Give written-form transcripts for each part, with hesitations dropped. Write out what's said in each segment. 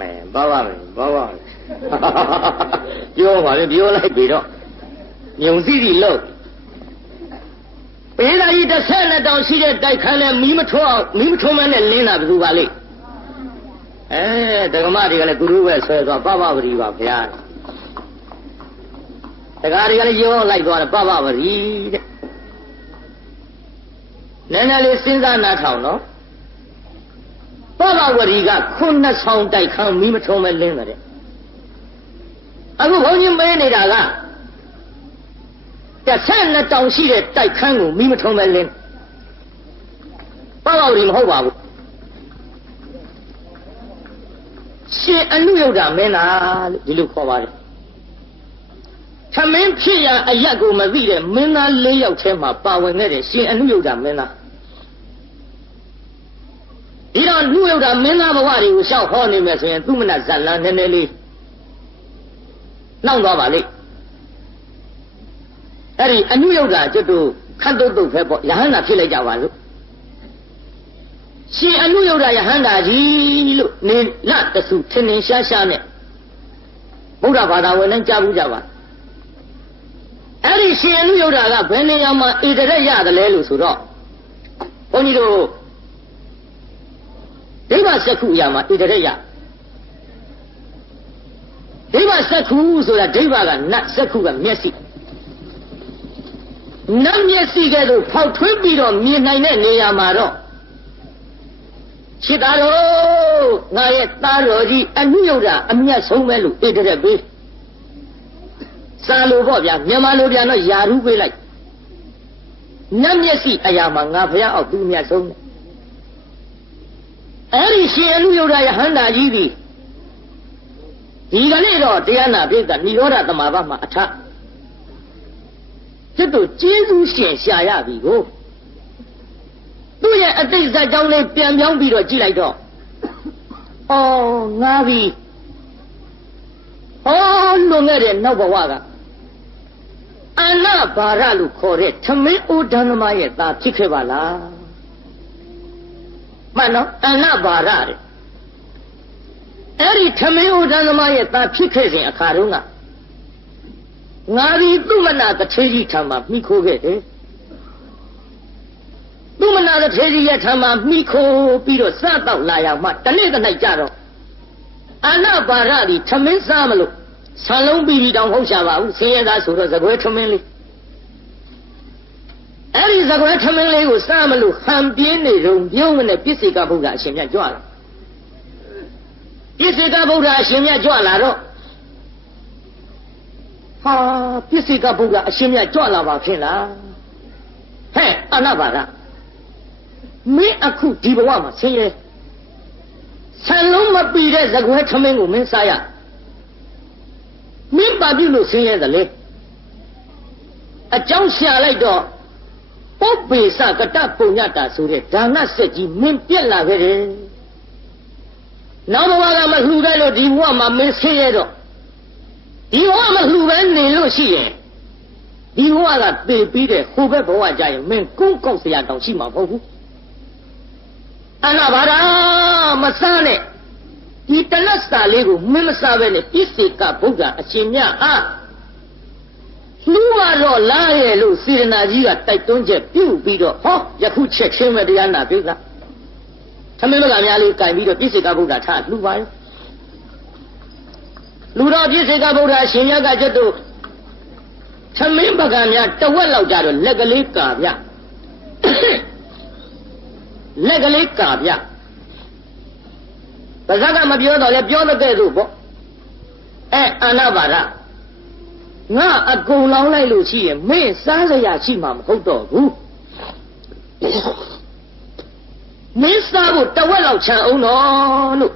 မယ်ဘာပါမယ်ပြောပါလေပြောလိုက်ပြီတော့ညုံစီစီလို့ပေးသာကြီး12တောင်ရှိတဲ့တိုက်ခန်းနဲ့မီးမထွန်းမနဲ့လင်းတာဘယ်သူပါလိမ့်ဒကမတွေကလည်းဂုရုပဲဆွဲသွားပပပရိပါဗျာဒကာတွေကလည်းရောလိုက်သွားတယ်ပပပရိတဲ့နည်းနည်းလေးစဉ်းစားနားထောင်နော်ပပဝရီက9ဆောင်တိုက်ခန်းမီးမထွန်းမလင်းတယ်အခုဘုန်းကြီးမေးနေတာက12တောင်ရှိတဲ့တိုက်ခန်းကိုမီးမထွန်းမလင်းပပဝရီမဟုတ်ပါဘူးရှင်အနုယုဒ္ဓမင်းသားလို့ဒီလိုခေါ်ပါတယ်သမင်းဖြစ်ရအရက်ကိုမသိတဲ့မင်းသား4ယောက်ထဲမှာပါဝင်ခဲ့တဲ့ရှင်အနုယုဒ္ဓမင်းသားဒီတော့နုယုဒ္ဓမင်းသားဘဝတွေကိုရှောက်ဟောနေမယ်ဆိုရင်သူမနဇလန်နည်းနည်းလေးနှောင့်သွားပါလိမ့်အဲ့ဒီအနုယုဒ္ဓကျွတ်တို့ခတ်တုတ်ပဲပေါ့ယဟန္တာဖြစ်လိုက်ကြပါလို့ရှင်အနုယုဒ္ဓယဟန္တာကြီးလို့နေလတစုထင်ထင်ရှားရှားနဲ့ဗုဒ္ဓဘာသာဝင်တိုင်းကြားဘူးကြပါအဲ့ဒီရှင်အနုယုဒ္ဓကဘယ်နေရာမှာဣတရက်ရတယ်လဲလို့ဆိုတော့ဘုန်းကြီးတို့ဒိဗ္ဗစက္ခုအရာမှာဣတရက်ရဒိဗ္ဗစက္ခုဆိုတာဒိဗ္ဗကနတ်စက္ခုကမျက်စိနတ်မျက်စိကဲ့သို့ဖောက်ထွင်းပြီးတော့မြင်နိုင်တဲ့နေရာမှာတော့ရှိတာတော့ငါရဲ့သားတော်ကြီးအနုယုဒ္ဓအမျက်ဆုံးပဲလို့ဣတရက်ပေးစာလိုပေါ့ဗျာမြန်မာလိုပြန်တော့ယာရုပေးလိုက်နတ်မျက်စိအရာမှာငါဖျားအောက်သူအမျက်ဆုံးတယ်အဲ့ဒီရှင်အနုယုဒ္ဓယဟန္တာကြီးဒီကနေ့တော့တရားနာပိဋကနိရောဓသမာဘမှာအထကျွတ်တို့ကျေးဇူးရှင်ရှာရပြီကိုသူ့ရဲ့အတိတ်ဇာတ်ကြောင်းလေးပြန်ပြောင်းပြီးတော့ကြည့်လိုက်တော့ငါပြီလွန်ခဲ့တဲ့နောက်ဘဝကအနဘာရလို့ခေါ်တဲ့ထမင်းအိုးဒန်းသမားရဲ့သားဖြစ်ခဲ့ပါလားမှန်နော်အနဘာရတဲ့အဲ့ဒီထမင်းအိုးဒန်းသမားရဲ့သားဖြစ်ခဲ့စဉ်အခါတုန်းကငါဒီသူမနာတထေကြီးထံမှာမိခိုးခဲ့တယ်သူမနာတထေကြီးရဲ့ထံမှာမိခိုးပြီးတော့စတော့လာရမှတနေ့တစ်နေ့ကြတော့အနဘာရဒီထမင်းစားမလို့ဆံလုံးပြီးတောင်ဟုတ်ရှာပါဘူးဆင်းရဲသားဆိုတော့ဇကွဲထမင်းလေးအဲ့ဒီဇကွဲထမင်းလေးကိုစားမလို့ဟန်ပြင်းနေတုံပြုံးမနဲ့ပြစ္ဆေကဗုဒ္ဓအရှင်မြတ်ကြွလာပြစ္ဆေကဗုဒ္ဓအရှင်မြတ်ကြွလာတော့ပြစ္ဆေကဗုဒ္ဓအရှင်မြတ်ကြွလာပါဖြင့်လားဟဲ့အနဘာရမင်းအခုဒီဘဝမှာဆင်းရဲဆံလုံးမပြီးတဲ့ဇကွဲထမင်းကိုမင်းစားရမင်းပါပြုလို့ဆင်းရဲတယ်လေအကြောင်းရှာလိုက်တော့ပုပ္ပေစကတပုံညတာဆိုတဲ့ဒါနဆက်ကြီးမင်းပြက်လာခဲ့တယ်နောက်ဘဝကမလှူတဲ့လို့ဒီဘဝမှာမင်းဆင်းရဲတော့ဒီဘဝမလှူပဲနေလို့ရှိရင်ဒီဘဝကသေပြီးတဲ့ဟိုဘက်ဘဝကြရင်မင်းကုန်းကောက်เสียတောင်ရှိမှာမဟုတ်ဘူးအနာဘာရာမစားနဲ့ဒီတနတ်စာလေးကိုမင်းမစားပဲနဲ့ပြစ္ဆေကဗုဒ္ဓအရှင်မြတ်လူကတော့လားရဲ့လို့စေရနာကြီးကတိုက်တွန်းချက်ပြုပြီးတော့ယခုချက်ချင်းပဲတရားနာပြီလားသမင်းမကများလေးကြိုင်ပြီးတော့ပြစ္ဆေကဗုဒ္ဓထားလှူပါရဲ့လူတော်ပြစ္ဆေကဗုဒ္ဓအရှင်မြတ်ကကျွတ်တို့သမင်းပကံများတဝက်လောက်ကြတော့လက်ကလေးကာပြလက်ကလေးကာပြပါဇက်ကမပြောတော့လဲပြောတဲ့ကဲ့သို့ပေါ့အနာဘာရငါအကုန်လောင်းလိုက်လို့ရှိရင်မင်းစားစရာရှိမှာမဟုတ်တော့ဘူးမင်းစားဖို့တဝက်လောက်ချန်အောင်တော့လို့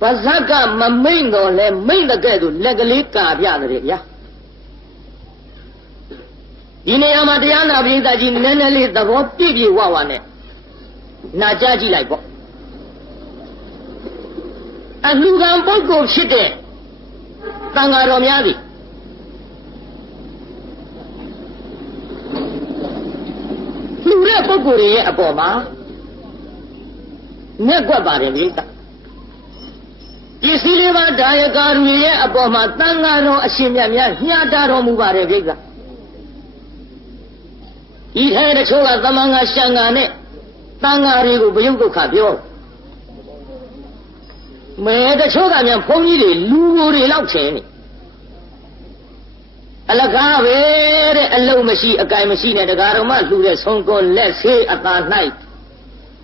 ပါဇက်ကမမိန်တော့လဲမိန်တဲ့ကဲ့သို့လက်ကလေးကာပြတယ်ဗျာဒီနေရာမှာတရားနာပရိသတ်ကြီးနည်းနည်းလေးသဘောပြည့်ပြည့်ဝဝနဲ့နာကြားကြည့်လိုက်ပေါ့အလှူခံပုဂ္ဂိုလ်ဖြစ်တဲ့သံဃာတော်များသည်လှူတဲ့ပုဂ္ဂိုလ်တွေရဲ့အပေါ်မှာမျက်ကွက်ပါတယ်မိသား ဒီစီလေးပါးဒါယကာတွေရဲ့အပေါ်မှာတန်ဃာတော်အရှင်မြတ်များညှာတာတော်မူပါတယ်ဗျိကဤထဲတချို့ကသမန်ငါရှံငါနဲ့တန်ဃာတွေကိုဘယုတ်ဒုက္ခပြောမဲတချို့ကမြန်ဘုန်းကြီးတွေလူကိုတွေလောက်ချင်နေအလကားပဲတဲ့အလုံးမရှိအကင်မရှိနဲ့တရားတော်မှလှူတဲ့ဆုံးကောလက်ဆေးအသာ၌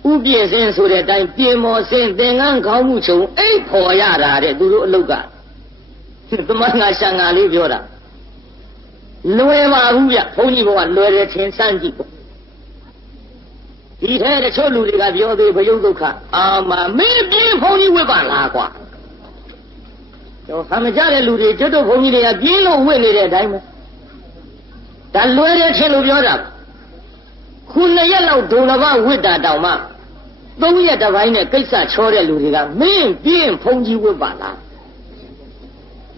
ဥပြည့်စင်ဆိုတဲ့အတိုင်းပြင်မော်စင်သင်္ကန်းခေါင်းမှုချုံအိတ်ဖော်ရတာတဲ့သူတို့အလုတ်ကသမန်ငါရှံငါလေးပြောတာလွယ်ပါဘူးဗျဘုန်းကြီးဘဝလွယ်တယ်ထင်စမ်းကြည့်ပေါ့ဒီထဲတချို့လူတွေကပြောသေးဘယုတ်ဒုက္ခအာမမင်းပြင်းဘုန်းကြီးဝတ်ပါလားကွာတော့ဟာမကြတဲ့လူတွေကျွတ်တို့ဘုန်းကြီးတွေကပြင်းလို့ဝတ်နေတဲ့အတိုင်းပဲဒါလွယ်တယ်ထင်လို့ပြောတာခု2ရက်လောက်ဒုံလဘဝတ်တာတောင်မှ3ရက်တစ်ပိုင်းနဲ့ကိစ္စချောတဲ့လူတွေကမင်းပြင်းဘုန်းကြီးဝတ်ပါလား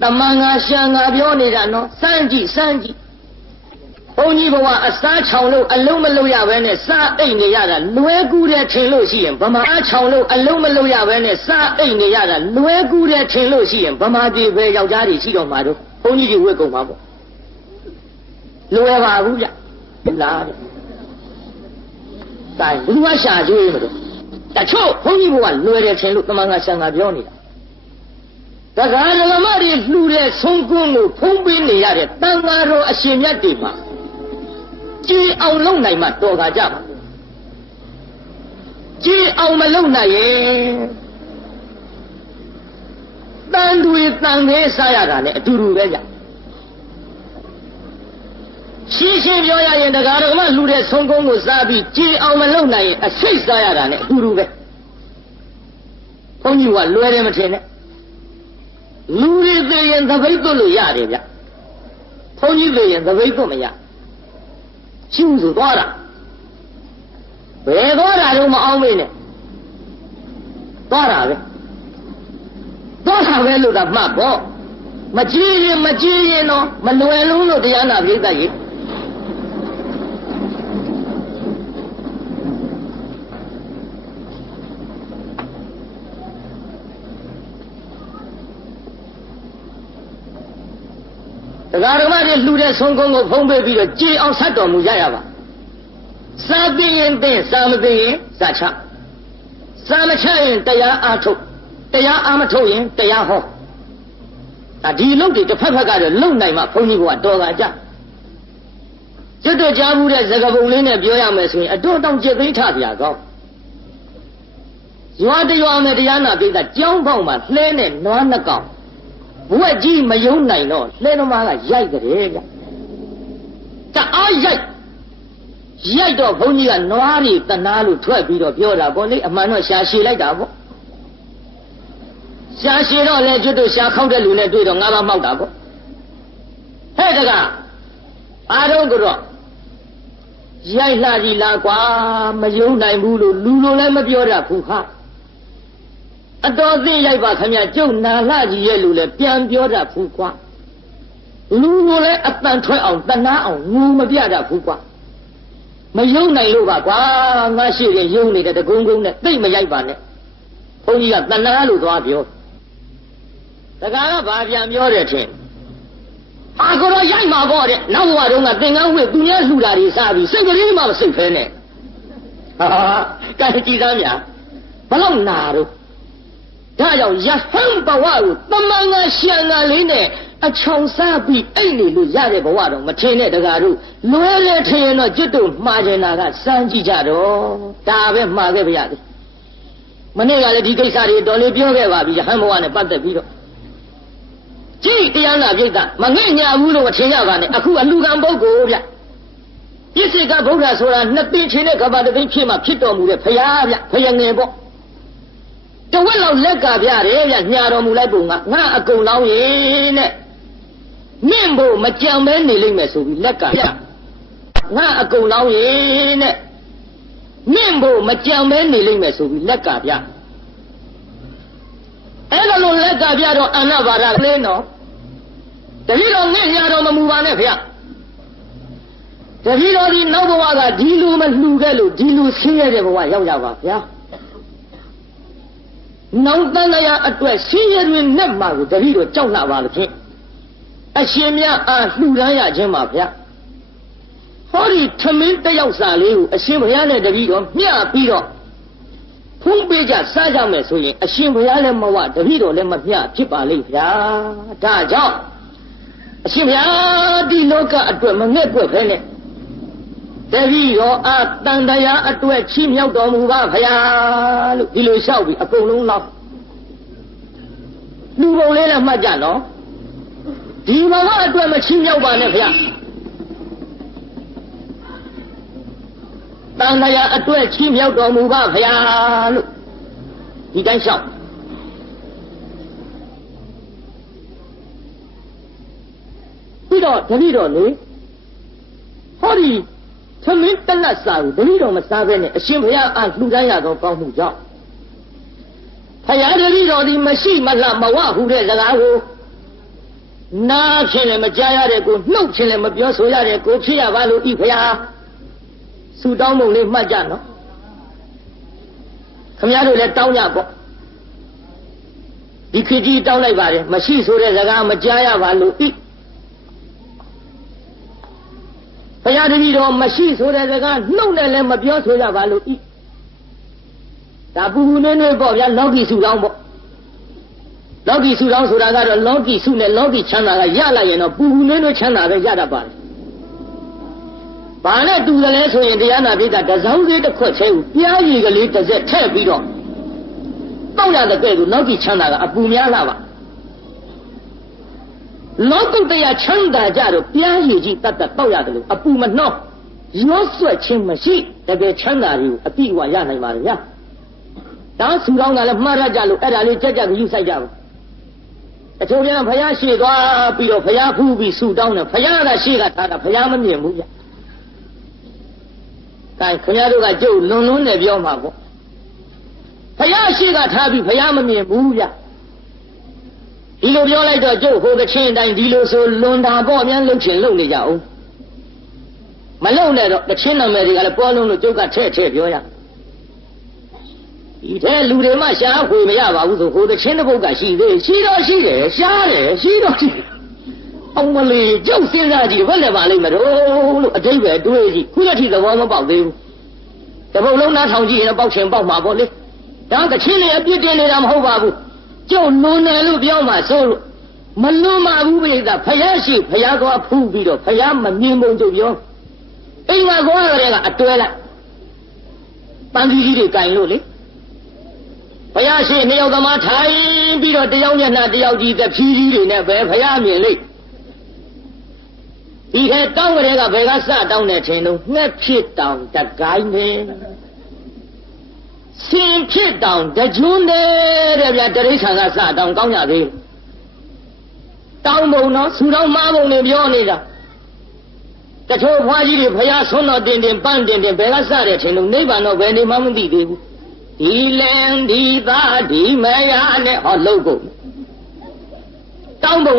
တမန်ငါရှံငါပြောနေတာနော်စမ်းကြည့်ဘုန်းကြီးဘဝအစားချောင်လို့အလုံးမလုံးရဘဲနဲ့စားအိတ်နေရတာလွဲကူးတဲ့ထင်လို့ရှိရင်ဗမာအားချောင်လို့အလုံးမလုံးရဘဲနဲ့စားအိတ်နေရတာလွဲကူးတဲ့ထင်လို့ရှိရင်ဗမာပြည်ပဲယောက်ျားတွေရှိတော့မှာတော့ဘုန်းကြီးတွေဝတ်ကုန်မှာပေါ့လွယ်ပါဘူးဗျလားတဲ့တိုင်ဘုရားရှာကျွေးမလို့တချို့ဘုန်းကြီးဘဝလွယ်တယ်ထင်လို့တမန်ငါဆံငါပြောနေတာတရားဓမ္မတွေလှူတဲ့ဆုံးကွန်းကိုဖုံးပေးနေရတဲ့တန်ဃာတော်အရှင်မြတ်တွေမှာကြည်အောင်လုပ်နိုင်မှတော်ကားကြပါကြည်အောင်မလုပ်နိုင်ရင်တန်တွေတန်သေးစားရတာနဲ့အတူတူပဲကြရှင်းရှင်းပြောရရင်တရားဓမ္မလှူတဲ့ဆုံးကုန်းကိုစားပြီးကြည်အောင်မလုပ်နိုင်ရင်အစိတ်စားရတာနဲ့အတူတူပဲဘုန်းကြီးကလွယ်တယ်မထင်နဲ့လူတွေသိရင်သပိတ်သွတ်လို့ရတယ်ဗျဘုန်းကြီးသိရင်သပိတ်သွတ်မရရှုဆိုသွားတာဘယ်သွားတာတော့မအောင်မေးနဲ့သွားတာပဲလို့သာမှတ်ပေါ့မကြည့်ရင်တော့မလွယ်လုံးလို့တရားနာပြိဿကြီးတရားဓမ္မတွေလှူတဲ့ဆုံးကုန်းကိုဖုံးပေးပြီးတော့ကြည်အောင်ဆက်တော်မူကြရပါစာသိရင်သိစာမသိရင်စာချစာမချရင်တရားအားထုတ်တရားအားမထုတ်ရင်တရားဟောဒီလုပ်တွေတစ်ဖက်ဖက်ကတော့လုံနိုင်မှဘုန်းကြီးကတော်ကားကြကျွတ်တော့ကြားဘူးတဲ့သကပုံလေးနဲ့ပြောရမယ်ဆိုရင်အတော့တောင်ကျက်သိမ်းထပြကောင်းရွာတရွာနဲ့တရားနာပိဋကကြောင်းပေါက်မှာလှဲနဲ့နွားနှစ်ကောင်ဘွက်ကြီးမယုံနိုင်တော့လှဲသမားကရိုက်ကြတယ်ဗျတအားရိုက်တော့ဘုန်းကြီးကနွားတွေတနာလို့ထွက်ပြီးတော့ပြောတာပေါ့လေအမှန်တော့ရှာရှည်လိုက်တာပေါ့ရှာရှည်တော့လေကျွတ်တို့ရှာခောက်တဲ့လူနဲ့တွေ့တော့ငါးပါးမှောက်တာပေါ့ဟဲ့တကားအားတော့ကတော့ရိုက်လှကြီးလားကွာမယုံနိုင်ဘူးလို့လူလိုလည်းမပြောတတ်ဘူးဟာအတော်သိရိုက်ပါခမကျုပ်နာလှကြီးရဲ့လူလည်းပြန်ပြောတတ်ဘူးကွာလူကိုလည်းအတန်ထွက်အောင်တနာအောင်ငူမပြတတ်ဘူးကွာမယုံနိုင်လို့ပါကွာငါရှိရင်ယုံနေတဲ့တကုန်းကုန်းနဲ့သိမရိုက်ပါနဲ့ဘုန်းကြီးကတနာလို့သွားပြောတကားကဘာပြန်ပြောတယ်ထင်အာကိုတော့ရိုက်မှာပေါ့တဲ့နောက်ဘဝတုန်းကသင်္ကန်းဝှက်သူများလှူတာတွေစားပြီးစိတ်ကလေးမှမစိတ်ဖဲနဲ့ဟာကဲကြည်သားများဘလောက်နာတော့ဒါကြောင့်ယဟန်ဘဝကိုတမန်ငါရှံငါလေးနဲ့အချောင်စားပြီးအိတ်နေလို့ရတဲ့ဘဝတော့မထင်နဲ့တကားတို့လွဲလဲထင်ရင်တော့ကျွတ်တို့မှားကျင်တာကစမ်းကြည့်ကြတော့ဒါပဲမှားခဲ့ပါရစေမနေ့ကလည်းဒီကိစ္စတွေတော်လေးပြောခဲ့ပါပြီယဟန်ဘဝနဲ့ပတ်သက်ပြီးတော့ကြည့်တရားနာပြိတ္တမငဲ့ညာဘူးလို့မထင်ရပါနဲ့အခုအလူကံပုဂ္ဂိုလ်ဗျပြစ္ဆေကဗုဒ္ဓဆိုတာနှစ်သိန်းချင်းတဲ့ကဘာတသိန်းဖြစ်မှဖြစ်တော်မူတဲ့ဖရာဗျဖယငယ်ပေါ့တဝက်လောက်လက်ကပြတယ်ဗျညာတော်မူလိုက်ပုံကငါအကုန်လောင်းရင်တဲ့မင်းဖို့မကြံမဲနေလိမ့်မယ်ဆိုပြီးလက်ကပြငါအကုန်လောင်းရင်တဲ့မင်းဖို့မကြံမဲနေလိမ့်မယ်ဆိုပြီးလက်ကပြအဲ့လိုလက်ကပြတော့အနဘာရလေးနော်တတိတော်ငဲ့ညာတော်မမူပါနဲ့ဖေတတိတော်ဒီနောက်ဘဝကဒီလူမလှူခဲ့လို့ဒီလူဆင်းရဲတဲ့ဘဝရောက်ကြပါဗျာ နောင်တန်တရားအတွက်ဆင်းရဲတွင်နဲ့မှာကိုတပည့်တော်ကြောက်လာပါလို့ဖြင့်အရှင်မြတ်အားလှူဒန်းရခြင်းပါဗျာဟောဒီသမင်းတယောက်စာလေးကိုအရှင်ဘုရားနဲ့တပည့်တော်မျှပြီးတော့ဖုံးပေးကြစားကြမယ်ဆိုရင်အရှင်ဘုရားလည်းမဝတပည့်တော်လည်းမမျှဖြစ်ပါလိမ့်ဗျာဒါကြောင့်အရှင်ဘုရားဒီလောကအတွက်မငဲ့ကွက်ဖဲနဲ့တပည့်တော်အားတန်တရားအတွက်ချီးမြှောက်တော်မူပါဗျာလို့ဒီလိုလျှောက်ပြီးအကုန်လုံးလောက်လူပုံလေးလည်းမှတ်ကြနော်ဒီဘဝအတွက်မချီးမြှောက်ပါနဲ့ဗျာတန်တရားအတွက်ချီးမြှောက်တော်မူပါဗျာလို့ဒီတိုင်းလျှောက်ပြီးတော့တပည့်တော်လေဟောဒီသမင်းတလတ်စာကိုတပည့်တော်မစားဘဲနဲ့အရှင်ဘုရားအားလှူဒန်းရသောကောင်းမှုကြောင့်ဘုရားတပည့်တော်ဒီမရှိမလှမဝဟုတဲ့စကားကိုနားဖြင့်လည်းမကြားရတဲ့ကိုနှုတ်ဖြင့်လည်းမပြောဆိုရတဲ့ကိုဖြစ်ရပါလို့ဤဘုရားဆူတောင်းပုံလေးမှတ်ကြနော်ခင်ဗျားတို့လည်းတောင်းကြပေါ့ဒီခေတ်ကြီးတောင်းလိုက်ပါတယ်မရှိဆိုတဲ့စကားမကြားရပါလို့ဤဘုရားတပည့်တော်မရှိဆိုတဲ့စကားနှုတ်နဲ့လည်းမပြောဆိုရပါလို့ဤဒါပူပူနွေးနွေးပေါ့ဗျာလောကီဆူတောင်းပေါ့လောကီဆူတောင်းဆိုတာကတော့လောကီဆုနဲ့လောကီချမ်းသာကရလိုက်ရင်တော့ပူပူနွေးနွေးချမ်းသာပဲရတတ်ပါတယ်ဘာနဲ့တူတယ်လဲဆိုရင်တရားနာပိဋကတစောင်းသေးတစ်ခွက်သေးကိုပြားရည်ကလေးတစ်စက်ထည့်ပြီးတော့တောက်ရတဲ့ကဲ့သို့လောကီချမ်းသာကအပူများလာပါလောကုတ္တရာချမ်းသာကြတော့ပြားရည်ကြီးတတ်တတ်တောက်ရတယ်လို့အပူမနှောရောဆွက်ခြင်းမရှိတကယ်ချမ်းသာတွေကိုအပြည့်အဝရနိုင်ပါလေဗျာဒါဆူတောင်းကလည်းမှားရကြလို့အဲ့ဒါလေးကြက်ကြက်ယူဆိုင်ကြပါအချို့ပြန်ဘုရားရှေ့သွားပြီးတော့ဘုရားဖူးပြီးဆူတောင်းတယ်ဘုရားကရှေ့ကထားတာဘုရားမမြင်ဘူးဗျဒါခင်ဗျားတို့ကကြုတ်လွန်လွန်းနဲ့ပြောမှာပေါ့ဘုရားရှိကထားပြီးဘုရားမမြင်ဘူးဗျဒီလိုပြောလိုက်တော့ကြုတ်ဟိုကချင်းတိုင်းဒီလိုဆိုလွန်တာပေါ့များလှုပ်ချင်လှုပ်နေကြအောင်မလှုပ်နဲ့တော့ကချင်းနာမည်တွေကလည်းပေါ်လုံးလို့ကြုတ်ကထဲ့ပြောရဒီထဲလူတွေမှရှားခွေမရပါဘူးဆိုဟိုကချင်းတစ်ပုတ်ကရှိသေးရှိတော့ရှိတယ်ရှားတယ်ရှိတော့ရှိအောင်မလေးကြုတ်စဉ်းစားကြည့်ဘယ်နဲ့ပါလိမ့်မလို့လို့အတိတ်ပဲတွေးကြည့်ခုတည်းသဘောမပေါက်သေးဘူးတပုတ်လုံးနားထောင်ကြည့်ရင်ပေါက်ချင်ပေါက်မှာပေါ့လေဒါကချင်းနေအပြစ်တင်နေတာမဟုတ်ပါဘူးကျုပ်လွန်တယ်လို့ပြောမှဆိုလို့မလွန်ပါဘူးပိဿဖယားရှိဖယားသွားဖူးပြီးတော့ဖယားမမြင်ပုံကျုပ်ပြောအိမ်မှာသွားရတဲ့ကအတွဲလိုက်ပန်းကြီးတွေကင်လို့လေဖယားရှိနှစ်ယောက်သမားထိုင်ပြီးတော့တယောက်ညနာတယောက်ကြီးတဖြည်းဖြည်းတွေနဲ့ပဲဖယားမြင်လိုက်ဒီထဲတောင်းကြတဲ့ကဘယ်ကစတောင်းနေထင်တော့ငှက်ဖြစ်တောင်တကိုင်းနေစင်ဖြစ်တောင်တကျွန်းတဲ့ဗျာတရိษံကစတောင်းကောင်းရသေးတောင်းပုံတော့ဆူတောင်းမားပုံတွေပြောနေတာတချို့ဘွားကြီးတွေဖျားဆွန်းတော်တင်ပန်းတင်ဘယ်ကစတဲ့ထင်တော့နိဗ္ဗာန်တော့ဘယ်နေမှမသိသေးဘူးဒီလင်ဒီသားဒီမယားနဲ့ဟောလှုပ်ကုန်တောင်းပုံ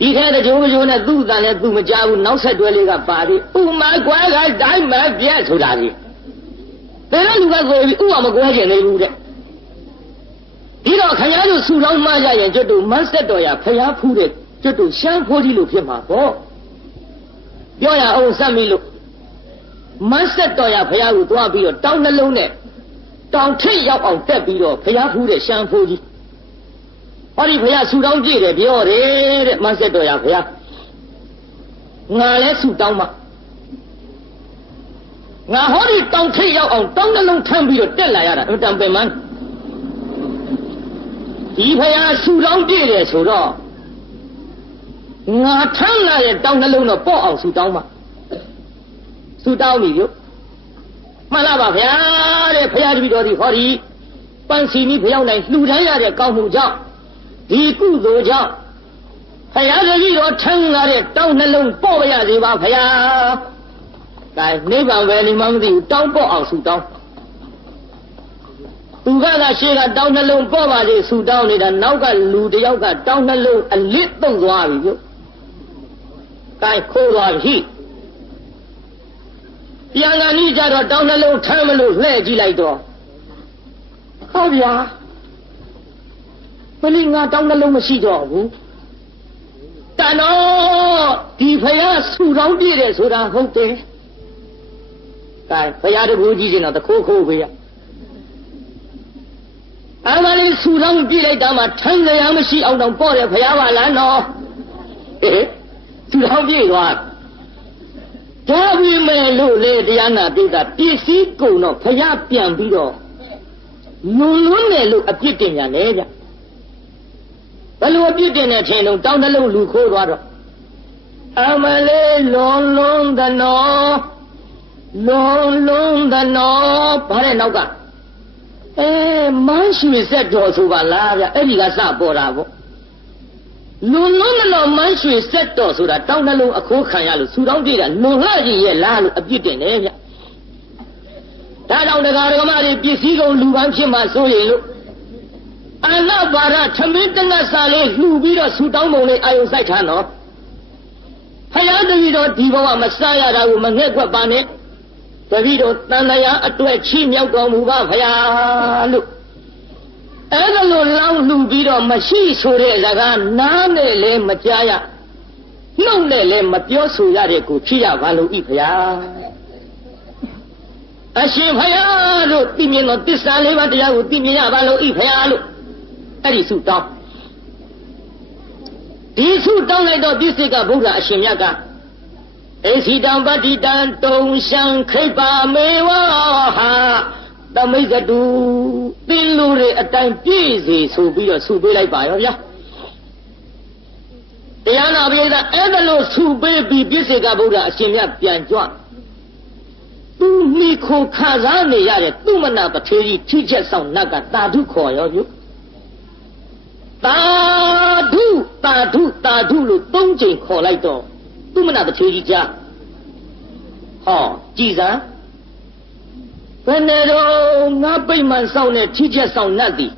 ဒီထဲတကြိုးနဲ့သူ့တန်နဲ့သူ့မကြားဘူးနောက်ဆက်တွဲလေးကပါပြီဥမကွဲကတိုင်းမပြတ်ဆိုတာကြီးဘယ်တော့လူကကိုပြီးဥမကွဲကျင်နေဘူးတဲ့ဒီတော့ခရားတို့ဆူလောင်းမှရရင်ကျွတ်တို့မတ်ဆက်တော်ရဖျားဖူးတဲ့ကျွတ်တို့ရှမ်းဖိုးကြီးလို့ဖြစ်မှာပေါ့ပြောရအောင်စမ်းပြီလို့မတ်ဆက်တော်ရဖျားကိုသွားပြီးတော့တောင်းနှလုံးနဲ့တောင်ထိပ်ရောက်အောင်တက်ပြီးတော့ဖျားဖူးတဲ့ရှမ်းဖိုးကြီးဟောဒီဘုရားဆူတောင်းကြည့်တယ်ပြောတယ်တဲ့မဆက်တော်ရဘုရားငါလဲဆူတောင်းမှငါဟောဒီတောင်းထိပ်ရောက်အောင်တောင်းနှလုံးထမ်းပြီးတော့တက်လာရတာအတန်ပင်မန်းဒီဘုရားဆူတောင်းကြည့်တယ်ဆိုတော့ငါထမ်းလာတဲ့တောင်းနှလုံးတော့ပေါ့အောင်ဆူတောင်းမှဆူတောင်းပြီလို့မှန်လားပါဗျာတဲ့ဘုရားတပည့်တော်ဒီဟောဒီပန်းစီနီးဖျောင်းနိုင်လှူဒန်းရတဲ့ကောင်းမှုကြောင့်ဒီကုသိုလ်ကြောင့်ဖယားတပည့်တော်ထမ်းလာတဲ့တောင်းနှလုံးပေါ့ရစေပါဖယား။ဒါနိဗ္ဗာန်ပဲနေမှမသိဘူးတောင်းပေါ့အောင်ဆူတောင်းသူကရှေ့ကတောင်းနှလုံးပေါ့ပါစေဆူတောင်းနေတာနောက်ကလူတယောက်ကတောင်းနှလုံးအလစ်တုံသွားပြီလို့။ဒါခိုးသွားပြီ။ပြန်လာနေကြတော့တောင်းနှလုံးထမ်းမလို့လှဲ့ကြည့်လိုက်တော့ ဟောဗျာမလေးငါတောင်းနှလုံးမရှိတော့ဘူးတန်တော့ဒီဖယားဆူတောင်းပြည့်တယ်ဆိုတာဟုတ်တယ်ကဲဖယားတကူကြီးချင်းတော့တခိုးခိုးပဲရအမလေးဆူတောင်းပြည့်လိုက်တာမှထိုင်ကြရမရှိအောင်တော့ပေါ့တယ်ဖယားပါလားနော်ဟေးဆူတောင်းပြည့်သွားဒါပေမဲ့လို့လေတရားနာပိတာပစ္စည်းကုန်တော့ဖယားပြန်ပြီးတော့လွန်လွန်းတယ်လို့အပြစ်တင်ကြတယ်ဗျဘယ်လိုအပြစ်တင်နေထင်တော့တောင်းတလုံးလူခိုးသွားတော့အမလေးလွန်လွန်းသနောလွန်လွန်းသနောဘာတဲ့နောက်ကမန်းရွှေဆက်တော်ဆိုပါလားဗျအဲ့ဒီကစပေါ်တာပေါ့လွန်လွန်းသနောမန်းရွှေဆက်တော်ဆိုတာတောင်းတလုံးအခိုးခံရလို့ဆူတောင်းကြည့်တာလွန်လှကြီးရဲ့လားလို့အပြစ်တင်တယ်ဗျဒါကြောင့်တရားဓမ္မတွေပစ္စည်းကုန်လူပန်းဖြစ်မှဆိုရင်လို့အနာဘာရထမင်းတနတ်စာလေးလှူပြီးတော့ဆူတောင်းပုံလေးအာယုံစိုက်ထားနော်ဖယားတပည့်တော်ဒီဘဝမစားရတာကိုမငဲ့ကွက်ပါနဲ့တပည့်တော်တန်တရားအတွက်ချီးမြှောက်တော်မူပါဖယားလို့အဲ့ဒါလိုလောင်းလှူပြီးတော့မရှိဆိုတဲ့စကားနားနဲ့လည်းမကြားရနှုတ်နဲ့လည်းမပြောဆိုရတဲ့ကိုဖြစ်ရပါလို့ဤဖယားအရှင်ဖယားတို့သိမြင်သောသစ္စာလေးပါးတရားကိုသိမြင်ရပါလို့ဤဖယားလို့အဲ့ဒီဆုတောင်းဒီဆုတောင်းလိုက်တော့ပြစ္ဆေကဗုဒ္ဓအရှင်မြတ်ကအေစီတံပတိတံတုံရှံခိပ္ပါမေဝဟာသမိတ်တူသင်လူတွေအတိုင်းပြည့်စေဆိုပြီးတော့ဆုပေးလိုက်ပါရောဗျာတရားနာပိဋကအဲ့ဒါလို့ဆုပေးပြီးပြစ္ဆေကဗုဒ္ဓအရှင်မြတ်ပြန်ကြွသူမိခိုခါစားနေရတဲ့သူမနာပထေကြီးထိချက်ဆောင်နတ်ကတာဓုခေါ်ရောပြုတာဓုတာဓုတာဓုလို့၃ချိန်ခေါ်လိုက်တော့သူမနာပထေကြီးကြားဟောကြည်စမ်းဘယ်နဲ့တော့ငါပိတ်မှန်ဆောင်တဲ့ထိချက်ဆောင်နတ်သည်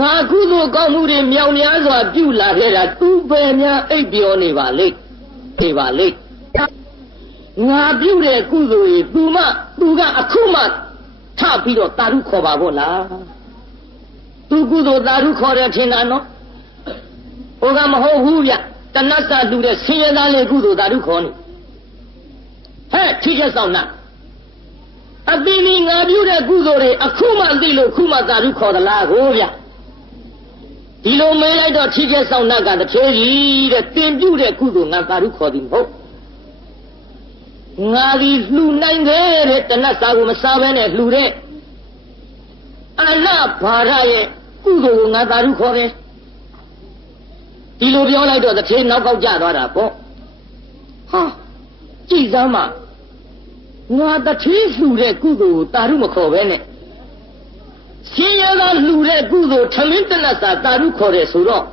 ငါကုသိုလ်ကောင်းမှုတွေမြောင်များစွာပြုလာခဲ့တာသူပဲများအိပ်ပျော်နေပါလိမ့်နေပါလိမ့်ငါပြုတဲ့ကုသိုလ်ကြီးသူကအခုမှထပြီးတော့တာဓုခေါ်ပါဘောလားသူကုသိုလ်တာဓုခေါ်တယ်ထင်တာနော်ဟိုကမဟုတ်ဘူးဗျတဏ္ဍစာလူတဲ့ဆင်းရဲသားလေးကုသိုလ်တာဓုခေါ်နေဟဲ့ထိချက်ဆောင်နာအပင်ဒီငါပြုတဲ့ကုသိုလ်တွေအခုမှသိလို့ခုမှတာဓုခေါ်သလားကိုဗျဒီလိုမေးလိုက်တော့ထိချက်ဆောင်နာကတထေးကြီးတဲ့သင်ပြုတဲ့ကုသိုလ်ငါတာဓုခေါ်သည်မဟုတ်ငါဒီလှူနိုင်ခဲ့တဲ့တဏ္ဍစာကိုမစားဘဲနဲ့လှူတဲ့အနာဘာရရဲ့ကုသိုလ်ကိုငါသာဓုခေါ်တယ်ဒီလိုပြောလိုက်တော့တစ်ထေးနောက်ကောက်ကျသွားတာပေါ့ဟာကြည်စမ်းမငါတစ်ထေးလှူတဲ့ကုသိုလ်ကိုသာဓုမခေါ်ဘဲနဲ့ရှင်ရသာလှူတဲ့ကုသိုလ်ထမင်းတနတ်စာသာဓုခေါ်တယ်ဆိုတော့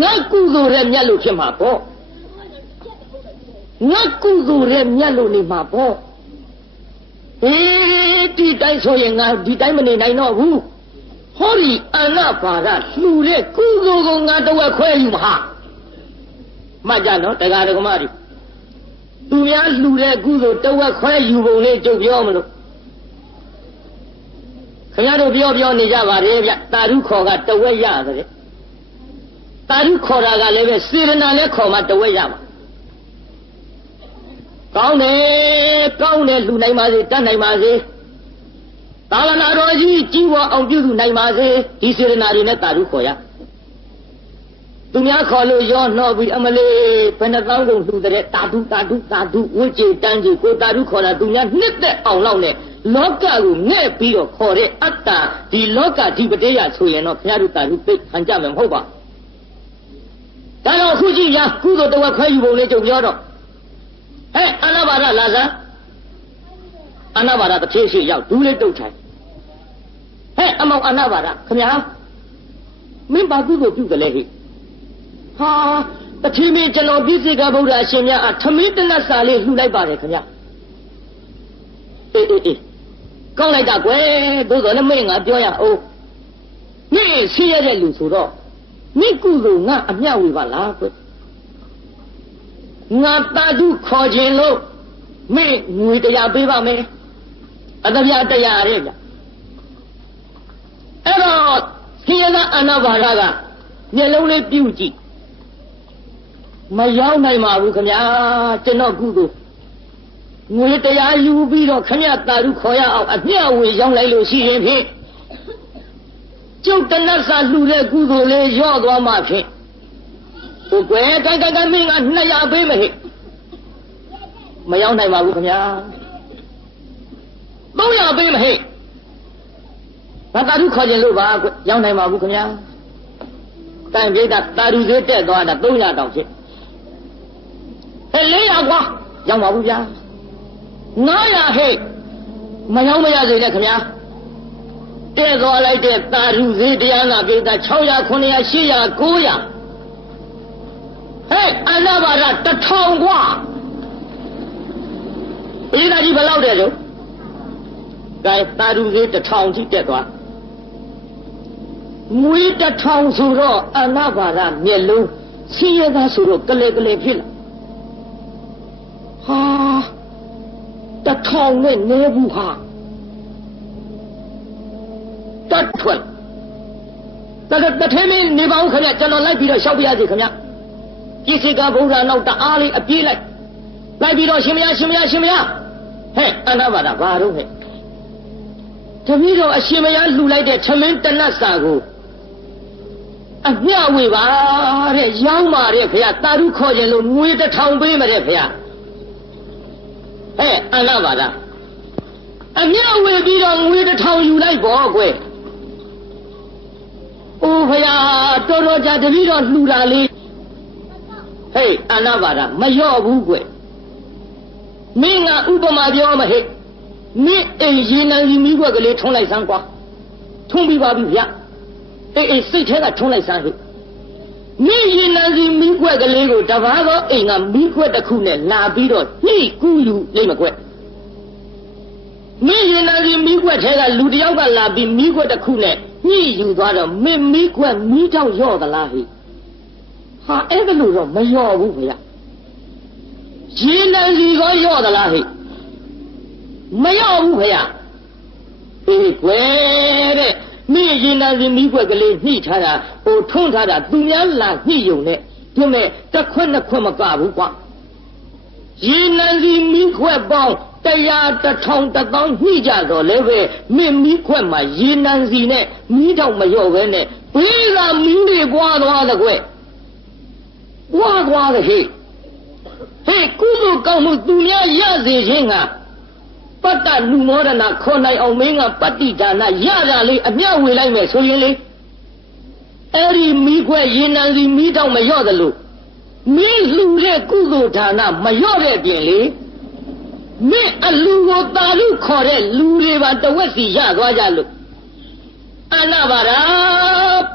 ငါကုသိုလ်ရဲ့မြတ်လို့ဖြစ်မှာပေါ့ငါကုသိုလ်ရဲ့မြတ်လို့နေမှာပေါ့ဒီတိုင်းဆိုရင်ငါဒီတိုင်းမနေနိုင်တော့ဘူးဟောဒီအနာဘာရလှူတဲ့ကုသိုလ်ကိုငါတဝက်ခွဲယူမှာမှတ်ကြနော်တရားဓမ္မတွေသူများလှူတဲ့ကုသိုလ်တဝက်ခွဲယူပုံလေးကြုတ်ပြောမလို့ခင်ဗျားတို့ပြောနေကြပါလေဗျတာဓုခေါ်ကတဝက်ရတယ်တာဓုခေါ်တာကလည်းပဲစေရနာလည်းခေါ်မှတဝက်ရမှာကောင်းတယ်လှူနိုင်ပါစေတတ်နိုင်ပါစေသာလနာတော်ကြီးကြီးဝအောင်ပြုစုနိုင်ပါစေဒီစေရနာတွေနဲ့တာဓုခေါ်ရသူများခေါ်လို့ရောနှောပြီးအမလေးဘယ်နှသောင်းကုန်လှူတဲ့တာဓုဝိကျေတန်းကြီးကိုတာဓုခေါ်တာသူများနှစ်သက်အောင်လောက်နဲ့လောကကိုငဲ့ပြီးတော့ခေါ်တဲ့အတ္တဒီလောကဓိပတိယဆိုရင်တော့ဘုရားတို့တာဓုသိခံကြမယ်မဟုတ်ပါဒါတော့အခုကြည့်ရကုသိုလ်တဝက်ခွဲယူပုံလေးကြုံပြောတော့ဟဲ့အနာဘာရလာစားအနာဘာရတစ်သေးရှိရောက်ဒူးလေးတုတ်ထိုင်ဟဲ့အမောင်အနာဘာရခင်ဗျာမင်းဘာကုသိုလ်ပြုတယ်လဲဟိဟာတတိမင်းကျွန်တော်ပြည့်စေကဗုဒ္ဓအရှင်မြတ်အထမင်းတနတ်စာလေးလှူလိုက်ပါတယ်ခင်ဗျာအေးကောင်းလိုက်တာကွယ်သို့တော်လည်းမင်းငါပြောရအောင်မင်းဆင်းရဲတဲ့လူဆိုတော့မင်းကုသိုလ်ငါအမျှဝေပါလားကွယ်ငါတာဓုခေါ်ခြင်းလို့မင်းငွေတရားပေးပါမယ်အတပြတရားရဲဗျ သာအာနာပါဒကမျက်လုံးလေးပြုတ်ကြည့်မရောက်နိုင်ပါဘူးခင်ဗျာကျွန်တော်ကုသိုလ်ငွေတရားယူပြီးတော့ခင်ဗျာတာရုခေါ်ရအောင်အမျှဝေရောက်လိုက်လို့ရှိရင်ဖြင့်ကျုပ်တနတ်စာလှူတဲ့ကုသိုလ်လေးရော့သွားမှဖြင့်ဟိုကွယ်ကမင်းက200ပေးမဟိမရောက်နိုင်ပါဘူးခင်ဗျာ300ပေးမဟိဘာတာရုခေါ်ခြင်းလို့ပါကွရောက်နိုင်ပါဘူးခင်ဗျာတန်ပြေးတာရုသေးတက်သွားတာ300တောင်ဖြစ်400ကွာရောက်ပါဘူးဗျာ900ဟိမရောက်မရစေနဲ့ခင်ဗျာတဲ့သွားလိုက်တဲ့တာရုသေးတရားနာပြေးတာ600 900 800 900ဟဲ့အနာဘာရ1000ကွာဒီသားကြီးဘယ်လောက်တဲ့လို့ကဲတာရုသေး1000ကြီးတက်သွားငွေ1000ဆိုတော့အနာဘာရမျက်လုံးဆင်းရဲသားဆိုတော့ကလေးဖြစ်လာဟာ1000နဲ့နေဘူးဟာတတ်ထွက်တထဲမင်းနေပါဦးခင်ဗျကျွန်တော်လိုက်ပြီးတော့ရှောက်ပြရစီခင်ဗျကိစ္စကဘုရားနောက်တအားလေးအပြေးလိုက်ပြီးတော့ရှင်မရဟဲ့အနာဘာရဘာတော့ဟဲ့တပည့်တော်အရှင်မရလှူလိုက်တဲ့သမင်းတနတ်စာကိုအမျှဝေပါတဲ့ရောင်းပါတဲ့ခင်ဗျတာရုခေါ်ခြင်းလို့ငွေ1000ပေးမတဲ့ခင်ဗျဟဲ့အနာဘာရအမျှဝေပြီးတော့ငွေ1000ယူလိုက်ပေါ့ကွယ်အိုးဖရာတော်ကြတပည့်တော်လှူတာလေးဟဲ့အနာဘာရမလျော့ဘူးကွယ်မင်းကဥပမာပြောမဟဲ့မင်းအိမ်ရေနံစီမိခွက်ကလေးထုံးလိုက်စမ်းကွာထုံးပြီးပါပြီဗျအေးစိတ်ထဲကထုံးလိုက်စမ်းဟဲ့မင်းရေနံစီမိခွက်ကလေးကိုတပါးသောအိမ်ကမိခွက်တစ်ခုနဲ့လာပြီးတော့ညှိကူးယူလိမ့်မကွက်မင်းရေနံစီမိခွက်ထဲကလူတယောက်ကလာပြီးမိခွက်တစ်ခုနဲ့ညှိယူသွားတော့မင်းမိခွက်မိတော့ရော့သလားဟဲ့ဟာအဲ့ဒါလို့တော့မရော့ဘူးဗျရေနံစီကောရော့သလားဟဲ့မရော့ဘူးဗျအေးကွယ်တဲ့မင်းရေနံစီမိခွက်ကလေးညှိထားတာဟိုထုံးထားတာသူများလာညှိယုံနဲ့ဒီမဲ့တစ်ခွက်နှစ်ခွက်မကဘူးကွာရေနံစီမိခွက်ပေါင်း100 1000 1000ညှိကြတော့လည်းပဲမင်းမိခွက်မှာရေနံစီနဲ့မိတော့မရော့ပဲနဲ့ဘေးကမင်းတွေပွားသွားတဲ့ကွယ်ပွားသွားတဲ့ဟဲ့ကုသိုလ်ကောင်းမှုသူများရစေခြင်းကပတ္တလူမောဒနာခေါ်နိုင်အောင်မင်းကပတ္တိဒါနရတာလေးအမျှဝေလိုက်မယ်ဆိုရင်လေအဲ့ဒီမိခွဲရေနံစီမိတော့မရော့တယ်လို့မင်းလူတဲ့ကုသိုလ်ဒါနမရော့တဲ့ပြင်လေမင်းအလူကိုတာလူခေါ်တဲ့လူတွေပါတဝက်စီရသွားကြလို့အနာဘာရာ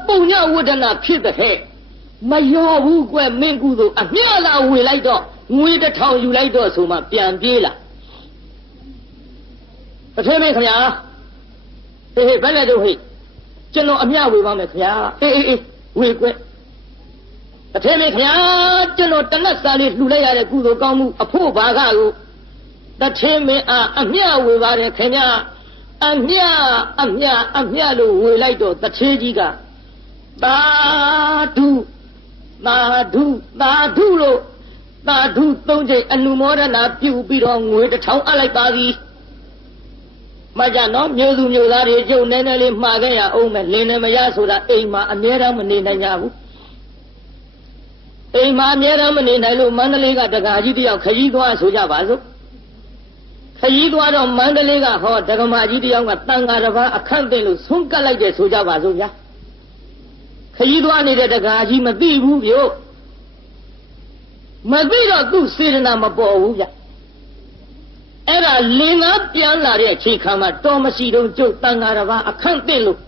ပုညဝဒနာဖြစ်တဲ့ဟဲ့မရော့ဘူးကွမင်းကုသိုလ်အမျှလာဝေလိုက်တော့ငွေ1000ယူလိုက်တော့ဆိုမှပြန်ပြေးလာအထေးမင်းခင်ဗျာဟေးဘယ်နဲ့တော့ဟေးကျွန်တော်အမျှဝေပါမယ်ခင်ဗျာအေးဝေကွအထေးမင်းခင်ဗျာကျွန်တော်တနတ်စာလေးလှူလိုက်ရတဲ့ကုသိုလ်ကောင်းမှုအဖို့ဘာကကိုတထေးမင်းအားအမျှဝေပါတယ်ခင်ဗျာအမျှလို့ဝေလိုက်တော့တထေးကြီးကသာဓုလို့သာဓု3ချိန်အနုမောဒနာပြုပြီးတော့ငွေ1000အပ်လိုက်ပါသည်မကြနော်မျိုးသူမျိုးသားတွေကျုပ်နည်းနည်းလေးမှားခဲ့ရအောင်မယ်လင်းနေမရဆိုတာအိမ်မှာအမြဲတမ်းမနေနိုင်ကြဘူးအိမ်မှာအမြဲတမ်းမနေနိုင်လို့မန္တလေးကတက္ကကြီးတယောက်ခရီးသွားဆိုကြပါစို့ခရီးသွားတော့မန္တလေးကဟောတက္ကမကြီးတယောက်ကတန်ဃာတစ်ပါးအခန့်သိလို့ဆုံးကပ်လိုက်တယ်ဆိုကြပါစို့ဗျာခရီးသွားနေတဲ့တက္ကကြီးမသိဘူးဗျို့မသိတော့သူ့စေတနာမပေါ်ဘူးဗျအဲ့ဒါလင်္ကာပြန်လာတဲ့အချိန်ခါမှာတော်မရှိတော့ကျုပ်တန်ဃာတစ်ပါးအခန့်သိလို့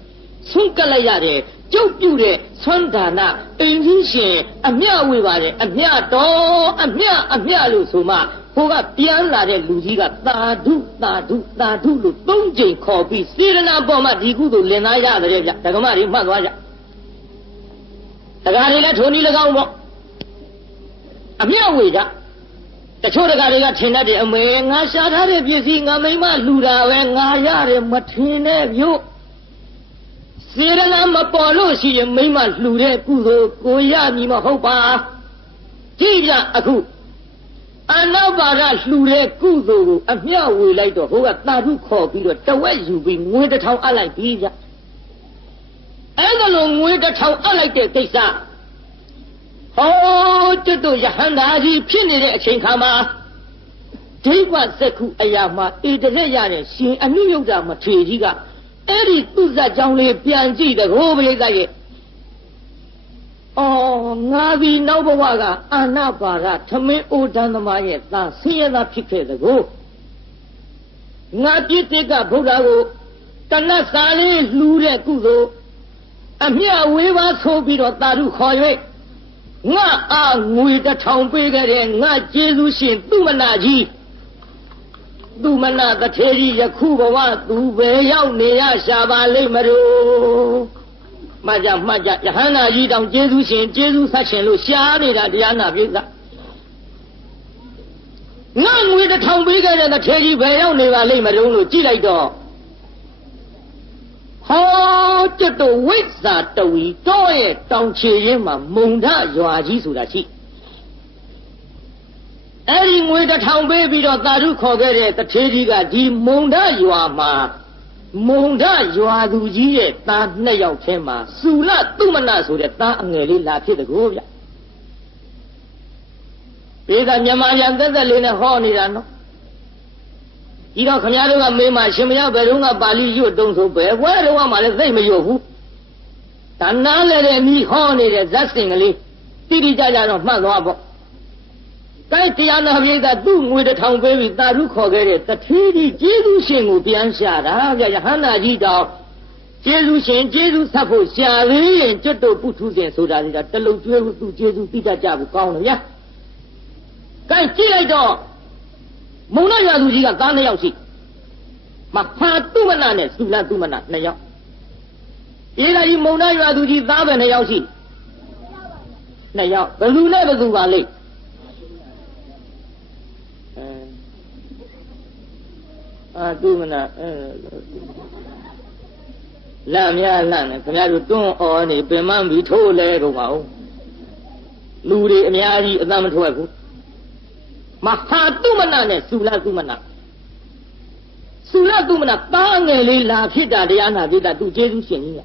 ဆုံးကပ်လိုက်ရတယ်ကျုပ်ပြုတဲ့ဆွမ်းဒါနအိမ်ကြီးရှင်အမျှဝေပါတယ်အမျှတော်အမျှလို့ဆိုမှဟိုကပြန်လာတဲ့လူကြီးကသာဓုလို့3ကြိမ်ခေါ်ပြီးစေရနာပေါ်မှာဒီကုသိုလ်လင်သားရတယ်ဗျဓမ္မတွေမှတ်သွားကြတရားတွေလည်းထုံနည်း၎င်းပေါ့အမျှဝေကြတချို့တရားတွေကထင်တတ်တယ်အမေငါရှာထားတဲ့ပစ္စည်းငါမိမလှူတာပဲငါရတယ်မထင်နဲ့မြို့စ စေရနာမပေါ်လို့ရှိရင်မိမလှူတဲ့ကုသိုလ်ကိုရမည်မဟုတ်ပါကြည့်ပြအခုအနောက်ပါကလှူတဲ့ကုသိုလ်ကိုအမျှဝေလိုက်တော့ဟိုကတာထုခေါ်ပြီးတော့တဝက်ယူပြီးငွေ1000အပ်လိုက်ပြီးကြအဲ့ဒါလိုငွေ1000အပ်လိုက်တဲ့ကိစ္စဟောကျွတ်တို့ယဟန္တာကြီးဖြစ်နေတဲ့အချိန်ခါမှာဒိဗ္ဗစက္ခုအရာမှာဧတရက်ရတဲ့ရှင်အနုယုဒ္ဓမထေရကြီးကအဲ့ဒီသူ့ဇက်ကြောင်းလေးပြန်ကြည့်တဲ့ဟိုပရိသတ်ရဲ့ငါဒီနောက်ဘဝကအာနာပါရထမင်းအိုဒန်းသမားရဲ့သားဆင်းရဲသားဖြစ်ခဲ့တဲ့ကိုငါပြစ်တဲ့ကဗုဒ္ဓကိုတဏ္ဍစာလေးလှူတဲ့ကုသိုလ်အမျှဝေးပါဆိုပြီးတော့တာရုခေါ်၍ငါအားငွေ1000ပေးခဲ့တဲ့ငါကျေးဇူးရှင်သူမနာကြီးသူမနာတထေကြီးယခုဘဝသူပဲရောက်နေရရှာပါလိမ့်မလို့မှတ်ကြယဟန္တာကြီးတောင်ကျေးဇူးရှင်ကျေးဇူးဆက်ရှင်လို့ရှားနေတာတရားနာပိဿငါငွေ1000ပေးခဲ့တဲ့တထေကြီးပဲရောက်နေပါလိမ့်မလို့ကြည့်လိုက်တော့ဟောကျွတ်တို့ဝိဇ္ဇာတဝီတော့ရဲ့တောင်ချေရင်းမှာမုံထရွာကြီးဆိုတာရှိအဲ့ဒီငွေ1000ပေးပြီးတော့တာရုခေါ်ခဲ့တဲ့တထေကြီးကဒီမုံထရွာမှာမုံထရွာသူကြီးရဲ့သား2ယောက်ထဲမှာစုလသုမနဆိုတဲ့သားအငယ်လေးလာဖြစ်တကောဗျဘေးကမြန်မာရန်သက်သက်လေးနဲ့ဟောနေတာနော်ဒီတော့ခမည်းတော်ကမေးမှရှင်မရောက်ဘယ်တော့ကပါဠိရွတ်တုံးဆိုပဲဘွဲတော့မှလည်းသိမရွတ်ဘူးဒါနားလည်းတဲ့အမိဟောနေတဲ့ဇတ်စင်ကလေးတိတိကျကျတော့မှတ်သွားပေါ့တိုက်တရားနာပိဿသူ့ငွေ1000ပေးပြီးတာရုခေါ်ခဲ့တဲ့တထေးကြီးကျေးဇူးရှင်ကိုပြန်ရှာတာဗျယဟန္တာကြီးတောင်ကျေးဇူးရှင်ကျေးဇူးဆက်ဖို့ရှာသေးရင်ကျွတ်တို့ပုထုဇဉ်ဆိုတာလေးကတလုံကျွေးသူကျေးဇူးတိတတ်ကြဘူးကောင်းတယ်ဗျကိုင်းကြည့်လိုက်တော့မုံနာရွာသူကြီးကသား2ယောက်ရှိမဖာတုမနာနဲ့စုလတုမနာ2ယောက်ဒီကကြီးမုံနာရွာသူကြီးသားပဲ2ယောက်ရှိ2ယောက်ဘယ်သူနဲ့ဘယ်သူပါလိမ့်တုမနာလမ်းများလမ်းနဲ့ခင်ဗျားတို့တွန်းအော်နေပင်မပြီးထိုးလဲတော့ပါဦးလူတွေအများကြီးအသက်မထွက်ဘူးမဟာတုမနာနဲ့စုလတုမနာသားငယ်လေးလာဖြစ်တာတရားနာဖြစ်တာသူကျေးဇူးရှင်ကြီးက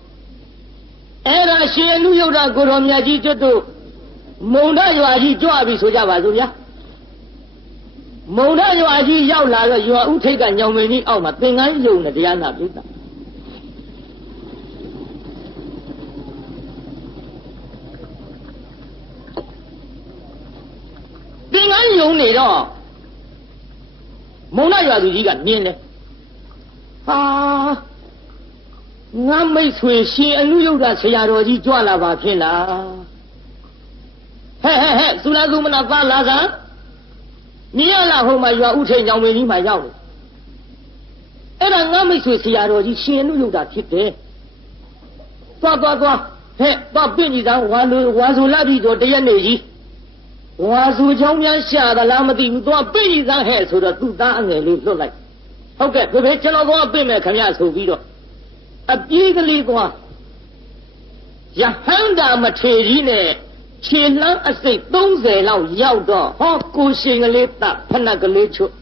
အဲ့ဒါရှင်အနုယုဒ္ဓကိုတော်မြတ်ကြီးကျွတ်တို့မုံထရွာကြီးကြွပြီဆိုကြပါစို့ဗျာမုံထရွာကြီးရောက်လာတော့ရွာဥထိတ်ကညောင်မင်းကြီးအောက်မှာသင်္ကန်းယုံနဲ့တရားနာဖြစ်တာသင်္ကန်းယုံနေတော့မုံထရွာသူကြီးကမြင်တယ်ဟာငါမိတ်ဆွေရှင်အနုယုဒ္ဓဆရာတော်ကြီးကြွလာပါဖြစ်လားဟဲ့သုလသုမနာပါလာကမြင်ရလားဟိုမှာရွာဥထိန်ညောင်မင်းကြီးမှာရောက်တယ်အဲ့ဒါငါမိတ်ဆွေဆရာတော်ကြီးရှင်အနုယုဒ္ဓဖြစ်တယ်သွားသွားပြင့်ကြီးသားဝါဆိုလာပြီတော့တရက်နေကြီးဝါဆိုချောင်းများရှာသလားမသိဘူးသွားပြင့်ကြီးသားဟဲ့ဆိုတော့သူ့သားအငယ်လေးလွတ်လိုက်ဟုတ်ကဲ့ဖေကျွန်တော်သွားပြင့်မယ်ခင်ဗျဆိုပြီးတော့အပြေးကလေးသွားယဟန္တာမထေရကြီးနဲ့ခြေလမ်းအစိတ်30လောက်ရောက်တော့ဟောကိုရှင်ကလေးတဖဏကလေးချွတ်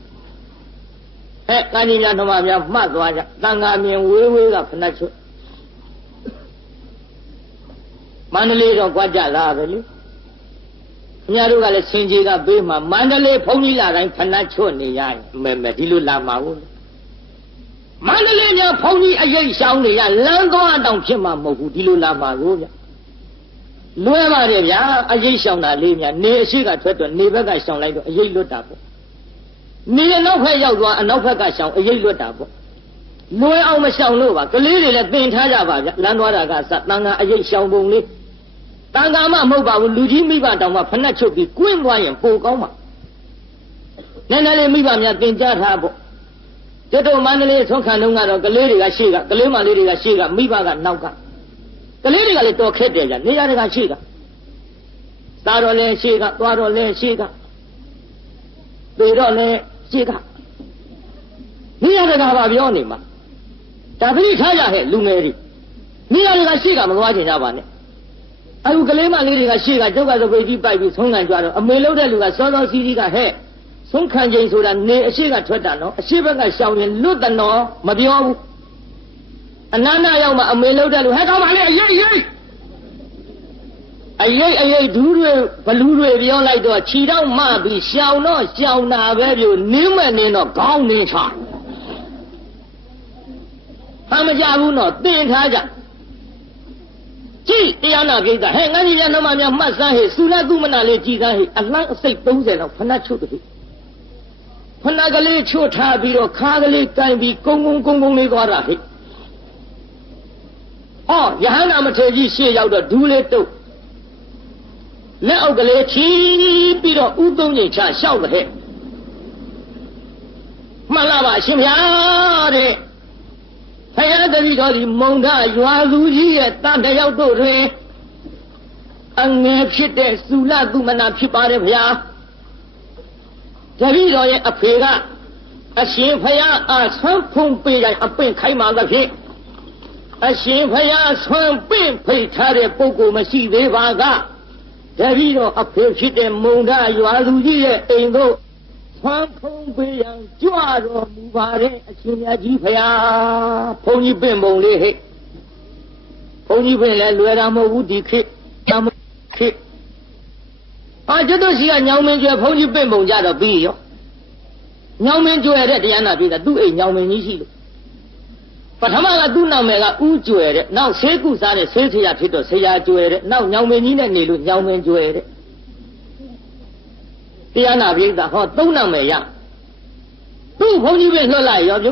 ကန်းကြီးများနှမများမှတ်သွားကြတန်ဃာမြင်ဝေးကဖဏချွတ်မန္တလေးတော့ကြွကြလာပဲလေခင်ဗျားတို့ကလည်းစင်ကြီးကပေးမှမန္တလေးဘုန်းကြီးလာတိုင်းဖဏချွတ်နေရရင်မဲဒီလိုလာမှာဘူးမန္တလေးများဘုန်းကြီးအရေးရှောင်းနေရလမ်းသွားတောင်ဖြစ်မှာမဟုတ်ဘူးဒီလိုလာမှာကိုဗျလွဲပါတယ်ဗျာအရေးရှောင်းတာလေးများနေအရှိကထွက်တော့နေဘက်ကရှောင်းလိုက်တော့အရေးလွတ်တာပေါ့နေအနောက်ဘက်ရောက်သွားအနောက်ဘက်ကရှောင်းအရေးလွတ်တာပေါ့လွဲအောင်မရှောင်းလို့ပါကလေးတွေလည်းသင်ထားကြပါဗျလမ်းသွားတာကစတန်ဃာအရေးရှောင်းပုံလေးတန်ဃာမှမဟုတ်ပါဘူးလူကြီးမိဘတောင်မှဖနှက်ချုပ်ပြီးကွင်းသွားရင်ပိုကောင်းပါနည်းနည်းလေးမိဘများသင်ကြားထားပေါ့ကျွတ်တို့မန္တလေးဆုံးခံတော့ကတော့ကလေးတွေကရှေ့ကကလေးမလေးတွေကရှေ့ကမိဘကနောက်ကကလေးတွေကလည်းတော်ခက်တယ်ဗျနေရာတွေကရှေ့ကသားတော်လည်းရှေ့ကသွားတော်လည်းရှေ့ကသေတော့လည်းရှေ့ကနေရာတွေကပါပြောနေမှာဒါပြိထားကြဟဲ့လူငယ်တွေ မိရတွေကရှေ့ကမသွားချင်ကြပါနဲ့အခုကလေးမလေးတွေကရှေ့ကကြောက်ကစပိတ်ကြီးပိုက်ပြီးဆုံးခံကြတော့အမေလုံးတဲ့လူကစောစောစီးစီးကဟဲ့ဆုံးခံချိန်ဆိုတာနေအရှိကထွက်တာနော်အရှိဘက်ကရှောင်ရင်လွတ်တယ်နော်မပြောဘူးအနန္တရောက်မှအမေလုံးတဲ့လူဟဲ့ကောင်းပါလေအရေးဒူးတွေဘလူးတွေပြောလိုက်တော့ခြေတော့မှပြီးရှောင်တော့ရှောင်တာပဲပြိုနင်းမဲ့နင်းတော့ခေါင်းနေချဟာမကြဘူးနော်သင်ထားကြကြည့်တရားနာပိဋကဟဲ့ငါကြီးရနှမများမှတ်စမ်းဟဲ့သုရသုမနာလေးကြည်စမ်းဟဲ့အလှမ်းအစိတ်30လောက်ဖဏချုပ်တပြီဖဏကလေးချွတ်ထားပြီးတော့ခါကလေးတိုင်ပြီးကုန်းလေးသွားတာဟဲ့ဟောယဟန္တာမထေရကြီးရှေ့ရောက်တော့ဒူးလေးတုတ်လက်အောက်ကလေးချီးပြီးတော့ဥသုံးချိန်ချလျှောက်တဲ့မှန်လားပါအရှင်ဗျာတဲ့ဖယားတပည့်တော်ဒီမုံဒရွာသူကြီးရဲ့တန်တယောက်တို့တွင်အငယ်ဖြစ်တဲ့သုလသုမနာဖြစ်ပါတယ်ဗျာတပည့်တော်ရဲ့အဖေကအရှင်ဖယားအားဆွမ်းဖုံးပေးတိုင်းအပင့်ခိုင်းပါသဖြင့်အရှင်ဖယားဆွမ်းပင့်ဖိတ်ထားတဲ့ပုဂ္ဂိုလ်မရှိသေးပါကတပည့်တော်အဖေဖြစ်တဲ့မုံဒရွာသူကြီးရဲ့အိမ်တို့ဆွမ်းဖုံးပေးရန်ကြွတော်မူပါတဲ့အရှင်မြတ်ကြီးဖယားဘုန်းကြီးပင့်ပုံလေးဟဲ့ဘုန်းကြီးပင့်လဲလွယ်တာမဟုတ်ဘူးဒီခေတ်ကျွတ်တို့ရှိကညောင်မင်းကျွဲဘုန်းကြီးပင့်ပုံကြတော့ပြီးရောညောင်မင်းကျွဲတဲ့တရားနာပြည်ကသူ့အိမ်ညောင်မင်းကြီးရှိလို့ပထမကသူ့နာမည်ကဥကျွဲတဲ့နောက်ဆေးကုစားတဲ့ဆေးဆရာဖြစ်တော့ဆရာကျွဲတဲ့နောက်ညောင်မင်းကြီးနဲ့နေလို့ညောင်မင်းကျွဲတဲ့တရားနာပြည်ကဟောသုံးနာမည်ရသူ့ဘုန်းကြီးပဲလွတ်လိုက်ရောပြု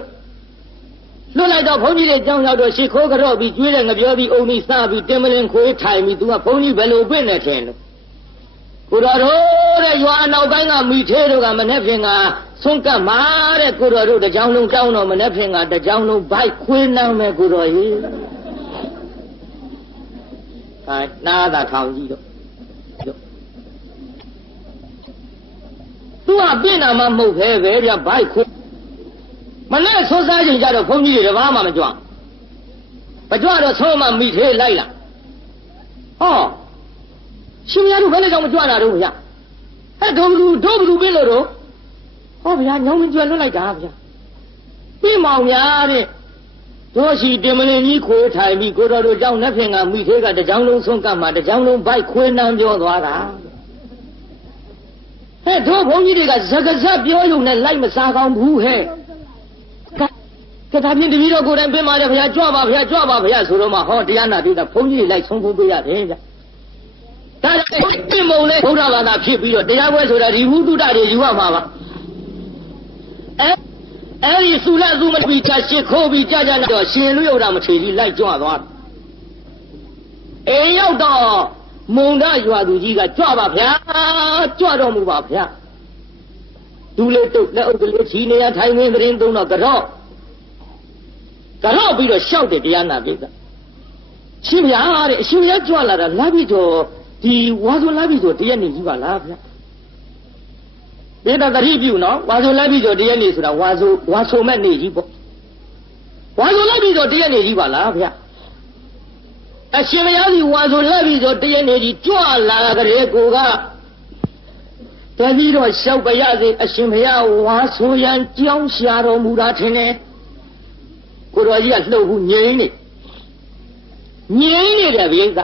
လွတ်လိုက်တော့ဘုန်းကြီးတွေကြောင်းရောက်တော့ရှ िख ိုးကြော့ပြီးကျွေးတဲ့ငပြောပြီးအုံပြီးစားပြီးတင်မလင်ခွေးထိုင်ပြီးသူကဘုန်းကြီးဘယ်လိုပြင့်နေထင်လို့ကိုတော်တို့တဲ့ရွာနောက်ပိုင်းကမိသေးတို့ကမနေ့ဖြင့်ကဆုံးကတ်မှာတဲ့ကိုတော်တို့တကြောင်လုံးတောင်းတော့မနေ့ဖြင့်ကတကြောင်လုံးဘိုက်ခွေးနှမ်းမဲ့ကိုတော်ကြီးအဲနားသာထောင်ကြည့်တော့သူကပြင့်တာမှမဟုတ်ပဲဗျဘိုက်ခွေးမနဲ့ဆိုးစားချိန်ကြတော့ဘုန်းကြီးတွေတဘာမှမကြွမကြွတော့ဆုံးမမိသေးလိုက်လာဟောရှင်များတို့ဘယ်နဲ့ကြောင့်မကြွတာတော့ဗျာဟဲ့ဒုဘလူပြင်းလို့တော့ဟောဗျာညောင်းမကြွလွတ်လိုက်တာဗျာပြင်းမောင်များတဲ့တို့ရှိတင်မလင်ကြီးခွေးထိုင်ပြီးကိုတော်တို့ကြောင့်လက်ဖြင့်ကမိသေးကတကြောင်လုံးဆုံးကပ်မှာတကြောင်လုံးဘိုက်ခွေးနှမ်းပြောသွားတာဟဲ့တို့ဘုန်းကြီးတွေကဇကဇက်ပြောရုံနဲ့လိုက်မစားကောင်းဘူးဟဲ့ကဲဒါဖြင့်တပည့်တော်ကိုယ်တိုင်ပြင်ပါတယ်ဗျာကြွပါဗျာဆိုတော့မှဟောတရားနာပြီးတော့ဘုန်းကြီးတွေလိုက်ဆုံးဖုံးပေးရတယ်ဗျာဒါလည်းပြင်မုံလေးဘုရားဘာသာဖြစ်ပြီးတော့တရားပွဲဆိုတာဒီဝုဒ္ဓတွေယူရမှာပါအဲဒီသုလသုမတိချရှ िख ိုးပြီးကြာတော့ရှင်လူရုပ်တာမထေကြီးလိုက်ကြွသွားအိမ်ရောက်တော့မုံဒရွာသူကြီးကကြွပါဗျာကြွတော်မူပါဗျာဒူးလေးတုတ်လက်အုပ်ကလေးချီနေရထိုင်နေသတင်းသုံးတော့ကြော့ပြီးတော့ရှောက်တယ်တရားနာပိကရှင်ဗျာတဲ့အရှင်ရကြွလာတာလာပြီတော့ဒီဝါဆိုလာပြီဆိုတရက်နေကြီးပါလားဗျာဒေတာတတိပြုနော်ဝါဆိုလာပြီဆိုတရက်နေဆိုတာဝါဆိုမဲ့နေကြီးပေါ့ဝါဆိုလာပြီဆိုတရက်နေကြီးပါလားဗျာအရှင်မယားကြီးဝါဆိုလာပြီဆိုတရက်နေကြီးကြွလာကြတဲ့ကိုကတပည့်တော့လျှောက်ပါရစေအရှင်ဘုရားဝါဆိုရန်ကြောင်းရှာတော်မူတာထင်တယ်ကိုတော်ကြီးကလှုပ်ဘူးငြိမ်းနေတယ်ဗျိက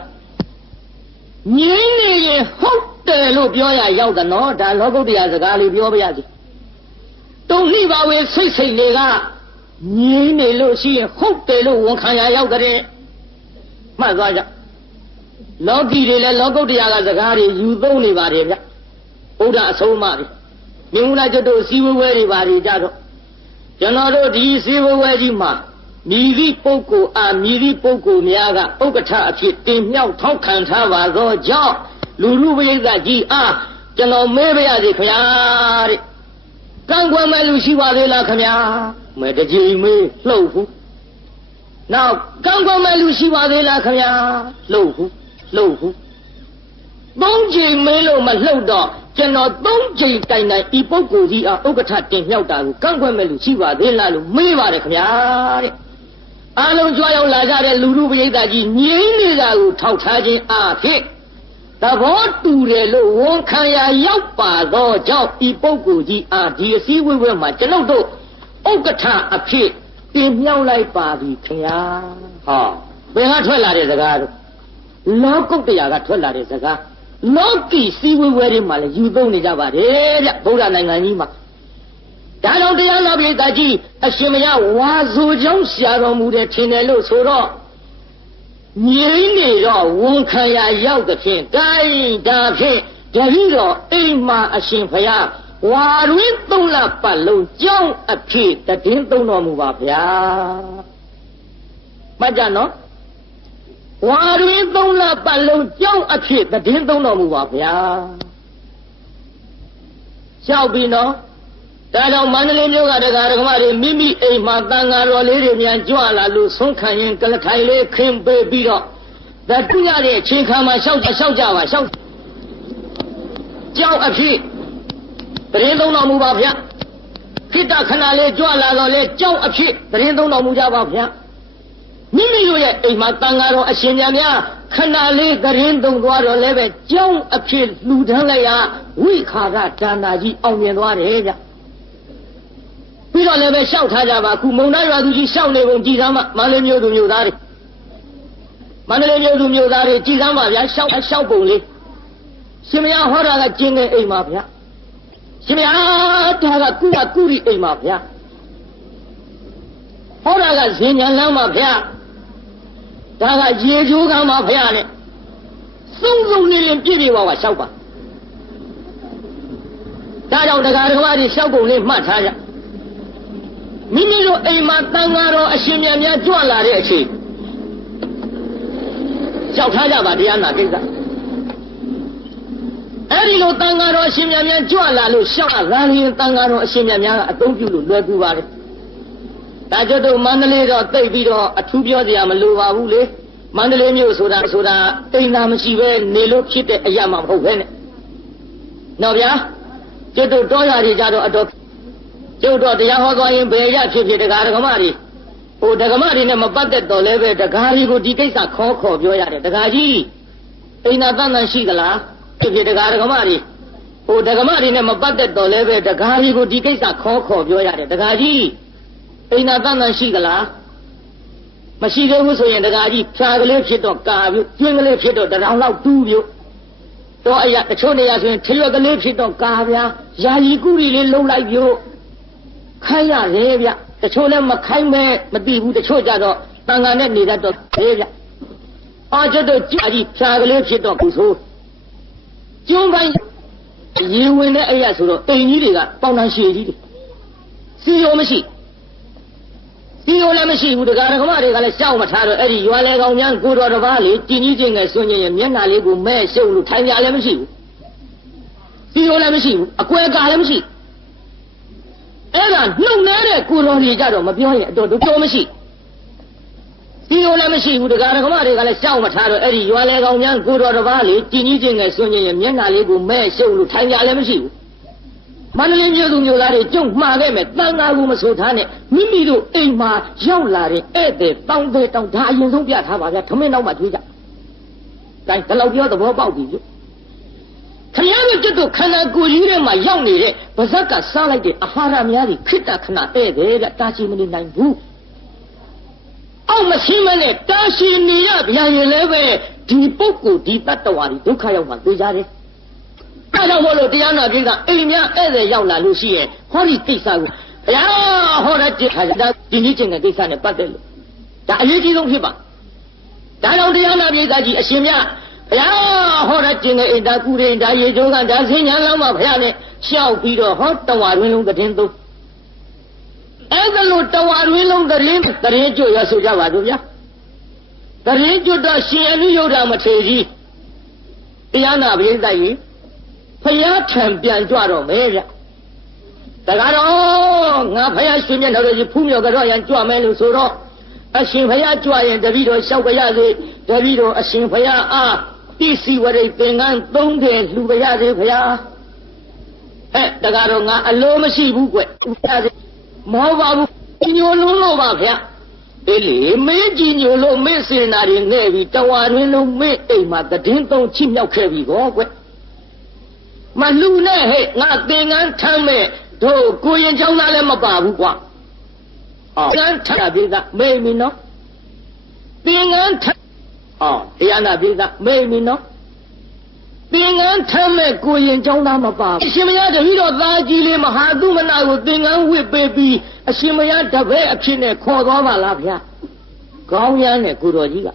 ငြိမ်းနေရင်ဟုတ်တယ်လို့ပြောရရောက်တယ်နော်ဒါလောကုတ္တရာစကားလေးပြောပါရစေတုံ့နှိပါဝေစိတ်တွေကငြိမ်းနေလို့ရှိရင်ဟုတ်တယ်လို့ဝန်ခံရရောက်တဲ့မှတ်သွားကြလောကီတွေလည်းလောကုတ္တရာကစကားတွေယူသုံးနေပါတယ်ဗျဘုရားအဆုံးအမတွေမြင်ဦးလားကျွတ်တို့စီဝဲတွေပါတွေကြတော့ကျွန်တော်တို့ဒီစီဝဲကြီးမှာမြည်သည့်ပုဂ္ဂိုလ်အားမြည်သည့်ပုဂ္ဂိုလ်များကဥက္ကဋ္ဌအဖြစ်တင်မြှောက်ထောက်ခံထားပါသောကြောင့်လူလူပရိသတ်ကြီးအားကျွန်တော်မဲပါရစေခင်ဗျာတဲ့ကံကွယ်မဲ့လူရှိပါသေးလားခင်ဗျာမဲတကြီးမေးလှုပ်ဘူးနောက်ကံကွယ်မဲ့လူရှိပါသေးလားခင်ဗျာလှုပ်ဘူးသုံးချိန်မေးလို့မလှုပ်တော့ကျွန်တော်သုံးချိန်တိုင်ဒီပုဂ္ဂိုလ်ကြီးအားဥက္ကဋ္ဌတင်မြှောက်တာကိုကံကွယ်မဲ့လူရှိပါသေးလားလို့မေးပါတယ်ခင်ဗျာတဲ့ အားလုံးကြွားရောက်လာကြတဲ့လူလူပရိသတ်ကြီးငြိမ်းနေတာကိုထောက်ထားခြင်းအားဖြင့်သဘောတူတယ်လို့ဝန်ခံရရောက်ပါသောကြောင့်ဤပုဂ္ဂိုလ်ကြီးအားဒီအစည်းအဝေးမှာကျွန်ုပ်တို့ဥက္ကဋ္ဌအဖြစ်တင်မြှောက်လိုက်ပါပြီခင်ဗျာဟောဘယ်ကထွက်လာတဲ့စကားတို့လောကုတ္တရာကထွက်လာတဲ့စကားလောကီစည်းဝေးဝဲတွေမှာလည်းယူသုံးနေကြပါတယ်ဗျဗုဒ္ဓနိုင်ငံကြီးမှာဒါကြောင့်တရားနာပိဋကကြီးအရှင်မယဝါဆိုကြောင်းရှာတော်မူတဲ့ထင်တယ်လို့ဆိုတော့ငြိမ်းနေတော့ဝန်ခံရရောက်သဖြင့်ကိုင်းဒါဖြင့်တတိတော်အိမ်မှာအရှင်ဘုရားဝါရင်းသုံးလပတ်လုံးကြောင်းအဖြစ်တည်င်းသုံးတော်မူပါဗျာမှတ်ကြနော်ဝါရင်းသုံးလပတ်လုံးကြောင်းအဖြစ်တည်င်းသုံးတော်မူပါဗျာလျှောက်ပြီးနော်ဒါကြောင့်မန္တလေးမြို့ကတရားဓမ္မတွေမိမိအိမ်မှာတန်ဃာတော်လေးတွေများကြွလာလို့ဆုံးခံရင်ကလခိုင်လေးခင်းပေးပြီးတော့ဒါတူရတဲ့အချိန်ခါမှာရှောက်ကြပါရှောက်ကြောင်းအဖြစ်တရင်သုံးတော်မူပါဗျာခိတ္တခဏလေးကြွလာတော့လေကြောင်းအဖြစ်တရင်သုံးတော်မူကြပါဗျာမိမိတို့ရဲ့အိမ်မှာတန်ဃာတော်အရှင်များခဏလေးတရင်သုံးသွားတော့လည်းပဲကြောင်းအဖြစ်လှူဒန်းလိုက်ရဝိခါရဒါနာကြီးအောင်မြင်သွားတယ်ဗျာပြီးတော့လည်းပဲရှောက်ထားကြပါခုမုံသားရွာသူကြီးရှောက်နေပုံကြည်သမ်းမမန္တလေးမြို့သူမြို့သားတွေမန္တလေးမြို့သူမြို့သားတွေကြည်သမ်းပါဗျာရှောက်ပုံလေးရှင်မယားဟောတာကကျင်းတဲ့အိမ်ပါဗျာရှင်မယားဒါကကုရီအိမ်ပါဗျာဟောတာကဇင်ညာလမ်းပါဗျာဒါကရေကျိုးကမ်းပါဗျာနဲ့စုံနေရင်ပြည့်ပြည့်ဝဝရှောက်ပါဒါကြောင့်တရားဓမ္မတွေရှောက်ပုံလေးမှတ်ထားကြမိမိတို့အိမ်မှာတန်ဃာတော်အရှင်များကြွလာတဲ့အချိန်လျှောက်ထားကြပါတရားနာကိစ္စအဲ့ဒီလိုတန်ဃာတော်အရှင်များကြွလာလို့လျှောက်လာရင်တန်ဃာတော်အရှင်များကအသုံးပြုလို့လွယ်ကူပါတယ်ဒါကြတော့မန္တလေးတော့သိပ်ပြီးတော့အထူးပြောစရာမလိုပါဘူးလေမန္တလေးမြို့ဆိုတာအိမ်သာမရှိပဲနေလို့ဖြစ်တဲ့အရာမှမဟုတ်ပဲနဲ့နော်ဗျာကျွတ်တို့တောရတွေကြတော့အတော်ကျုပ်တော့တရားဟောသွားရင်ဘယ်ရဖြစ်ဖြစ်တရားဓမ္မတွေဟိုတရားဓမ္မတွေနဲ့မပတ်သက်တော့လည်းပဲတရားတွေကိုဒီကိစ္စခေါ်ပြောရတယ်တရားကြီးအိမ်သာတန်တန်ရှိသလားဖြစ်ဖြစ်တရားဓမ္မတွေဟိုတရားဓမ္မတွေနဲ့မပတ်သက်တော့လည်းပဲတရားတွေကိုဒီကိစ္စခေါ်ပြောရတယ်တရားကြီးအိမ်သာတန်တန်ရှိသလားမရှိသေးဘူးဆိုရင်တရားကြီးဖြာကလေးဖြစ်တော့ကာပြုကျွင်းကလေးဖြစ်တော့တရောင်လောက်တူးပြုတော့အရာတချို့နေရာဆိုရင်ထရွက်ကလေးဖြစ်တော့ကာဗျာယာယီကုရီလေးလုံးလိုက်ပြုခိုင်းရတယ်ဗျတချို့လည်းမခိုင်းပဲမသိဘူးတချို့ကြတော့တန်ခါနဲ့နေတတ်တော့သေးဗျအားကျတော့ကြာကြီးဖြာကလေးဖြစ်တော့ဘူးဆိုကျွန်းပိုင်းရေဝင်တဲ့အရာဆိုတော့အိမ်ကြီးတွေကပေါင်တန်းရှည်ကြီးတွေစီရောမရှိစီရောလည်းမရှိဘူးတရားဓမ္မတွေကလည်းရှောက်မထားတော့အဲ့ဒီရွာလေကောင်များကိုတော်တစ်ပါးလေကြည်ကြီးချင်းငယ်ဆွညင်ရဲ့မျက်နှာလေးကိုမဲ့ရှုပ်လို့ထိုင်ကြလည်းမရှိဘူးစီရောလည်းမရှိဘူးအကွဲကားလည်းမရှိအဲ့ဒါနှုတ်နေတဲ့ကိုတော်ကြီးကြတော့မပြောရင်အတော်တို့မရှိစီရောလည်းမရှိဘူးတရားဓမ္မတွေကလည်းရှောက်မထားတော့အဲ့ဒီရွာလေကောင်များကိုတော်တစ်ပါးလေကြည်ကြီးချင်းငယ်ဆွညင်ရဲ့မျက်နှာလေးကိုမဲ့ရှုပ်လို့ထိုင်ကြလည်းမရှိဘူးမန္တလေးမြို့သူမြို့သားတွေကြုံမှားခဲ့မယ်တန်ခါကူမဆိုထားနဲ့မိမိတို့အိမ်မှာရောက်လာတဲ့ဧည့်သည်တောင်းတဲ့တောင်းဒါအရင်ဆုံးပြထားပါဗျာထမင်းတော့မှကြွေးကြ။ဒါဒီလောက်ပြောသဘောပေါက်ပြီကျခရမ်းတို့တို့ခန္ဓာကိုယ်ကြီးထဲမှာရောက်နေတဲ့ဗဇက်ကစားလိုက်တဲ့အဟာရများကြီးခိတ္တခဏဧည့်သည်တဲ့တာရှိမနေနိုင်ဘူး။အောက်မရှိမနဲ့တာရှိနေရဗျာရင်လည်းပဲဒီပုဂ္ဂိုလ်ဒီတတ္တဝါဒီဒုက္ခရောက်မှသိကြတယ်။ဒါကြောင့်မို့လို့တရားနာပြည်ကအိမ်များဧည့်သည်ရောက်လာလို့ရှိရင်ဟောဒီကိစ္စကိုဘုရားဟောတဲ့จิตခါဒါဒီနည်းချင်းတဲ့ကိစ္စနဲ့ပတ်သက်လို့ဒါအရေးကြီးဆုံးဖြစ်ပါဒါကြောင့်တရားနာပြည်ကြီးအရှင်မြတ်ဘုရားဟောတဲ့ကျင်တဲ့အိမ်ဒါကုရိန်ဒါရေကျိုးကဒါစင်ညာလောင်းမှာဘုရားနဲ့ရှောက်ပြီးတော့ဟောတဝါတွင်လုံးသတင်းသုံးအဲ့ဒါလို့တဝါတွင်လုံးသတင်းကျွတ်ရဆိုကြပါတို့ဗျာသတင်းကျွတ်တော့ရှင်အနုယုဒ္ဓမထေကြီးတရားနာပြည်ကြီးဖယားထံပြန်ကြွတော့မယ်ဗျတကားတော့ငါဖယားရွှေမျက်နှာတော်ကြီးဖူးမြော်ကြတော့ရန်ကြွမယ်လို့ဆိုတော့အရှင်ဖယားကြွရင်တပည့်တော်လျှောက်ကြရစေတပည့်တော်အရှင်ဖယားအားတိစီဝရိတ်သင်္ကန်းသုံးတယ်လှူကြရစေဖယားတကားတော့ငါအလိုမရှိဘူးကွဖယားစေမဟုတ်ပါဘူးညိုလုံးလို့ပါဗျ Eli meji nyolo me senari nevi tawarino me ema gadinton chimyao kevi gogwe. Malune he nga tengan tame do kuyen jauna le mababu kwa. Tengan tame biga me mi no. Tengan tame tiana biga me mi no. Tengan tame kuyen jauna mababu. Shimaya de hiro daji le mahadu manago tengan we baby. Shimaya de ve akine khodo ma la phya. Gong yan ne kuro ji ga.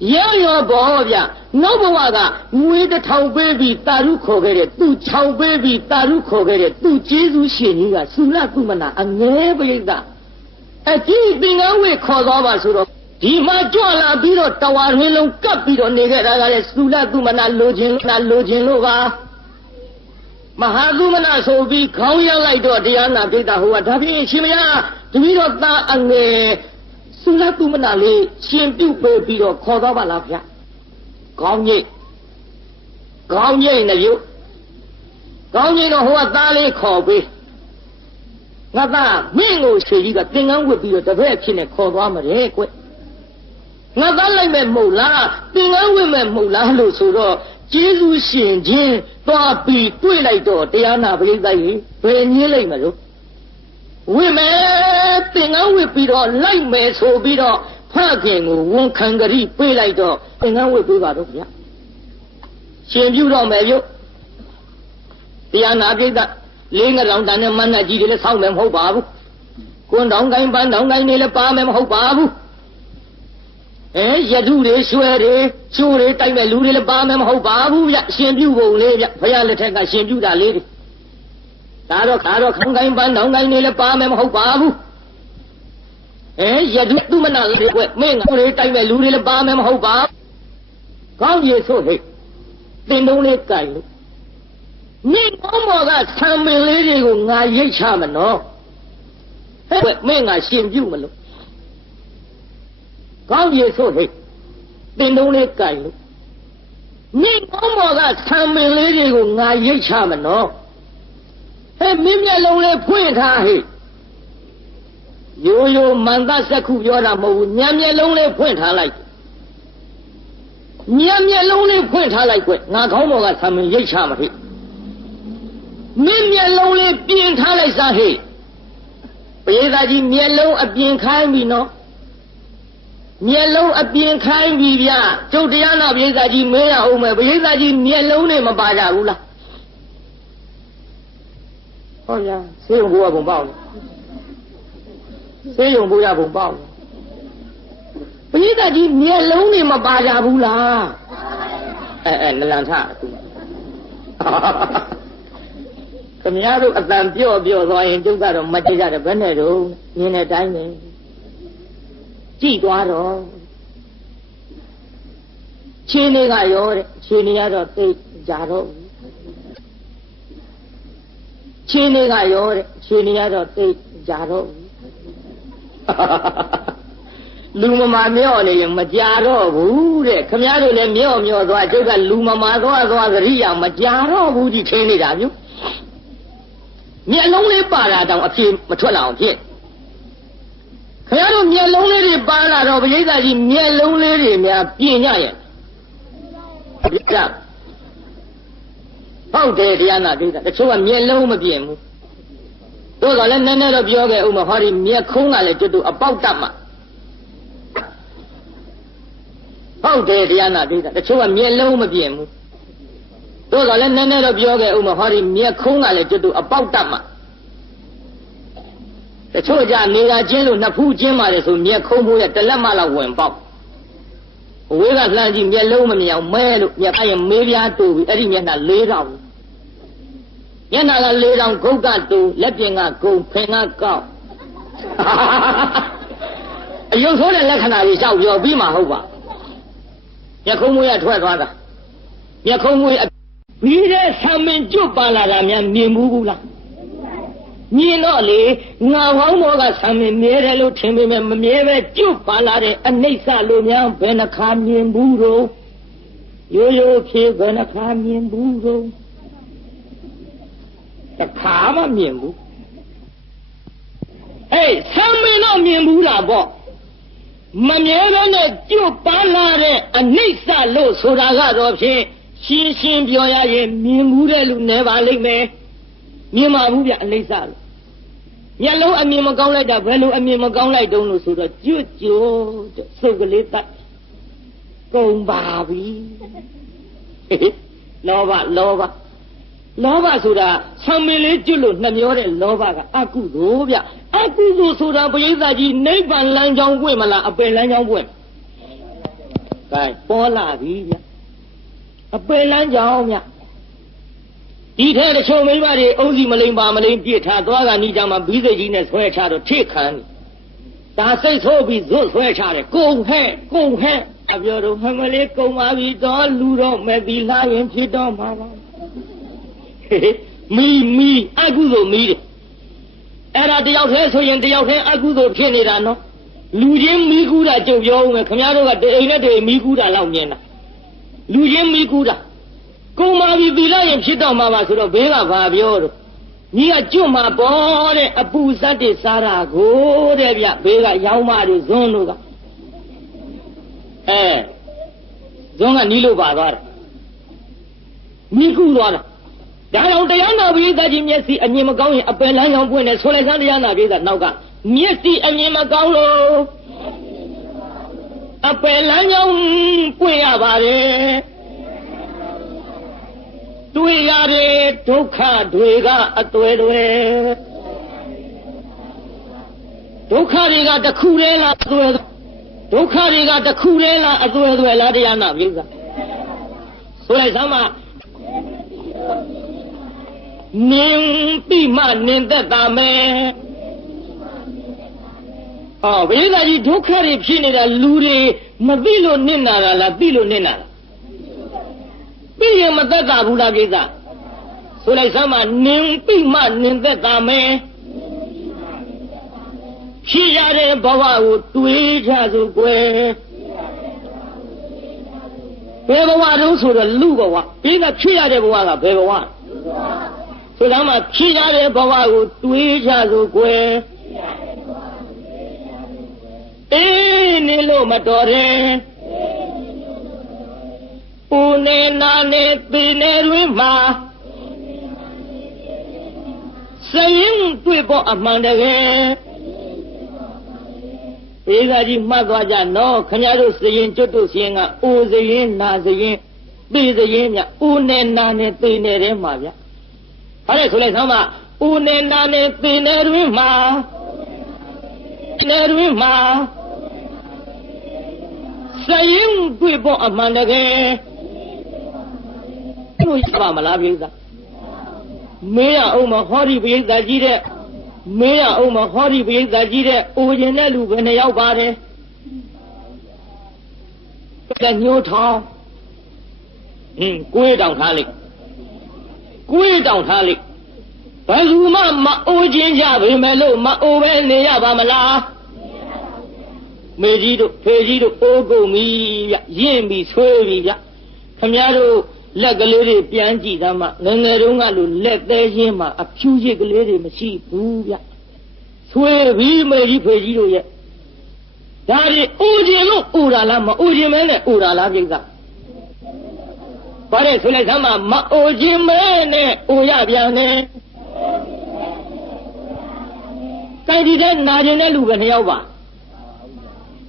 Yo bo bya no bwa ga ngwe de thau baby taru kho ge de tu chau baby taru kho ge de tu jesu shin ji ga sula tu mana ange pai da. Ti tengan we kho do ba so do di ma jwa la pi do tawa rin long kap pi do ne ge da ga le sula tu mana lo chin lo ba. Mahadumana so bi khong yan lai do taya na pai da ho wa da phin Shimaya tumi do ta ange Sula tu mana le shin pyu pe pi do kho do ba la phya. Kaung nyi ne yu. Kaung nyi do ho wa ta le kho pe. Nga ta min ko shwe ji ga tengan wit pi do ta phe phit ne kho twa ma de kwe. Nga ta lai me mou la tengan wit me mou la lo so do Jesu shin jin twa pi twai lai do taya na pai da yi phe nyi lai ma lo. Wit me tengan wit pi do lai me so pi do pha khin ko won khan gari pai lai do tengan wit pai ba do bya. Shin pyu do me pyu. Taya na pai da le nga rong dan ne man na ji de le saung me ma hot ba bu. Kun dong gai ban dong gai ne le pa me ma hot ba bu. Yadu de shwe de chu de tai me lu de le ba me ma hot ba bu bya. Shin pyu bong le bya. Phaya let thek ka shin pyu da le de. Da do khang gai ban dong gai ne le pa me ma hot ba bu. Yadu tu mana le kwe me nga de tai me lu de le ba me ma hot ba. Kaung ye so he. Tin dong le kai lu. Ni ngom mo ga san min le de ko nga yait cha ma no. Me nga shin pyu ma lo. Kaung ye so he. Tin dong le kai lu. Ni ngom mo ga san min le de ko nga yait cha ma no. Min myat long le phwint tha he. Yo man da sat khu pyo da ma ho bu nyan myat long le phwint tha lai. Nyan myat long le phwint tha lai kwe nga khong mo ga san min yait cha ma he. Min myat long le pyin tha lai sa he. Pye da ji myat long a pyin khai bi no. Myat long a pyin khai bi bya. Chou taya na pye da ji me ya ho me pye da ji myat long ne ma pa ja bu la. Ho ya, se yong bo bong bao. Se yong bo ya bong bao. Pye da ji myat long ne ma pa ja bu la. Na lan tha tu. ခင်ဗျားတို့အတန်ပြော့သွားရင်ကျုပ်ကတော့မကြည့်ကြတယ်ဘယ်နဲ့တော့မြင်တဲ့အတိုင်းပဲကြည့်သွားတော့ခြေနေကရောတဲ့ခြေနေရတော့သိကြတော့ခြေနေကရောတဲ့ခြေနေရတော့သိကြတော့လူမမာမြော့နေရင်မကြတော့ဘူးတဲ့ခင်ဗျားတို့လည်းမြော့သွားကျုပ်ကလူမမာသွားသတိရမကြတော့ဘူးဒီခင်းနေတာမျိုး မျက်လုံးလေးပါလာတော့အပြေမထွက်လာအောင်ဖြစ်ခင်ဗျားတို့မျက်လုံးလေးတွေပါလာတော့ပရိသတ်ကြီးမျက်လုံးလေးတွေများပြင်ညရဲ့ပြကြဟုတ်တယ်တရားနာဒိဋ္ဌတချို့ကမျက်လုံးမပြင်ဘူးတို့ကလည်းနည်းနည်းတော့ပြောခဲ့ဦးမဟောဒီမျက်ခုံးကလည်းကျွတ်တူအပေါက်တတ်မှာဟုတ်တယ်တရားနာဒိဋ္ဌတချို့ကမျက်လုံးမပြင်ဘူး တို့ကလည်းနည်းနည်းတော့ပြောခဲ့ဦးမဟောဒီမျက်ခုံးကလည်းကျွတ်တူအပေါက်တတ်မှာတချို့ကြနေတာချင်းလို့နှစ်ဖူးချင်းပါလေဆိုမျက်ခုံးဖို့ရတလက်မလောက်ဝင်ပေါက်အဝေးကလှမ်းကြည့်မျက်လုံးမမြင်အောင်မဲလို့မျက်ခိုင်းမေးပြားတူပြီးအဲ့ဒီမျက်နှာ၄တောင်မျက်နှာက၄တောင်ဂုတ်ကတူလက်ပြင်ကဂုံဖင်ကကောက်အယုံဆိုးတဲ့လက္ခဏာကြီးလျှောက်ပြောပြီးမှဟုတ်ပါမျက်ခုံးမွေးရထွက်သွားတာမျက်ခုံးမွေး မိတဲ့ဆံမင်ကျွတ်ပါလာတာများမြင်ဘူးလားမြင်တော့လေငါဟောင်းဘောကဆံမင်မြဲတယ်လို့ထင်ပေမဲ့မမြဲပဲကျွတ်ပါလာတဲ့အနိစ္စလို့များဘယ်နှခါမြင်ဘူးတော့ရိုးဖြေဘယ်နှခါမြင်ဘူးတော့တစ်ခါမှမြင်ဘူး三没那面不啦不，没面了那就搬来的内山路说那个照片，新新表演的面不的路那把里面，面嘛不变内山路，人路面嘛刚来的，白路面嘛刚来东路说的就收个礼拜，公巴比，嘿嘿，老吧。老爸说的，上面的就路那苗的老爸个阿姑多边，阿姑多说的不是自己那帮南疆鬼嘛啦，阿北南疆鬼，哎，包拉皮边，阿北南疆边，第天的小妹妹的，欧西么零八么零，别查多个你讲嘛，比自己那出来查都太看的，但谁说比做出来查的公开，阿表都他们的公马比到路上没比拉人去到妈妈。咪，阿姑做咪的，那这要天所以这要天阿姑做骗你的喏，如今咪姑的就要我们，看伢这个对咪姑的老年了，如今咪姑的，公妈比那人知道妈妈说的别个发表了，你个舅妈包的不杀的杀啦过的别个要妈的zon那个，zon个你都把到了，咪姑多了。然后这样那边在今面是你们讲的，本来想不呢，出来看这样那边的那个，面是你们讲喽，本来想不呀吧的，对呀的，都看对个，对，都看这个这苦人了，对，都看这个这苦人了，对，那这样那边的，出来什么？您闭嘛您的大门，为啥你都看的皮那个路的，没闭了您那个了，闭也没得大不了给啥，说来什么您闭嘛您的大门，皮下的把我对着就归，别个话都说的路个话，别个皮下的不话个别个话。说他们皮下的把我对下就归，你老么多人，不能拿你对那人骂，声音对不阿妈的人，这个就骂大家喏，看家都声音就都声啊，我声音那声音，别声音呀，不能拿你对那人骂呀。后来出来什么？不能拿你对那人骂，声音对不阿妈那个，为什么拉鼻子？没让我们好的鼻子记得，没让我们好的鼻子记得，我现在路边的要把的，这牛肠，鬼当他的。鬼当他的，白如嘛欧金家为买路嘛欧为你呀把么啦，没记住，非记住欧狗米呀，人米吹米呀，他们家都那个里的编辑的嘛，那种啊都来带些嘛，표시个里的嘛是不呀，吹米没记非记住呀，但是欧金路欧啦啦嘛，欧金门的欧啦啦这个。把这出来什么？马欧金门呢？欧亚边呢？该地在哪进来路边要吧？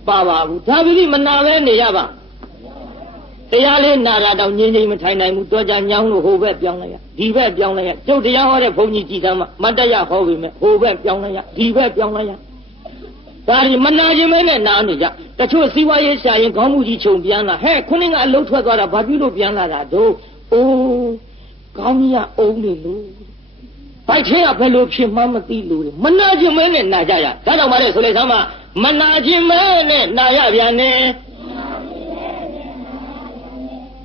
爸，他比你们哪来你呀吧？这样的哪来到年纪们太难么？多家娘路后边标了呀，里边标了呀，就这样我的朋友记得嘛，没这样后边没后边标了呀，里边标了呀。但是们哪进门呢？哪里呀？这就西瓜也下人刚不去穷变了，可能俺老出多了，把比路变了啦都，刚呀欧的路，白天呀白路皮妈妈地路的，们哪进门呢？哪家呀？咱到嘛的说来什么？们哪进门呢？哪呀边呢？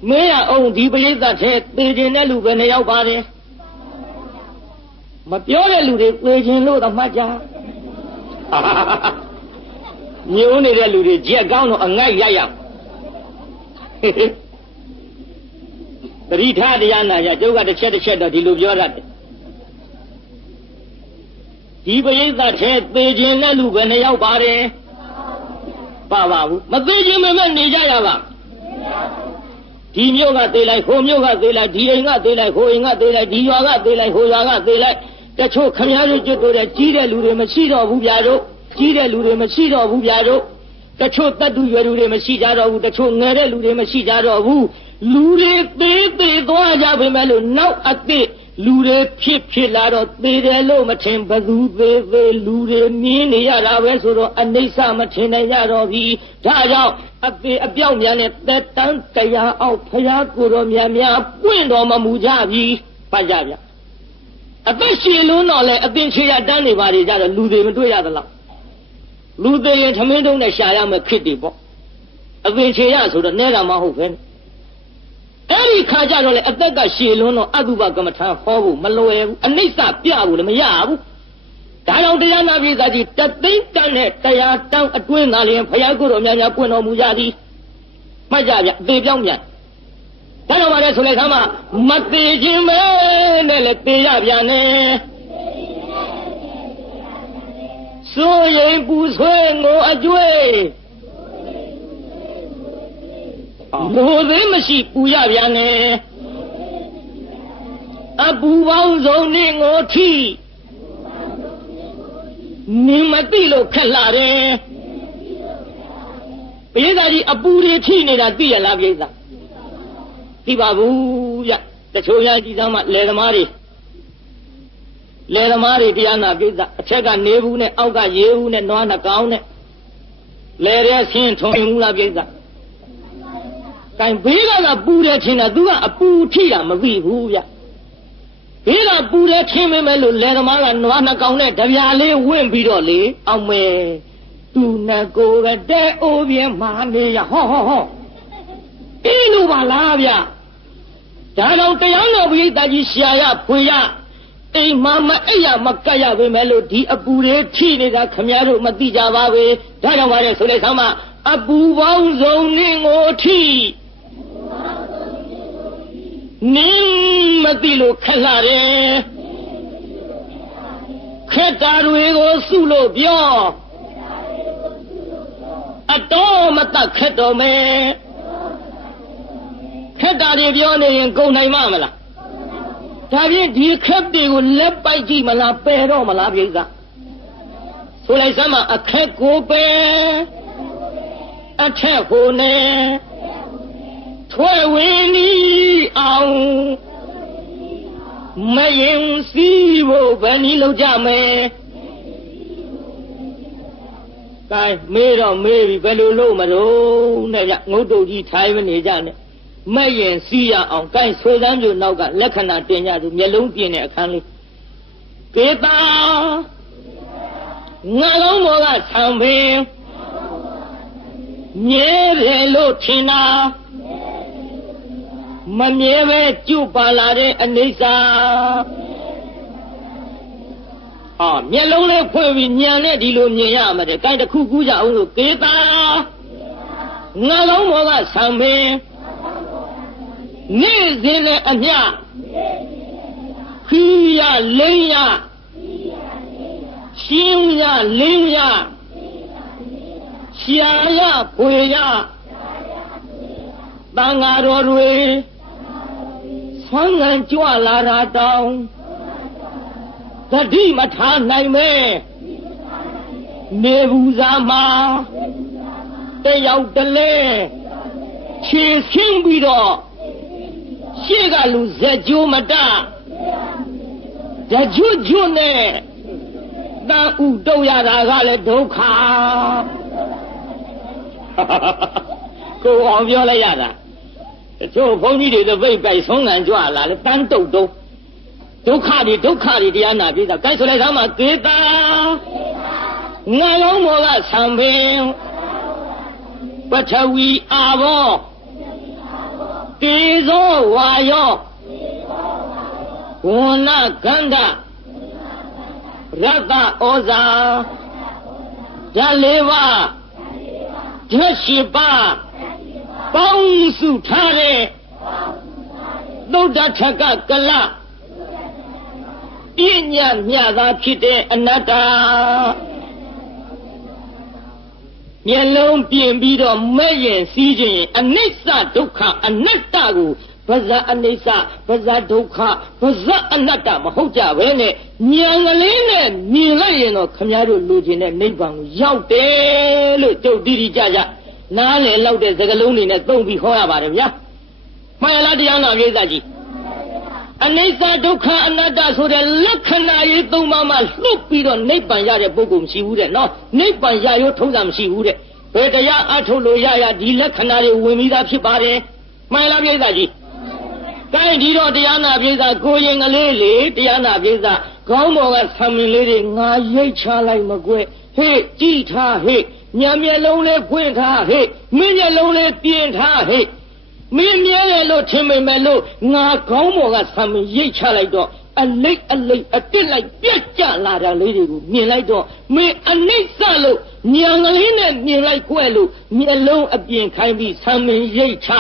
没呀欧地不是咱车，对着那路边的要把的，没标的路的对着路的嘛家，哈哈哈哈。牛那个路的结刚了，爱一样，嘿嘿。这里他的呀那呀，就个这吃的的路标上的， ဒီပရိသတ်ထဲသေခြင်းနဲ့လူပဲနှစ်ယောက်ပါတယ်ပါဘူးမသေးခြင်းမဲ့နေကြရပါဒီမျိုးကသေးလိုက်ဟိုမျိုးကသေးလိုက်ဒီအိမ်ကသေးလိုက်ဟိုအိမ်ကသေးလိုက်ဒီရွာကသေးလိုက်ဟိုရွာကသေးလိုက်တချို့ခမည်းတော်ကျွတ်တို့တဲ့ကြီးတဲ့လူတွေမရှိတော့ဘူးဗျာတို့ကြီးတဲ့လူတွေမရှိတော့ဘူးဗျာတို့တချို့တတ်တူရွယ်လူတွေမရှိကြတော့ဘူးတချို့ငယ်တဲ့လူတွေမရှိကြတော့ဘူးလူတွေသေးသွားကြပေမဲ့လို့နောက်အသစ်လူတွေဖြစ်လာတော့သေးတယ်လို့မထင်ဘသူသေးလူတွေမြင်နေရတာပဲဆိုတော့အနိစ္စမထင်နိုင်ရတော့ပြီဒါကြောင့်အသေးအပြောက်များနဲ့သက်တမ်းတရားအောက်ဖရာကိုယ်တော်များပွင့်တော်မမူကြပြီပတ်ကြဗျအသက်ရှင်လုံးတော့လေအသင်ချေရတန်းနေပါလေကြတော့လူတွေမတွေ့ရသလားလူတွေရင်ထမင်းတုံးနဲ့ရှာရမယ်ခစ်တွေပေါ့အသင်ချေရဆိုတော့နဲတာမဟုတ်ပဲအဲ့ဒီခါကြတော့လေအသက်ကရှည်လွန်းတော့အတုပကမ္မထာဟောဖို့မလွယ်ဘူးအနိစ္စပြဖို့လည်းမရဘူးဒါကြောင့်တရားနာပိသာကြီးတသိန်းတန်းနဲ့တရားတောင်းအတွင်းသားလျင်ဘုရားကိုယ်တော်များပွင့်တော်မူကြသည်မှတ်ကြဗျအသေးပြောင်းမြန်ဒါတော့ပါလေဆိုလိုက်သမ်းမသေးခြင်းပဲနဲ့လေသေးရပြန်နဲ့ဆိုရင်ပူဆွဲငိုအကျွေးဘိုးသေးမရှိပူရပြန်နဲ့အပူပေါင်းစုံနဲ့ငိုထီနေမသိလို့ခက်လာတယ်ပိဿာကြီးအပူတွေထိနေတာသိရလားပိဿာသိပါဘူးဗျတချို့ရကြည့်သားမှလယ်သမားတွေတရားနာပိဿာအချက်ကနေဘူးနဲ့အောက်ကရေဘူးနဲ့နွားနှကောင်းနဲ့လယ်ရဲဆင်းထုံဘူးလားပိဿာတိုင်ဘေးကပူတယ်ထင်တာသူကအပူထိတာမသိဘူးဗျဘေးကပူတယ်ထင်ပေမဲ့လို့လယ်သမားကနွားနှကောင်နဲ့တပြားလေးဝင့်ပြီးတော့လေအောင်မယ်သူနှကိုပဲတဲ့အိုးပြင်းမာနေရဟောအေးလို့ပါလားဗျဒါတော့တရားတော်ပိဋကကြီးရှာရဖွေရအိမ်မှာမအိပ်ရမကတ်ရပေမဲ့လို့ဒီအပူတွေထိနေတာခမည်းတော်မသိကြပါဘူးဒါကြောင့်ပါလေဆိုလိုက်သမ်းအပူပေါင်းစုံနဲ့ငိုထိနင်းမသိလို့ခက်လာတယ်ခက်တာတွေကိုစုလို့ပြောအတော်မတတ်ခက်တော်မယ်ခက်တာတွေပြောနေရင်ကုန်နိုင်မလားဒါဖြင့်ဒီခက်တွေကိုလက်ပိုက်ကြည့်မလားပယ်တော့မလားပြိဿဆိုလိုက်စမ်းအခက်ကိုပယ်အထက်ဟိုနဲ့ထွဲဝင်ဤအောင်မရင်စီဖို့ဘယ်နည်းလုပ်ကြမယ်ကဲမေးတော့မေးပြီဘယ်လိုလုပ်မလို့နဲ့ဗျငုတ်တုတ်ကြီးထိုင်မနေကြနဲ့မရင်စီရအောင်ကဲဆွေသမ်းမျိုးနောက်ကလက္ခဏာတင်ကြသူမျက်လုံးပြင်းတဲ့အခန်းလေးကေတာငါလုံးဘောကဆံပင်မြဲတယ်လို့ထင်တာမမြဲပဲကျုပ်ပါလာတဲ့အနေစာမျက်လုံးလေးဖွင့်ပြီးညံနဲ့ဒီလိုမြင်ရမှာတဲ့ကိုင်တစ်ခုကူးကြအောင်လို့ကေတာငါလုံးဘောကဆံပင်နေ့စဉ်နဲ့အမျှခီးရလိမ့်ရရှင်းရလင်းရရှာရဖွေရတန်ဃာတော်တွေဆန်းငံကြွလာတာတောင်သတိမထားနိုင်မဲနေဘူးစားမှာတယောက်တလဲခြေဆင်းပြီးတော့ရှေ့ကလူဇက်ကျိုးမတဇက်ကျွတ်နဲ့တန်ဥတုတ်ရတာကလည်းဒုက္ခကိုအောင်ပြောလိုက်ရတာကျိုးဘုန်းကြီးတွေတော့ပြိတ်ပြိုက်ဆုံးငံကြွလာလေတန်းတုတ်တုံးဒုက္ခတွေတရားနာပြီးသားကဲဆိုလိုက်သားမှာသေတာငါလုံးမောကဆံပင်ပထဝီအာဘောတေဇောဝါယောဝဏကန္ဓရတ္တဩဇာဓာတ်၄ပါးဓာတ်၈ပါးပေါင်းစုထားတဲ့သုဒ္ဓထကကလ ပညာမြတ်သာဖြစ်တဲ့အနတ္တမျက်လုံးပြင်ပြီးတော့မဲ့ရင်စီးခြင်းအနိစ္စဒုက္ခအနတ္တကိုဗဇအနိစ္စဗဇဒုက္ခဗဇအနတ္တမဟုတ်ကြပဲနဲ့ဉာဏ်ကလေးနဲ့မြင်လိုက်ရင်တော့ခမည်းတော်လူချင်းတဲ့နိဗ္ဗာန်ကိုရောက်တယ်လို့ကြုတ်တိတိကြကြနားလည်လောက်တဲ့စကားလုံးတွေနဲ့သုံးပြီးဟောရပါတယ်ဗျာမှန်လားတရားနာပြေစာကြီးအနိစ္စဒုက္ခအနတ္တဆိုတဲ့လက္ခဏာရေးသုံးပါးမှလွတ်ပြီးတော့နိဗ္ဗာန်ရတဲ့ပုဂ္ဂိုလ်မရှိဘူးတဲ့နော်နိဗ္ဗာန်ရရိုးထုံးတာမရှိဘူးတဲ့ဘယ်တရားအထုတ်လို့ရဒီလက္ခဏာတွေဝင်ပြီးသားဖြစ်ပါတယ်မှန်လားပြေစာကြီးကိုင်းဒီတော့တရားနာပြေစာကိုရင်ကလေးလေတရားနာပြေစာခေါင်းပေါ်ကဆံမင်းလေးတွေငါရိတ်ချလိုက်မကွဲဟေ့ကြည်ထားဟေ့ညာမျက်လုံးလေးဖွင့်ထားဟေ့မင်းမျက်လုံးလေးပြင်ထားဟေ့မင်းမြဲတယ်လို့ထင်ပေမဲ့လို့ငါခေါင်းပေါ်ကဆံမင်းရိတ်ချလိုက်တော့အလိတ်အလိတ်အတစ်လိုက်ပြက်ကျလာတာလေးတွေကိုမြင်လိုက်တော့မင်းအနိစ္စလို့ဉာဏ်ကလေးနဲ့မြင်လိုက်ခွဲလို့မျက်လုံးအပြင်ခိုင်းပြီးဆံမင်းရိတ်ချ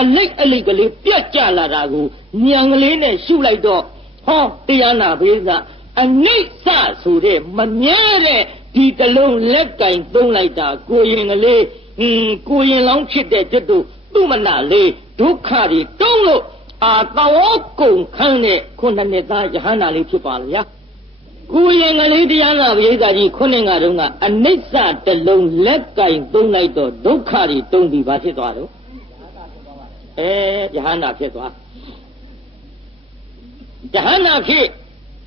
အလိတ်အလိတ်ကလေးပြက်ကျလာတာကိုဉာဏ်ကလေးနဲ့ရှုလိုက်တော့ဟောတရားနာပေးစာအနိစ္စဆိုတဲ့မမြဲတဲ့ဒီတလုံးလက်ကင်သုံးလိုက်တာကိုရင်ကလေးကိုရင်လောင်းဖြစ်တဲ့ကျွတ်တို့သူ့မနာလေးဒုက္ခတွေတုံးလို့တောကုန်ခန်းတဲ့ခုနှစ်နှစ်သားယဟန္တာလေးဖြစ်ပါလေဗျာကိုရင်ကလေးတရားနာပရိသတ်ကြီးခုနှစ်ငါတုန်းကအနိစ္စတလုံးလက်ကင်သုံးလိုက်တော့ဒုက္ခတွေတုံးပြီးဘာဖြစ်သွားတော့ယဟန္တာဖြစ်သွားယဟန္တာဖြစ်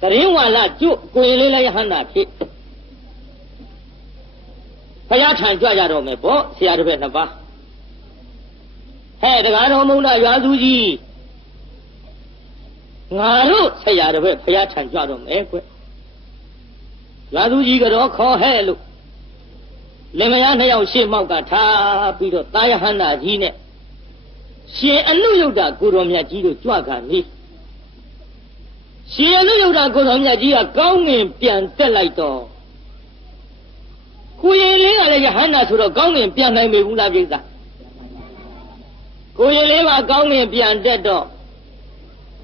တရင်ဝါလာကျွတ်ကိုရင်လေးလည်းယဟန္တာဖြစ်ဘုရားထံကြွကြတော့မယ်ပေါ့ဆရာတစ်ပည့်နှစ်ပါးဟဲ့တရားတော်မုန်းတာရွာသူကြီးငါတို့ဆရာတစ်ပည့်ဘုရားထံကြွတော့မယ်ကွရွာသူကြီးကတော့ခေါ်ဟဲ့လို့လင်မယားနှစ်ယောက်ရှေ့မောက်ကထားပြီးတော့တာယဟန္တာကြီးနဲ့ရှင်အနုယုဒ္ဓကိုတော်မြတ်ကြီးတို့ကြွကနေရှင်အနုယုဒ္ဓကိုတော်မြတ်ကြီးကကောင်းငင်ပြန်တက်လိုက်တော့ကိုရင်လေးကလည်းယဟန္တာဆိုတော့ကောင်းငင်ပြန်နိုင်ပြီဘူးလားပြိဿကိုရင်လေးကကောင်းငင်ပြန်တက်တော့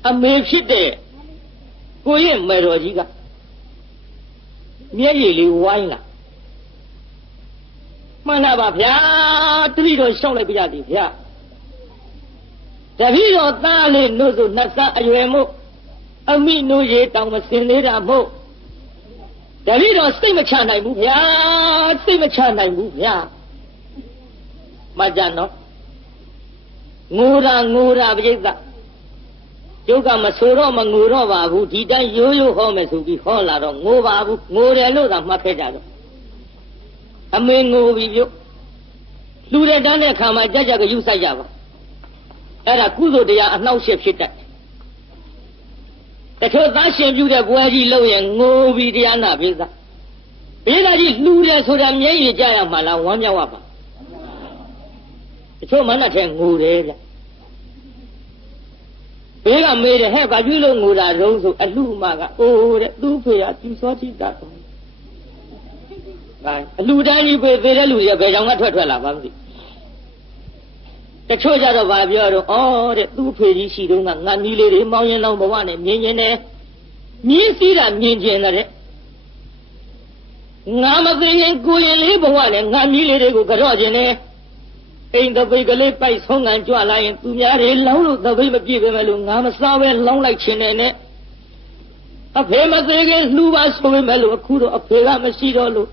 အမေဖြစ်တဲ့ကိုရင်မေတော်ကြီးကမျက်ရည်လေးဝိုင်းလာမှန်လားပါဗျာတတိတော်ရှောက်လိုက်ပြရသည်ဗျာတပည့်တော်သားလေးနို့ဆိုနှစ်ဆအရွယ်မို့အမိနို့ရေတောင်မစင်သေးတာမို့တပည့်တော်စိတ်မချနိုင်ဘူးဗျာစိတ်မချနိုင်ဘူးဗျာမကြနော်ငိုတာပြိဿကျုပ်ကမဆိုတော့မငိုတော့ပါဘူးဒီတိုင်းရိုးရိုးဟောမယ်ဆိုပြီးဟောလာတော့ငိုပါဘူးငိုတယ်လို့သာမှတ်ခဲ့ကြတော့အမေငိုပြီပြုတ်လူတဲ့တန်းတဲ့ခါမှာကြကြကယူဆိုင်ကြပါအဲ့ဒါကုသိုလ်တရားအနှောက်အယှက်ဖြစ်တတ်တချို့သားရှင်ပြုတဲ့ဘွယ်ကြီးလို့ရင်ငိုပြီးတရားနာပြေးသားဘေးသားကြီးလူတယ်ဆိုတာမျက်ရည်ကြရမှာလားဝမ်းမြောက်ရပါတချို့မနှက်ထဲငိုတယ်ဗျဘေးကမေးတယ်ဟဲ့ဘာကြွေးလို့ငိုတာတုံးဆိုအလှမကအိုးတဲ့သူ့ဖေကကျူစောတိတာအလှတန်းကြီးပေသေးတဲ့လူတွေကဘယ်ကြောင်ကထွက်လာပါမသိတချို့ကြတော့ဗာပြောတော့ဩတဲ့သူ့ဖေကြီးရှိတုန်းကငါနီးလေးတွေမောင်းရင်လောင်းဘဝနဲ့မြင်ကျင်တယ်မြင်းစည်းတာမြင်ကျင်တယ်ငါမသိရင်ကိုရင်လေးဘဝနဲ့ငါနီးလေးတွေကိုကြော့ကျင်တယ်အိမ်တပိတ်ကလေးပိုက်ဆုံးကန်ကြွလာရင်သူများတွေလောင်းလို့တပိတ်မပြည့်ပဲမဲ့လို့ငါမစားပဲလောင်းလိုက်ခြင်းနဲ့အဖေမသေးခင်လှူပါဆိုပေမဲ့လို့အခုတော့အဖေကမရှိတော့လို့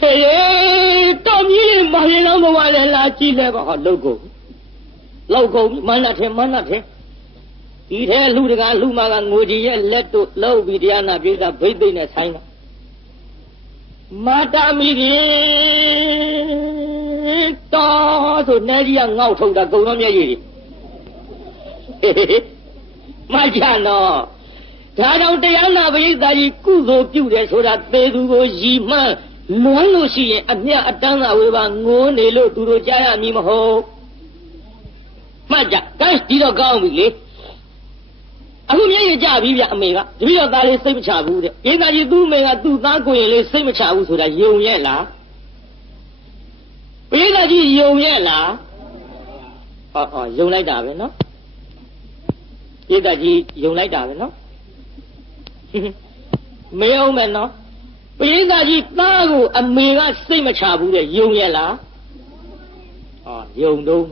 ဟေးတော်မြည်မရင်တော့ဘဝလည်းလာကြည့်လဲပါဟောလောက်ကုန်မနတ်ထဲဒီထဲလူတကာလူမကငိုကြည့်ရဲ့လက်တို့လောက်ပြီးတရားနာပြေးတာဘိသိက်နဲ့ဆိုင်တာမာတာမိကြီးတော်ဆိုနေကြီးကငေါက်ထုတ်တာကုံတော်မျက်ရည်မကြနော်ဒါကြောင့်တရားနာပရိသတ်ကြီးကုသိုလ်ပြုတယ်ဆိုတာသေသူကိုရည်မှန်းလွန်လို့ရှိရင်အမြတ်အတန်းသာဝေပါငိုးနေလို့သူတို့ကြားရမည်မဟုတ်မှတ်ကြကိုင်းဒီတော့ကောင်းပြီလေအခုမျက်ရည်ကြပြီဗျအမေကတပည့်တော်သားလေးစိတ်မချဘူးတဲ့ဧကကြီးသူ့အမေကသူ့သားကိုရင်လေးစိတ်မချဘူးဆိုတာယုံရဲ့လားဧကကြီးယုံရဲ့လားယုံလိုက်တာပဲနော်ဧကကြီးယုံလိုက်တာပဲနော် မေအောင်မယ်နော်ပရိသတ်ကြီးသားကိုအမေကစိတ်မချဘူးတဲ့ယုံရလားဟောယုံတော့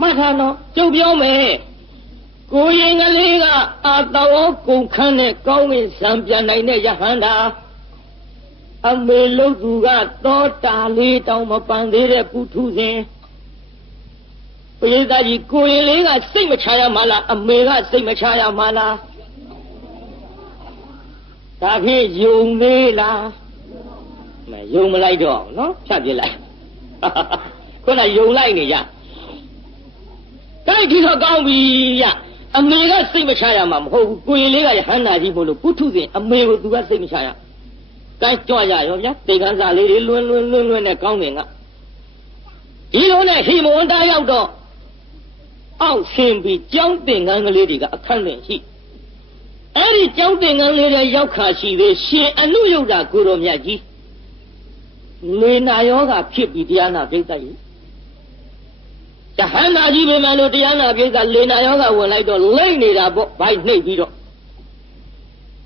မှတ်ထားနော်ကျုပ်ပြောမယ်ကိုရင်ကလေးကအာတော်ကုန်ခန်းနဲ့ကောင်းကင်ဇံပြန်နိုင်တဲ့ယဟန္တာအမေလို့သူကသောတာလေးတောင်မပန်သေးတဲ့ပုထုဇဉ်ပရိသတ်ကြီးကိုရင်လေးကစိတ်မချရမှာလားအမေကစိတ်မချရမှာလားဒါဖြင့်ယုံသေးလားမယုံမလိုက်တော့နော်ဖြတ်ပြလိုက်ခုနယုံလိုက်နေကြတိုက်ဒီတော့ကောင်းပြီရအမေကစိတ်မချရမှာမဟုတ်ဘူးကိုရင်လေးကယဟန္တာကြီးမို့လို့ပုထုဇဉ်အမေကိုသူကစိတ်မချရတိုက်ကြွရရောဗျာတေခန်းစာလေးတွေလွန်းနဲ့ကောင်းတယ်ကဒီလိုနဲ့ဟိမဝန္တာရောက်တော့အောက်ဆင်းပြီးကြောင်းသင်္ကန်းကလေးတွေကအခန့်နဲ့ရှိအဲ့ဒီကြောင်းသင်္ကန်းလေးတွေရောက်ခါရှိသေးရှင်အနုယုဒ္ဓကိုရောမြတ်ကြီးလေနာယောဂဖြစ်ပြီးတရားနာပြိဿကြီးယဟန္တာကြီးပဲမလို့တရားနာပြိဿလေနာယောဂဝင်လိုက်တော့လိမ့်နေတာပေါ့ဘိုက်နှိပ်ပြီးတော့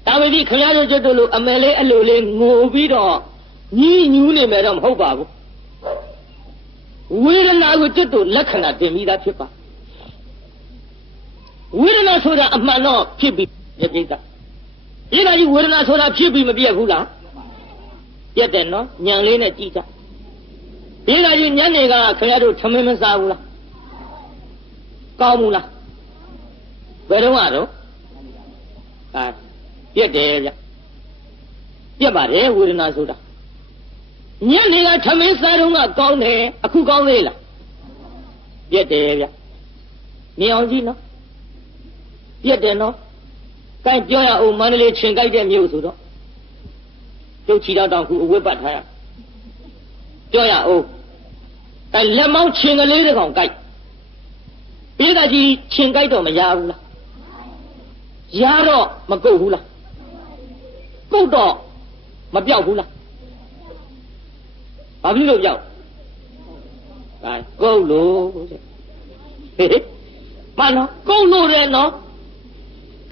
ဒါပေမဲ့ခင်ဗျားတို့ကျွတ်လို့အမယ်လေးအလိုလေးငိုပြီးတော့ညီးညူးနေမယ်တော့မဟုတ်ပါဘူးဝေဒနာကိုကျွတ်လို့လက္ခဏာတင်ပြီးသားဖြစ်ပါဝေဒနာဆိုတာအမှန်တော့ဖြစ်ပြီးပြိဿဒီကကြီးဝေဒနာဆိုတာဖြစ်ပြီးမပြတ်ဘူးလားပြတ်တယ်နော်ညံလေးနဲ့ကြည့်ကြဒီကကြီးညနေကခင်ဗျားတို့ထမင်းမစားဘူးလားကောင်းဘူးလားဘယ်တော့မှတော့ပြက်တယ်ဗျပြက်ပါတယ်ဝေဒနာဆိုတာညနေကထမင်းစားတော့ကကောင်းတယ်အခုကောင်းသေးလားပြက်တယ်ဗျမြင်အောင်ကြည့်နော်ပြက်တယ်နော်ကိုင်းပြောရအောင်မန္တလေးချင်းကြိုက်တဲ့မြို့ဆိုတော့ကျုပ်ချီတော့တောင်ခုအဝတ်ပတ်ထားရပြောရအောင်ကိုင်းလက်မောင်းချင်းကလေးတစ်ကောင်ကြိုက်ပြည်သားကြီးချင်းကြိုက်တော့မရဘူးလားရတော့မကုတ်ဘူးလားကုတ်တော့မပြောက်ဘူးလားဘာဖြစ်လို့ပြောက်အဲကုတ်လို့ဟေးမနော်ကုတ်လို့တဲ့နော်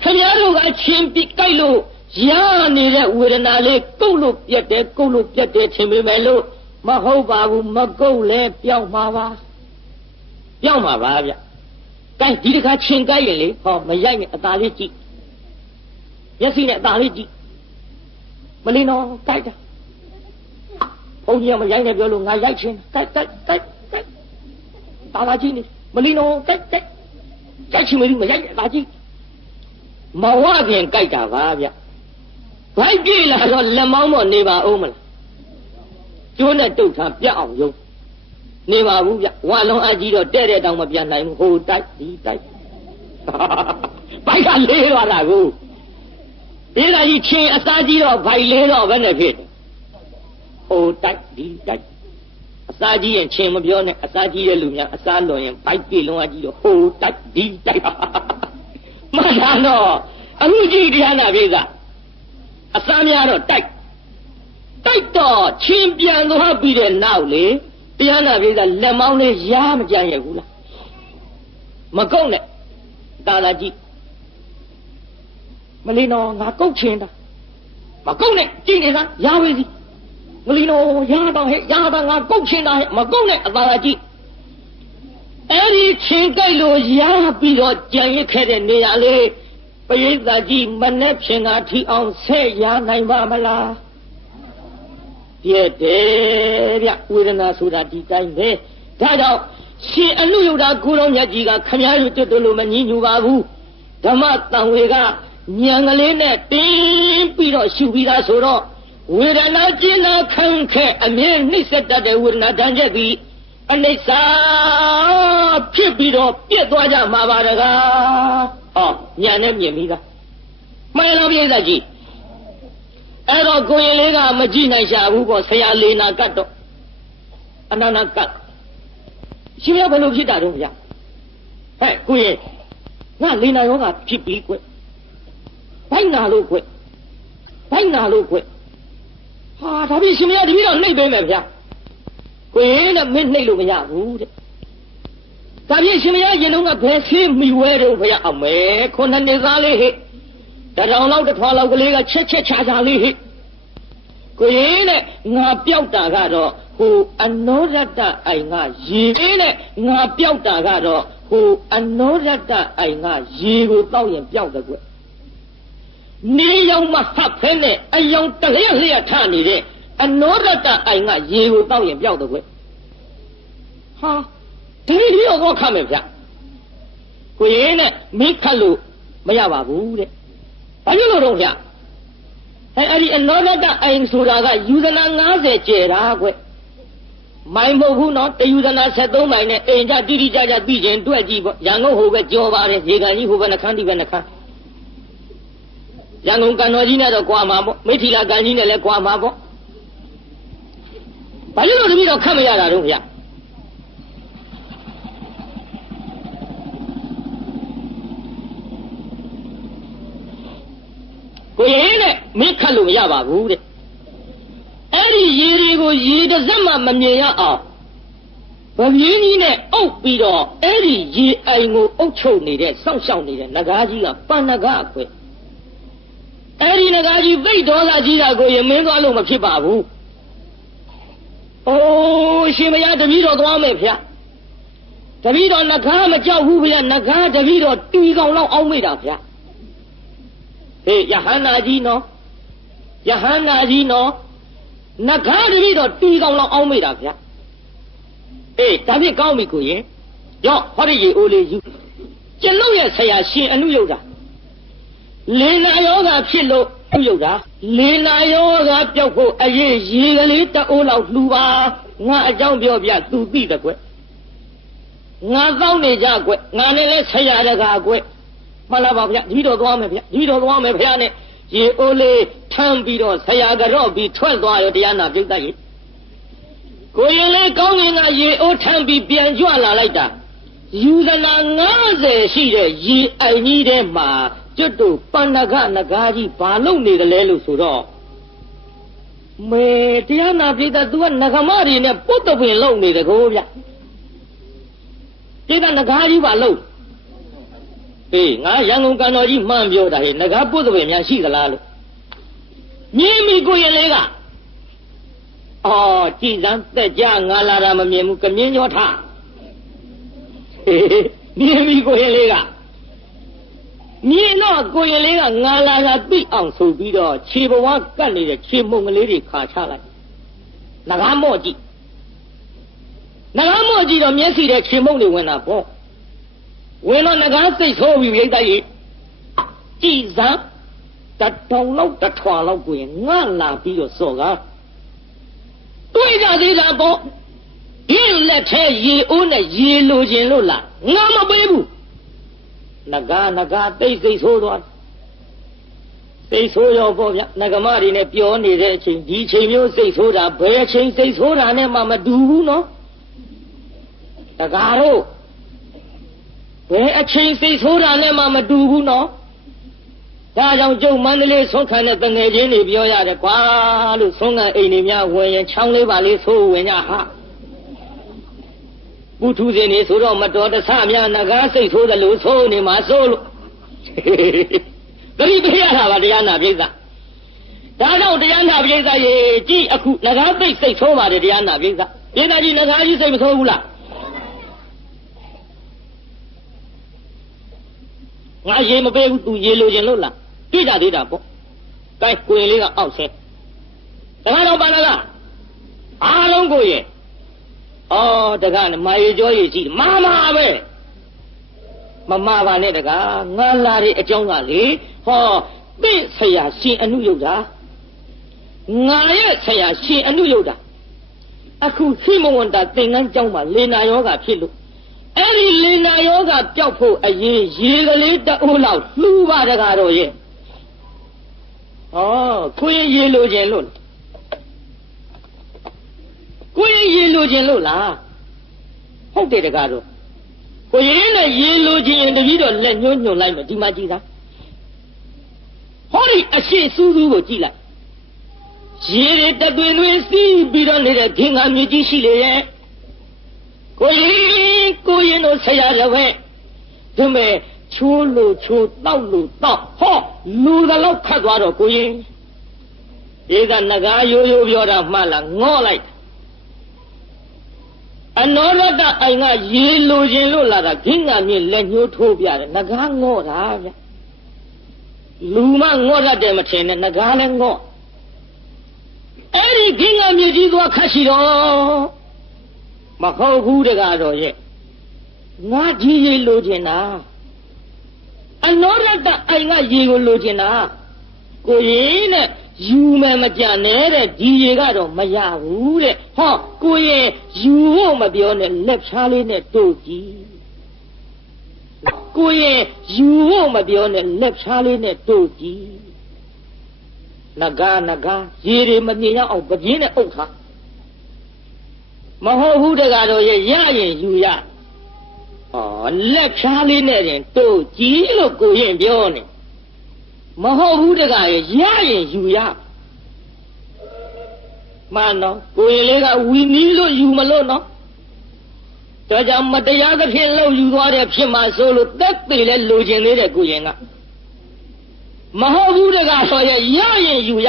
ခင်ဗျားတို့ကချင်းပြီးကြိုက်လို့ရနေတဲ့ဝေဒနာလေးကုတ်လို့ပြတ်တယ်ကုတ်လို့ပြတ်တယ်ထင်ပေမဲ့လို့မဟုတ်ပါဘူးမကုတ်လဲပြောက်မှာပါပြောက်မှာပါဗျကဲဒီတစ်ခါချင်းကြိုက်ရင်လေဟောမရိုက်နဲ့အသာလေးကြည့်မျက်စိနဲ့အသာလေးကြည့်မလင်းတော့ကြိုက်တာဘုန်းကြီးကမရိုက်နဲ့ပြောလို့ငါရိုက်ချင်းကြိုက်သာလာကြည့်နေမလင်းတော့ကြိုက်ချင်မလို့မရိုက်နဲ့သာကြည့်မဝခင်ကြိုက်တာပါဗျဘိုက်ပြေးလာတော့လက်မောင်းပေါ်နေပါဦးမလားကျိုးနဲ့တုတ်ထားပြတ်အောင်ယုံနေပါဘူးဗျဝါလုံးအကြီးတော့တဲ့တောင်မပြန်နိုင်ဘူးဟိုတိုက်ဒီတိုက်ဘိုက်ကလေးသွားတာကိုဒီကကြီးချင်းအစားကြီးတော့ဘိုက်လေးတော့ဘယ်နဲ့ဖြစ်ဟိုတိုက်ဒီတိုက်အစားကြီးရင်ချင်းမပြောနဲ့အစားကြီးတဲ့လူများအစားလွန်ရင်ဘိုက်ပြေလုံးအကြီးတော့ဟိုတိုက်ဒီတိုက်မှန်တာတော့အခုကြည့်တရားနာပြေကအစားများတော့တိုက်တော့ချင်းပြန်သွားပြီးတဲ့နောက်လေတရားနာပြေလက်မောင်းလေးရားမကြမ်းရဘူးလားမကုတ်နဲ့တာလာကြည့်မလီနော်ငါကုတ်ချင်တာမကုတ်နဲ့ကြည့်နေစမ်းရားဝေးစီမလီနော်ရားတော့ဟဲ့ရားတော့ငါကုတ်ချင်တာဟဲ့မကုတ်နဲ့အသာလာကြည့်အဲ့ဒီချင်းကြိုက်လို့ရားပြီးတော့ကြံရစ်ခဲ့တဲ့နေရာလေးပရိသတ်ကြီးမနဲ့ဖြင်သာထီအောင်ဆက်ရနိုင်ပါမလားပြည့်တယ်ဗျဝေဒနာဆိုတာဒီတိုင်းပဲဒါကြောင့်ရှင်အနုယုဒ္ဓကိုရောမြတ်ကြီးကခမည်းတော်ကျွတ်လို့မငြင်းညူပါဘူးဓမ္မတန်ဝေကဉာဏ်ကလေးနဲ့တင်းပြီးတော့ရှုပြီးသားဆိုတော့ဝေဒနာကျဉ်းနာခံခဲ့အမြဲနှိမ့်ဆက်တတ်တဲ့ဝေဒနာတန်ချက်ပြီးအနိစ္စဖြစ်ပြီးတော့ပြည့်သွားကြမှာပါတကားဟောဉာဏ်နဲ့မြင်ပြီးသားမှန်လားပြည့်စက်ကြီးအဲ့တော့ကိုရင်လေးကမကြည့်နိုင်ရှာဘူးပေါ့ဆရာလေးနာကတ်တော့အနန္တကတ်ရှင်ရဘယ်လိုဖြစ်တာတော့ဗျာဟဲ့ကိုရင်ငါလေးနာယောဂဖြစ်ပြီးကွဘိုက်နာလို့ကွဟာဒါပြီးရှင်ရတပည့်တော့နှိပ်ပေးမယ်ဗျာကိုရင်ကမင်းနှိပ်လို့မရဘူးတဲ့ဒါပြီးရှင်ရရင်တော့ကဘယ်ဆေးမိဝဲတော့ဗျာအမဲခုနှစ်နှစ်သားလေးဟဲ့ တောင်လောက်တစ်ထွားလောက်ကလေးကချက်ချက်ချာချာလေးဟိကိုရင်နဲ့ငါပြောက်တာကတော့ဟိုအနောရတ္တအိုင်ကရေနဲ့ငါပြောက်တာကတော့ဟိုအနောရတ္တအိုင်ကရေကိုတောက်ရင်ပြောက်တယ်ကွနေရောင်မှဟပ်ဖဲနဲ့အယောင်တလျက်လျက်ထနေတဲ့အနောရတ္တအိုင်ကရေကိုတောက်ရင်ပြောက်တယ်ကွဟာဒီလိုတော့ခတ်မယ်ဗျကိုရင်နဲ့မင်းခတ်လို့မရပါဘူးတဲ့ဘာဖြစ်လို့တော့ဗျအဲ့ဒီအနောရတ္တအိုင်ဆိုတာကယူဇနာ90ကျဲတာကွမိုင်မဟုတ်ဘူးနော်တယူဇနာ73မိုင်နဲ့အိမ်ကြတိတိကျကျပြီးရင်တွက်ကြည့်ပေါ့ရန်ကုန်ဟိုပဲကြောပါတယ်ရေကန်ကြီးဟိုပဲနှခမ်းဒီပဲနှခမ်းရန်ကုန်ကန်တော်ကြီးနဲ့တော့ကွာမှာပေါ့မိထီလာကန်ကြီးနဲ့လည်းကွာမှာပေါ့ဘာလို့တပည့်တော်ခတ်မရတာတော့ဗျကိုရင်နဲ့မင်းခတ်လို့မရပါဘူးတဲ့အဲ့ဒီရေတွေကိုရေတစ်စက်မှမမြင်ရအောင်ဗပြင်းကြီးနဲ့အုပ်ပြီးတော့အဲ့ဒီရေအိုင်ကိုအုပ်ချုပ်နေတဲ့စောင့်ရှောက်နေတဲ့နဂါးကြီးကပန်နဂါအခွဲအဲ့ဒီနဂါးကြီးသိဒေါသကြီးတာကိုရင်မင်းသွားလို့မဖြစ်ပါဘူးအိုးရှင်မရတပည့်တော်သွားမယ်ဗျတပည့်တော်နဂါးမကြောက်ဘူးဗျနဂါးတပည့်တော်တီကောင်လောက်အောင်းမိတာဗျဟေးယဟန္တာကြီးနော်ယဟန္တာကြီးနော်နဂါးတပည့်တော်တီကောင်လောက်အောင်းမိတာဗျအေးဒါဖြင့်ကောင်းပြီကိုရင်ရော့ဟောဒီရေအိုးလေးယူကျွန်ုပ်ရဲ့ဆရာရှင်အနုယုတ်တာလေနာယောဂဖြစ်လို့အနုယုတ်တာလေနာယောဂပြောက်ဖို့အရေးရေကလေးတအိုးလောက်လှူပါငါအကြောင်းပြောပြသူသိတယ်ကွငါသောနေကြကွငါနဲ့လဲဆရာတကာကွမှန်လားပါဗျဒီတော်သွားမယ်ဗျဒီတော်သွားမယ်ဗျနဲ့ရေအိုးလေးထမ်းပြီးတော့ဆရာကြော့ပြီးထွက်သွားရောတရားနာပြိတ္တကြီးကိုရင်လေးကောင်းကင်ကရေအိုးထမ်းပြီးပြန်ကြွလာလိုက်တာယူဇနာ90ရှိတဲ့ရေအိုင်ကြီးထဲမှာကျွတ်တို့ပန္နဂနဂါးကြီးဘာလုပ်နေကြလဲလို့ဆိုတော့မေတရားနာပြိတ္တ तू ကနဂမတွေနဲ့ပုတ်တပင်လုံနေတယ်ကိုဗျဒီကနဂါးကြီးပါလုံအေးငါရန်ကုန်ကန်တော်ကြီးမှန်ပြောတာဟဲ့နဂါးပုတ်တပင်များရှိသလားလို့မြင်မိကိုရင်လေးကအော်ကြည်စမ်းတက်ကြငါလာတာမမြင်ဘူးကမြင်းရောထမြင်ပြီကိုရင်လေးကမြင်တော့ကိုရင်လေးကငါလာတာသိအောင်ဆိုပြီးတော့ခြေဘဝကတ်နေတဲ့ခြေမုံကလေးတွေခါချလိုက်နဂါးမော့ကြည့်နဂါးမော့ကြည့်တော့မျက်စိထဲခြေမုံတွေဝင်တာပေါ့ဝင်တော့နဂါးစိတ်ဆိုးပြီးရိတ်တိုက်ကြည်စမ်းတတောင်လောက်တထွာလောက်ကိုရင်ငါလာပြီးတော့စော်ကားတွေ့ကြသေးတာပေါ့ရင်းလက်ထဲရေအိုးနဲ့ရေလိုခြင်းလို့လားငါမပေးဘူးနဂါသိစိတ်ဆိုးသွားစိတ်ဆိုးရောပေါ့ဗျနဂမတွေနဲ့ပြောနေတဲ့အချိန်ဒီချိန်မျိုးစိတ်ဆိုးတာဘယ်အချိန်စိတ်ဆိုးတာနဲ့မှမတူဘူးနော်တကားတို့ဘယ်အချိန်စိတ်ဆိုးတာနဲ့မှမတူဘူးနော်ဒါကြောင့်ကျုပ်မန္တလေးဆုံးခံတဲ့တငယ်ချင်းတွေပြောရတယ်ကွာလို့ဆုံးခံအိမ်တွေများဝင်ရင်ချောင်းလေးပါလေးဆိုးဝင်ကြဟာပုထုဇဉ်တွေဆိုတော့မတော်တဆများနဂါးစိတ်ဆိုးတယ်လို့ဆိုးနေမှာဆိုးလို့တတိပြရတာပါတရားနာပြိဿဒါကြောင့်တရားနာပြိဿရေကြည့်အခုနဂါးစိတ်ဆိုးပါတယ်တရားနာပြိဿပြိဿကြီးနဂါးကြီးစိတ်မဆိုးဘူးလားငါရေမပေးဘူးသူရေလိုချင်လို့လားတွေ့ကြသေးတာပေါ့ကဲကိုရင်လေးကအောက်ဆင်းတခါတော့ပါလားအားလုံးကိုရင်ဩတကားနဲ့မာရီကြောရီရှိမာမာပဲမမပါနဲ့တကားငါလာတဲ့အကြောင်းကလေဟောပြည့်ဆရာရှင်အနုယုတ်တာငါရဲ့ဆရာရှင်အနုယုတ်တာအခုဟိမဝန္တာသင်္ကန်းကျောင်းမှာလေနာယောဂဖြစ်လို့အဲ့ဒီလေနာယောဂပျောက်ဖို့အရေးရေကလေးတအိုးလောက်လှူပါတကားတော့ရဲ့ဩကိုရင်ရေလိုခြင်းလို့ကိုရင်ရေလိုခြင်းလို့လားဟုတ်တယ်တကားတော့ကိုရင်နဲ့ရေလိုခြင်းရင်တပည့်တော့လက်ညှိုးညွှန်လိုက်မယ်ဒီမှာကြည့်သားဟောဒီအရှိစူးစူးကိုကြည့်လိုက်ရေတွေတသွင်သွင်းစီးပြီးတော့နေတဲ့ဒင်္ဂါမြေကြီးရှိလေရဲ့ကိုရင်တို့ဆရာတော်ပဲသူမဲ့ ချိုးလို့ချိုးတောက်လို့တောက်ဟောလူတလောက်ခတ်သွားတော့ကိုရင်ဧကနဂါရိုးရိုးပြောတာမှလားငေါ့လိုက်အနောရတအိုင်ကရေလိုခြင်းလို့လာတာဂင်းငါမြင့်လက်ညှိုးထိုးပြတယ်နဂါငေါ့တာဗျလူမငေါ့တတ်တယ်မထင်နဲ့နဂါလည်းငေါ့အဲ့ဒီဂင်းငါမြင့်ကြီးသွားခတ်ရှိတော့မဟုတ်ဘူးတကားတော့ရဲ့ငါကြီးရေလိုခြင်းတာအနောရတအိုင်ကရေကိုလိုချင်တာကိုရင်နဲ့ယူမယ်မကြနဲ့တဲ့ဒီရေကတော့မရဘူးတဲ့ဟောကိုရင်ယူဖို့မပြောနဲ့လက်ဖြားလေးနဲ့တို့ကြည့်ကိုရင်ယူဖို့မပြောနဲ့လက်ဖြားလေးနဲ့တို့ကြည့်နဂါရေတွေမမြင်ရအောင်ပပြင်းနဲ့အုပ်ထားမဟုတ်ဘူးတကားတော့ရရင်ယူရလက်ဖြားလေးနဲ့တင်တို့ကြည့်လို့ကိုရင်ပြောနေမဟုတ်ဘူးတကားရရင်ယူရမှန်တော့ကိုရင်လေးကဝီနီးလို့ယူမလို့နော်ဒါကြောင့်မတရားသဖြင့်လှုပ်ယူသွားတဲ့ဖြစ်မှာဆိုလို့တက်ပေလဲလိုချင်သေးတယ်ကိုရင်ကမဟုတ်ဘူးတကားဆိုရရင်ယူရ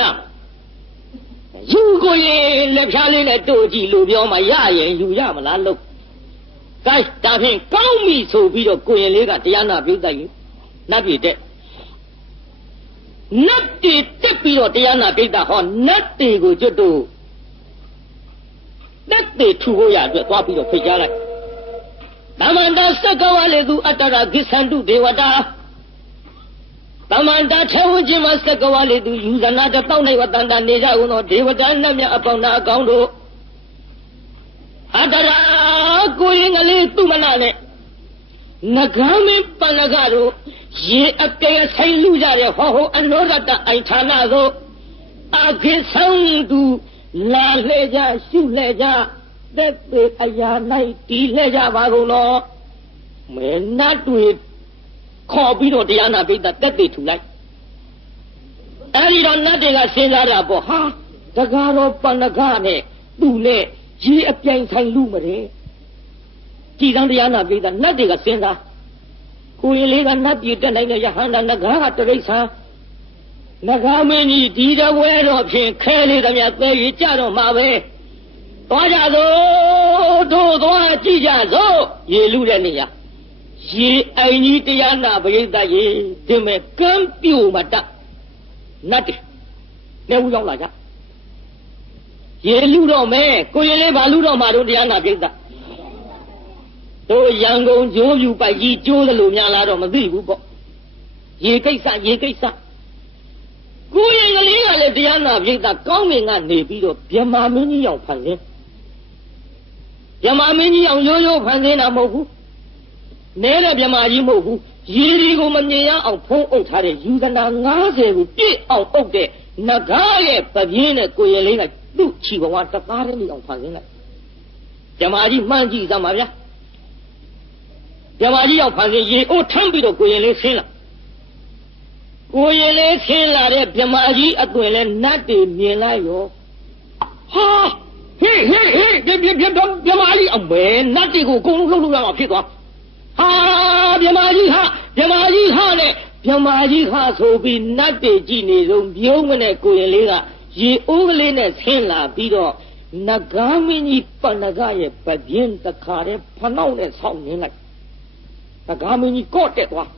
ယူကိုရင်လက်ဖြားလေးနဲ့တို့ကြည့်လို့ပြောမှရရင်ယူရမလားလို့ကဲဒါဖြင့်ကောင်းပြီဆိုပြီးတော့ကိုရင်လေးကတရားနာပြုတိုက်ယူနတ်ပြည်တက်နတ်ပြည်တက်ပြီးတော့တရားနာပြုတာဟောနတ်ပြည်ကိုကျွတ်တို့တက်ပြည်ထူဖို့ရအတွက်သွားပြီးတော့ဖိတ်ကြားလိုက်သမန္တာစက္ကဝါလေသူအတ္တရာဂစ္ဆန္တုဒေဝတာသမန္တာထေဝခြင်းမစက္ကဝါလေသူယူဇနာတတောင်းနိုင်ဝတန္တာနေကြဦးသောဒေဝတာနတ်မြတ်အပေါင်းနာအကောင်းတို့အတ္တရာကိုရင်ကလေးသူမနာနဲ့နဂါမင်းပန္နကတို့ရေအကဲဆိုင်လူကြတဲ့ဟောအနောရတအိုင်ဌာနသို့အခိဆောင်သူလာလှဲကြရှုလှဲကြသက်သေအရာ၌တီးလှဲကြပါကုန်တော့မဲနတ်တွေခေါ်ပြီးတော့တရားနာပိဋကသက်သေထူလိုက်အဲဒီတော့နတ်တွေကစဉ်းစားတာပေါ့ဟာတကားတော့ပန္နကနဲ့သူ့နဲ့ရေအပြိုင်ဆိုင်လူမတဲ့ကြည်စံတရားနာပိဋကနတ်တွေကစဉ်းစားကိုရင်လေးကနတ်ပြည်တက်နိုင်တဲ့ယဟန္တာနဂါကတရိစ္ဆာနဂါမင်းကြီးဒီတဝဲတော့ဖြင့်ခဲလေးသမျှသဲကြီးကြတော့မှာပဲသွားကြစို့တို့သွားကြည့်ကြစို့ရေလူတဲ့နေရာရေအိမ်ကြီးတရားနာပရိသတ်ရေဒီမဲ့ကမ်းပြိုမတနတ်တွေနေဦးရောက်လာကြရေလူတော့မယ်ကိုရင်လေးဘာလူတော့မှာတို့တရားနာပရိသတ်တို့ရန်ကုန်ကျိုးပြူပိုက်ကြီးကျိုးတယ်လို့များလားတော့မသိဘူးပေါ့ရေကိစ္စကိုရင်ကလေးကလည်းတရားနာပရိသတ်ကောင်းမြင်ကနေပြီးတော့ဗြဟ္မာမင်းကြီးရောက်ဖန်ဆင်းဗြဟ္မာမင်းကြီးအောင်ရိုးရိုးဖန်ဆင်းတာမဟုတ်ဘူးနဲတဲ့ဗြဟ္မာကြီးမဟုတ်ဘူးရေဒီကိုမမြင်ရအောင်ဖုံးအုပ်ထားတဲ့ယူဇနာ90ကိုပြည့်အောင်အုပ်တဲ့နဂါရဲ့ပပြင်းနဲ့ကိုရင်လေးကသူ့ချီဘဝတသားတည်းအောင်ဖန်ဆင်းလိုက်ဗြဟ္မာကြီးမှန်းကြည့်စမ်းပါဗျာဗြဟ္မာကြီးရောက်ဖန်ဆင်းရေအိုးထမ်းပြီးတော့ကိုရင်လေးဆင်းလာကိုရင်လေးဆင်းလာတဲ့ဗြဟ္မာကြီးအသွင်လဲနတ်တွေမြင်လိုက်ရောဟာဟေးဗြဟ္မာကြီးအမဲနတ်တွေကိုအကုန်လုံးလှုပ်လို့ရမှာဖြစ်သွားဟာဗြဟ္မာကြီးဟာနဲ့ဗြဟ္မာကြီးဟာဆိုပြီးနတ်တွေကြည့်နေဆုံးပြုံးမနဲ့ကိုရင်လေးကရေအိုးကလေးနဲ့ဆင်းလာပြီးတော့နဂါမင်းကြီးပန္နကရဲ့ပပြင်းတခါတည်းဖနှောက်နဲ့ဆောင်းနေလိုက်နဂါမင်းကြီးကော့တက်သွား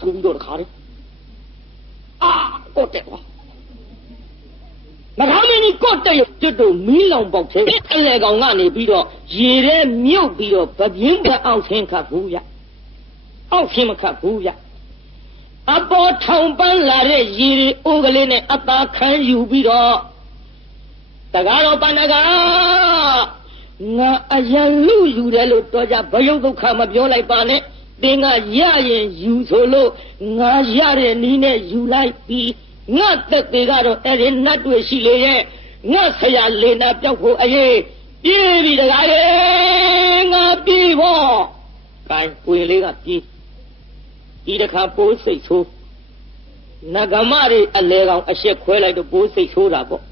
ဆိုပြီးတော့တခါတည်းကော့တက်သွားနဂါမင်းကြီးကော့တက်ရကျွတ်တို့မီးလောင်ပေါက်သေးအလဲကောင်ကနေပြီးတော့ရေထဲမြုပ်ပြီးတော့ပပြင်းကအောက်ဆင်းခတ်ဘူးရအောက်ဆင်းမခတ်ဘူးရအပေါ်ထောင်ပန်းလာတဲ့ရေတွေအိုးကလေးနဲ့အသာခံယူပြီးတော့တကားတော့ပန္နကငါအယံလူယူတယ်လို့တော့ကြဘယုတ်ဒုက္ခမပြောလိုက်ပါနဲ့သင်ကရရင်ယူဆိုလို့ငါရတဲ့နီးနဲ့ယူလိုက်ပြီးငါတက်သေးကတော့အဲ့ဒီနတ်တွေရှိလေရဲ့ငါဆရာလေနာပြောက်ဖို့အရေးပြေးပြီတကားရဲ့ငါပြေးဖို့ကိုင်းကိုရင်လေးကပြေးဒီတခါပိုးစိတ်ဆိုးနဂမတွေအလဲကောင်အရှက်ခွဲလိုက်တော့ပိုးစိတ်ဆိုးတာပေါ့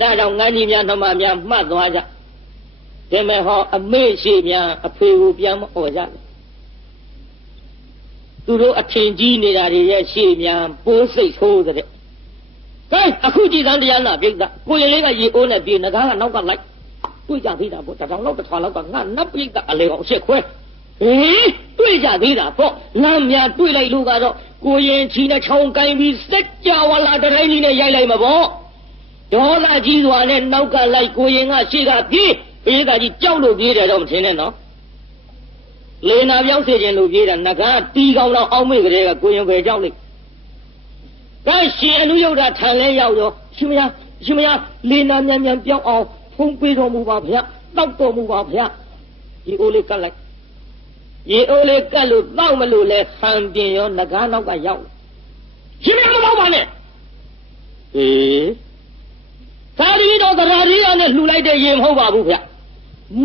ဒါကြောင့်ငန်းကြီးများနှမများမှတ်သွားကြဒီမဲ့ဟောအမေရှိများအဖေကိုပြန်မអော်ကြ သူတို့အထင်ကြီးနေတာတွေရဲ့ရှေ့မြန်ပိုးစိတ်ဆိုးတဲ့ကဲအခုကြည်စမ်းတရားနာပြိဿကိုရင်လေးကရေအိုးနဲ့ပြေငကားကနောက်ကလိုက်တွေ့ကြသေးတာပေါ့တစ်ထောင်လောက်တစ်ထွာလောက်ကငါနတ်ပြိဿအလေကောင်အရှက်ခွဲတွေ့ကြသေးတာပေါ့လမ်းမြန်တွေ့လိုက်လို့ကတော့ကိုရင်ချီနဲ့ချောင်းကိုင်းပြီးစက်ကြဝဠာတတိုင်းကြီးနဲ့ရိုက်လိုက်မှာပေါ့ဒေါသကြီးစွာနဲ့နောက်ကလိုက်ကိုရင်ကရှေ့ကပြေးပြေးကကြီးကြောက်လို့ပြေးတယ်တော့မထင်နဲ့နော်လေနာပြောင်းစေခြင်းလို့ပြေးတာငကားတီးကောင်းတော့အောက်မေ့ကလေးကကိုရင်ပဲကြောက်လိုက်ကဲရှင်အနုယုဒ္ဓထံလဲရောက်တော့ရှင်မယားလေနာမြန်မြန်ပြောင်းအောင်ဖုံးပေးတော်မူပါဗျာတောက်တော်မူပါဗျာဒီအိုးလေးကတ်လိုက်ရေအိုးလေးကတ်လို့တောက်မလို့လဲခံပြင်းရောငကားနောက်ကရောက်ရှင်မယားမတော့ပါနဲ့သာရီတော်တရားရီရနဲ့လှူလိုက်တဲ့ရေမဟုတ်ပါဘူးဗျ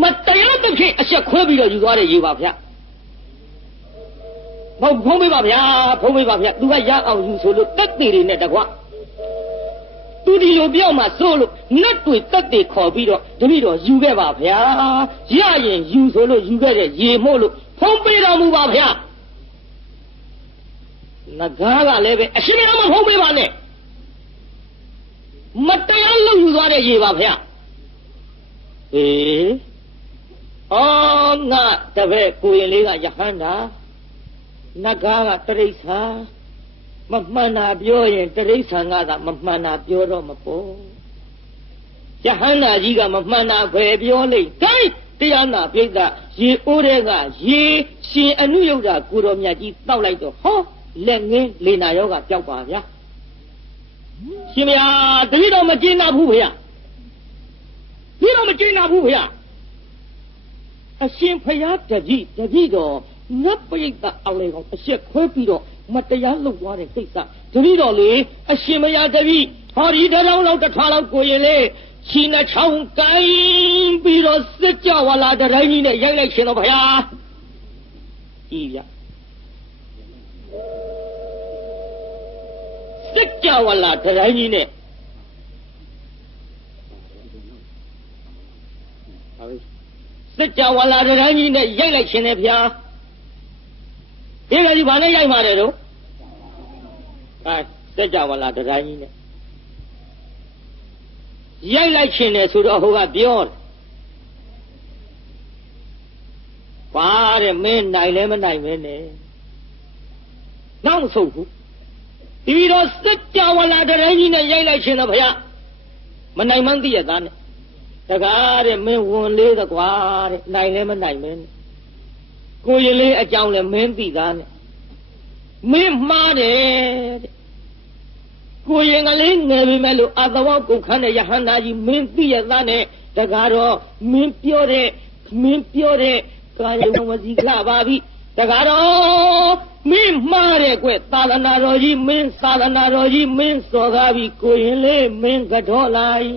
မတရားတစ်ဖြစ်အဆက်ခွဲပြီးတော့ယူသွားတဲ့ရေပါဗျဖုံးပေးပါဗျာသူကရအောင်ယူဆိုလို့တက်သေးတွေနဲ့တကွသူဒီလိုပြောမှစိုးလို့နတ်တွေတက်သေးခေါ်ပြီးတော့တပည့်တော်ယူခဲ့ပါဗျာရရင်ယူဆိုလို့ယူခဲ့တဲ့ရေမို့လို့ဖုံးပေးတော်မူပါဗျာငကားကလည်းပဲအရှင်မမဖုံးပေးပါနဲ့မတရားလုပ်ယူသွားတဲ့ရေပါဗျာအော်ငါတပည့်ကိုရင်လေးကယဟန္တာနဂါကတရိစ္ဆာမမှန်တာပြောရင်တရိစ္ဆာန်ကသာမမှန်တာပြောတော့မပေါ်ယဟန္တာကြီးကမမှန်တာပဲပြောလိုက်တိုင်းတရားနာပြိဿရေအိုးတဲ့ကရေရှင်အနုယုဒ္ဓကိုတော်မြတ်ကြီးတောက်လိုက်တော့ဟောလက်ငင်းလေနာယောဂပျောက်ပါဗျာရှင်မယားတပည့်တော်မကျေနပ်ဘူးဗျာဒီတော့မကျေနပ်ဘူးဗျာအရှင်ဖယားတပည့်တော်နတ်ပိဋကအလေကောင်အဆက်ခွဲပြီးတော့မတရားလုပ်သွားတဲ့ကိစ္စတပည့်တော်လေအရှင်မယားတပည့်ဟောဒီတစ်လောင်းလောက်တစ်ထွားလောက်ကိုရင်လေချီနှချောင်းကိုင်းပြီးတော့စစ်ကြဝဠာတတိုင်းကြီးနဲ့ရိုက်လိုက်ရှင်တော့ဗျာကြည်ဗျစစ်ကြဝဠာတတိုင်းကြီးနဲ့စัจ java လာတန်းကြီးနဲ့ရိုက်လိုက်ရှင်တယ်ဗျာဒီကကြီးဘာနဲ့ရိုက်မှာလဲတော့စัจ java လာတန်းကြီးနဲ့ရိုက်လိုက်ရှင်တယ်ဆိုတော့ဟိုကပြောတယ်ပါတဲ့မင်းနိုင်လဲမနိုင်မဲနဲ့နောက်မဆုတ်ဘူးဒီတော့စัจ java လာတန်းကြီးနဲ့ရိုက်လိုက်ရှင်တော့ဗျာမနိုင်မှန်းသိရသားနဲ့တကားတဲ့မင်းဝန်လေးတကွာတဲ့နိုင်လဲမနိုင်မင်းကိုရင်လေးအကြောင်းလဲမင်းသိသားနဲ့မင်းမှားတယ်တဲ့ကိုရင်ကလေးငယ်ပြီမဲ့လို့အသဝကုတ်ခန်းတဲ့ယဟန္တာကြီးမင်းသိရသားနဲ့တကားတော့မင်းပြောတဲ့ကာယဝစီကလာပါပြီတကားတော့မင်းမှားတယ်ကွသာသနာတော်ကြီးမင်းသာသနာတော်ကြီးမင်းစော်ကားပြီကိုရင်လေးမင်းကတော့လိုက်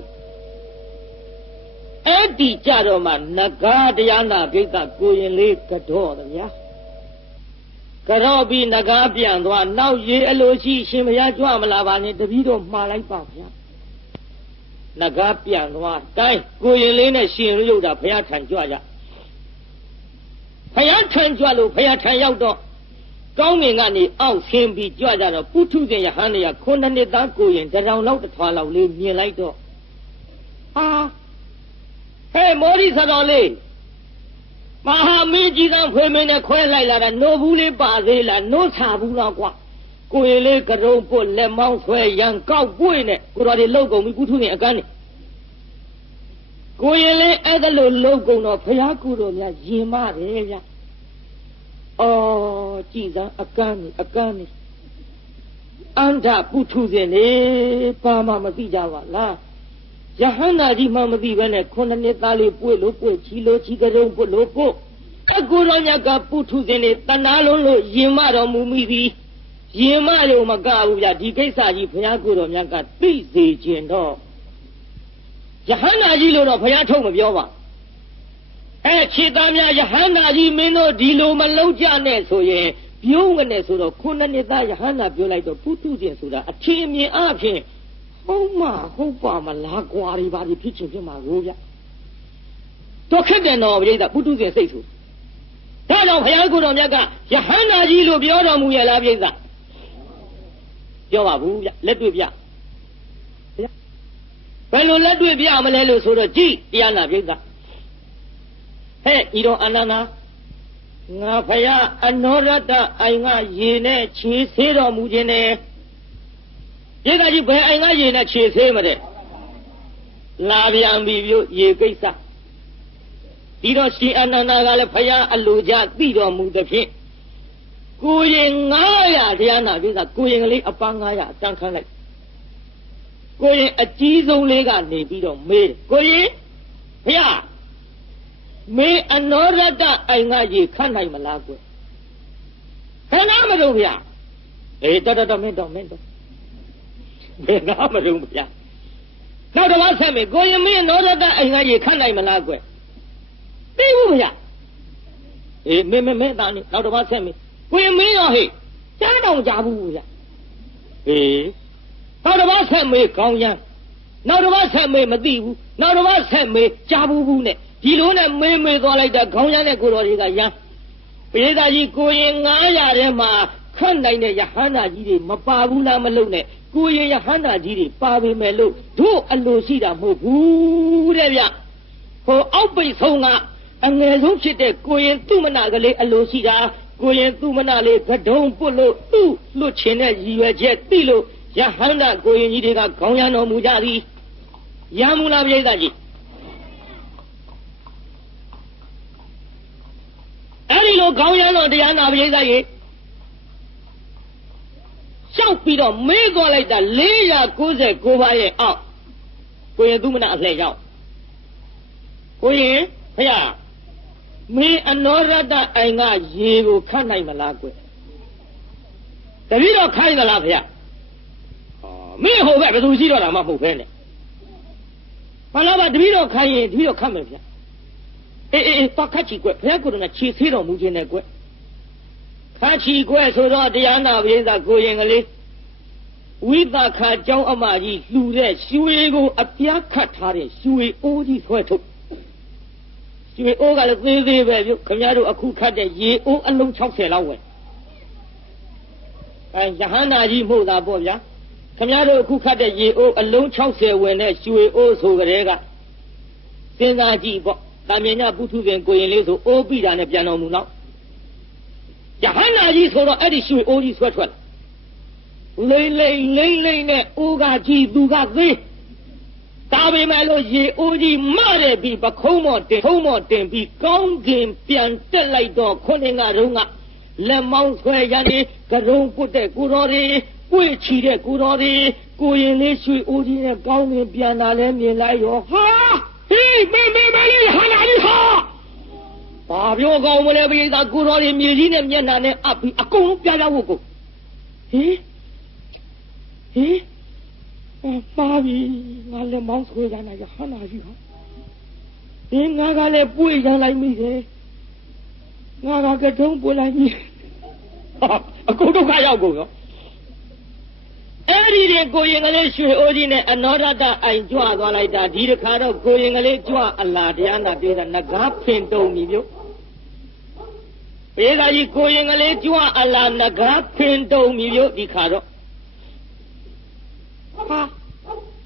အဲ့ဒီကြတော့မှနဂါတရားနာပိဋကကိုရင်လေးကတော့တယ်ဗျာကတော့ပြီးနဂါပြန်သွားနောက်ရေအလိုရှိရှင်မရကြွမလာပါနဲ့တပည့်တော်မှားလိုက်ပါဗျာနဂါပြန်သွားတိုင်းကိုရင်လေးနဲ့ရှင်ရုပ်တာဘုရားထံကြွကြဘုရားထံကြွလို့ဘုရားထံရောက်တော့ကောင်းမြင်ကနေအောက်ဆင်းပြီးကြွကြတော့ပုထုဇဉ်ယဟန်တွေကခုနှစ်သားကိုရင်တရောင်လောက်တစ်ထွာလောက်လေးမြင်လိုက်တော့ဟဲ့မောရိသတော်လေးမဟာမင်းကြီးကဖွေမင်းနဲ့ခွဲလိုက်လာတာနို့ဘူးလေးပါသေးလားနို့ချဘူးလားကွာကိုရင်လေးကရုံပုတ်လက်မောင်းဆွဲရန်ကောက်ပွေ့နဲ့ကိုတော်တွေလှုပ်ကုန်ပြီကုထုရင်အကန်းနဲ့ကိုရင်လေးအဲ့ဒါလို့လှုပ်ကုန်တော့ဘုရားကုတော်များရင်မတယ်ဗျအော်ကြည်သာအကန်းနဲ့အန္ဓပုထုဇဉ်နေပါမမသိကြပါလားယဟန္တာကြီးမှမသိဘဲနဲ့ခုနှစ်သားလေးပွေ့လို့ပွေ့ချီလို့ချီကြုံပွတ်လို့ပို့အကူတော်မြတ်ကပုထုဇဉ်နေတဏှာလုံးလို့ရင်မတော်မူမိသည်ရင်မလို့မကဘူးဗျဒီကိစ္စကြီးဘုရားကိုတော်မြတ်ကသိစေခြင်းတော့ယဟန္တာကြီးလို့တော့ဘုရားထုတ်မပြောပါခြေသားများယဟန္တာကြီးမင်းတို့ဒီလိုမလုံးကြနဲ့ဆိုရင်ပြုံးကနေဆိုတော့ခုနှစ်သားယဟန္တာပြောလိုက်တော့ပုထုဇဉ်ဆိုတာအထင်မြင်အဖြစ်ဟုတ်ပါမလားကွာဒီပါဒီဖြစ်ချင်ဖြစ်မှာကိုဗျတော့ခက်တယ်တော့ပြိဿပုထုဇဉ်စိတ်ဆိုတ ဒါကြောင့်ဘုရားကိုယ်တော်မြတ်ကယဟန္တာကြီးလို့ပြောတော်မူရဲ့လားပြိဿပြောပါဘူးဗျလက်တွေ့ပြဘယ်လိုလက်တွေ့ပြမလဲလို့ဆိုတော့ကြည်တရားနာပြိဿဟဲ့ဤတော်အနန္နာငါဖယားအနောရတအိုင်ကရေနဲ့ခြေဆေးတော်မူခြင်းနဲ့ရေကကြီးဘယ်အိုင်ကရေနဲ့ခြေဆေးမတဲ့လာပြန်ပြီပြုရေကိစ္စဒီတော့ရှင်အနန္ဒာကလည်းဖယားအလိုကြသိတော်မူသဖြင့်ကိုရင်900တရားနာပြိဿကိုရင်ကလေးအပန်း900အတန်းခန်းလိုက်ကိုရင်အကြီးဆုံးလေးကနေပြီးတော့မေးတယ်ကိုရင်ဖယားမေအနောရတအိုင်ကရေခတ်နိုင်မလားကွခဏမလို့ဗျာအေးတော်မင်းတော်ဘယ်နာမလို့ဗျာနောက်တော့ဆက်မေကိုရင်မင်းနောရတအိုင်ကရေခတ်နိုင်မလားကွသိဘူးဗျာအေးမင်းသားနေနောက်တော့ဆက်မေကိုရင်မင်းရောဟေ့ကြားတော့ကြားဘူးဗျာအေးနောက်တော့ဆက်မေကောင်းရမ်းနောက်တော့ဆက်မေမသိဘူးနောက်တော့ဆက်မေကြားဘူးနဲ့ဒီလိုနဲ့မေးသွားလိုက်တာခေါင်းရမ်းတဲ့ကိုတော်တွေကရမ်းပိဋကကြီးကိုရင်900ထဲမှာခတ်နိုင်တဲ့ယဟန္တာကြီးတွေမပါဘူးလားမလို့နဲ့ကိုရင်ယဟန္တာကြီးတွေပါပေမဲ့လို့တို့အလိုရှိတာမဟုတ်ဘူးတဲ့ဗျဟိုအောက်ပိတ်ဆုံးကအငယ်ဆုံးဖြစ်တဲ့ကိုရင်သူမနာကလေးအလိုရှိတာကိုရင်သူမနာလေးကဒုံပုတ်လို့သူ့လွတ်ချင်တဲ့ရည်ရွယ်ချက်သိလို့ယဟန္တာကိုရင်ကြီးတွေကခေါင်းရမ်းတော်မူကြသည်ရမူလားပိဋကကြီးအဲ့ဒီလိုခေါင်းရမ်းတော်တရားနာပရိသတ်ကြီးရှောက်ပြီးတော့မေးသွားလိုက်တာ499ပါးရဲ့အောက်ကိုရင်သူမနာအလှည့်ရောက်ကိုရင်ဖယားမင်းအနောရတအိုင်ကရေကိုခတ်နိုင်မလားကွတပည့်တော်ခိုင်းသလားဖယားမင်းဟိုဘက်ဘယ်သူရှိတော့တာမှမဟုတ်ပဲနဲ့ဘာလို့ပါတပည့်တော်ခိုင်းရင်တပည့်တော်ခတ်မယ်ဖယားအေးတော့ခတ်ချီကွဘုရားကိုယ်တော်ကခြေသေးတော်မူခြင်းနဲ့ကွခတ်ချီကွဆိုတော့တရားနာပရိသတ်ကိုရင်ကလေးဝိသခာကျောင်းအမကြီးလှူတဲ့ရွှေကိုအပြားခတ်ထားတဲ့ရွှေအိုးကြီးဆွဲထုတ်ရွှေအိုးကလည်းသေးသေးပဲပြုခင်ဗျားတို့အခုခတ်တဲ့ရေအိုးအလုံး60လောက်ဝင်ယဟန္တာကြီးမှုသာပေါ့ဗျာခင်ဗျားတို့အခုခတ်တဲ့ရေအိုးအလုံး60ဝင်တဲ့ရွှေအိုးဆိုကြတဲ့ကစဉ်းစားကြည့်ပေါ့တာမြင်ညပုထုဇဉ်ကိုရင်လေးဆိုအိုးပြီးတာနဲ့ပြန်တော်မူတော့ယဟန္တာကြီးဆိုတော့အဲ့ဒီရွှေအိုးကြီးဆွဲထွက်လိမ့်နဲ့အိုးကကြီးသူကသေးဒါပေမဲ့လို့ရေအိုးကြီးမတဲ့ပြီးပခုံးမော်တင်ထုံးမော်တင်ပြီးကောင်းကင်ပြန်တက်လိုက်တော့ခုနှစ်ကတုန်းကလက်မောင်းဆွဲရနေကရုံပုတ်တဲ့ကိုတော်တွေပွေချီတဲ့ကိုတော်တွေကိုရင်လေးရွှေအိုးကြီးနဲ့ကောင်းကင်ပြန်လာလဲမြင်လိုက်ရောဟာဟေးမေလေးဟာလာကြီးဟာဘာပြောကောင်းမလဲပိဿာကိုတော်တွေမြေကြီးနဲ့မျက်နှာနဲ့အပ်ပြီးအကုန်လုံးပြကြဖို့ကိုဟေးပါပြီငါလည်းမောင်းဆွဲရနာရဟာလာကြီးဟာဒီငါကလည်းပွေရလိုက်မိတယ်ငါကတုံးပွေလိုက်မိအကုန်ဒုက္ခရောက်ကုန်ရောအဲ့ဒီတဲ့ကိုရင်ကလေးရွှေအိုးကြီးနဲ့အနောရတအိုင်ကြွသွားလိုက်တာဒီတခါတော့ကိုရင်ကလေးကြွအလားတရားနာပြေးတာငကားဖင်တုံပြီမျိုးဘေးကကြီးကိုရင်ကလေးကြွအလားငကားဖင်တုံပြီမျိုးဒီခါတော့ဟာ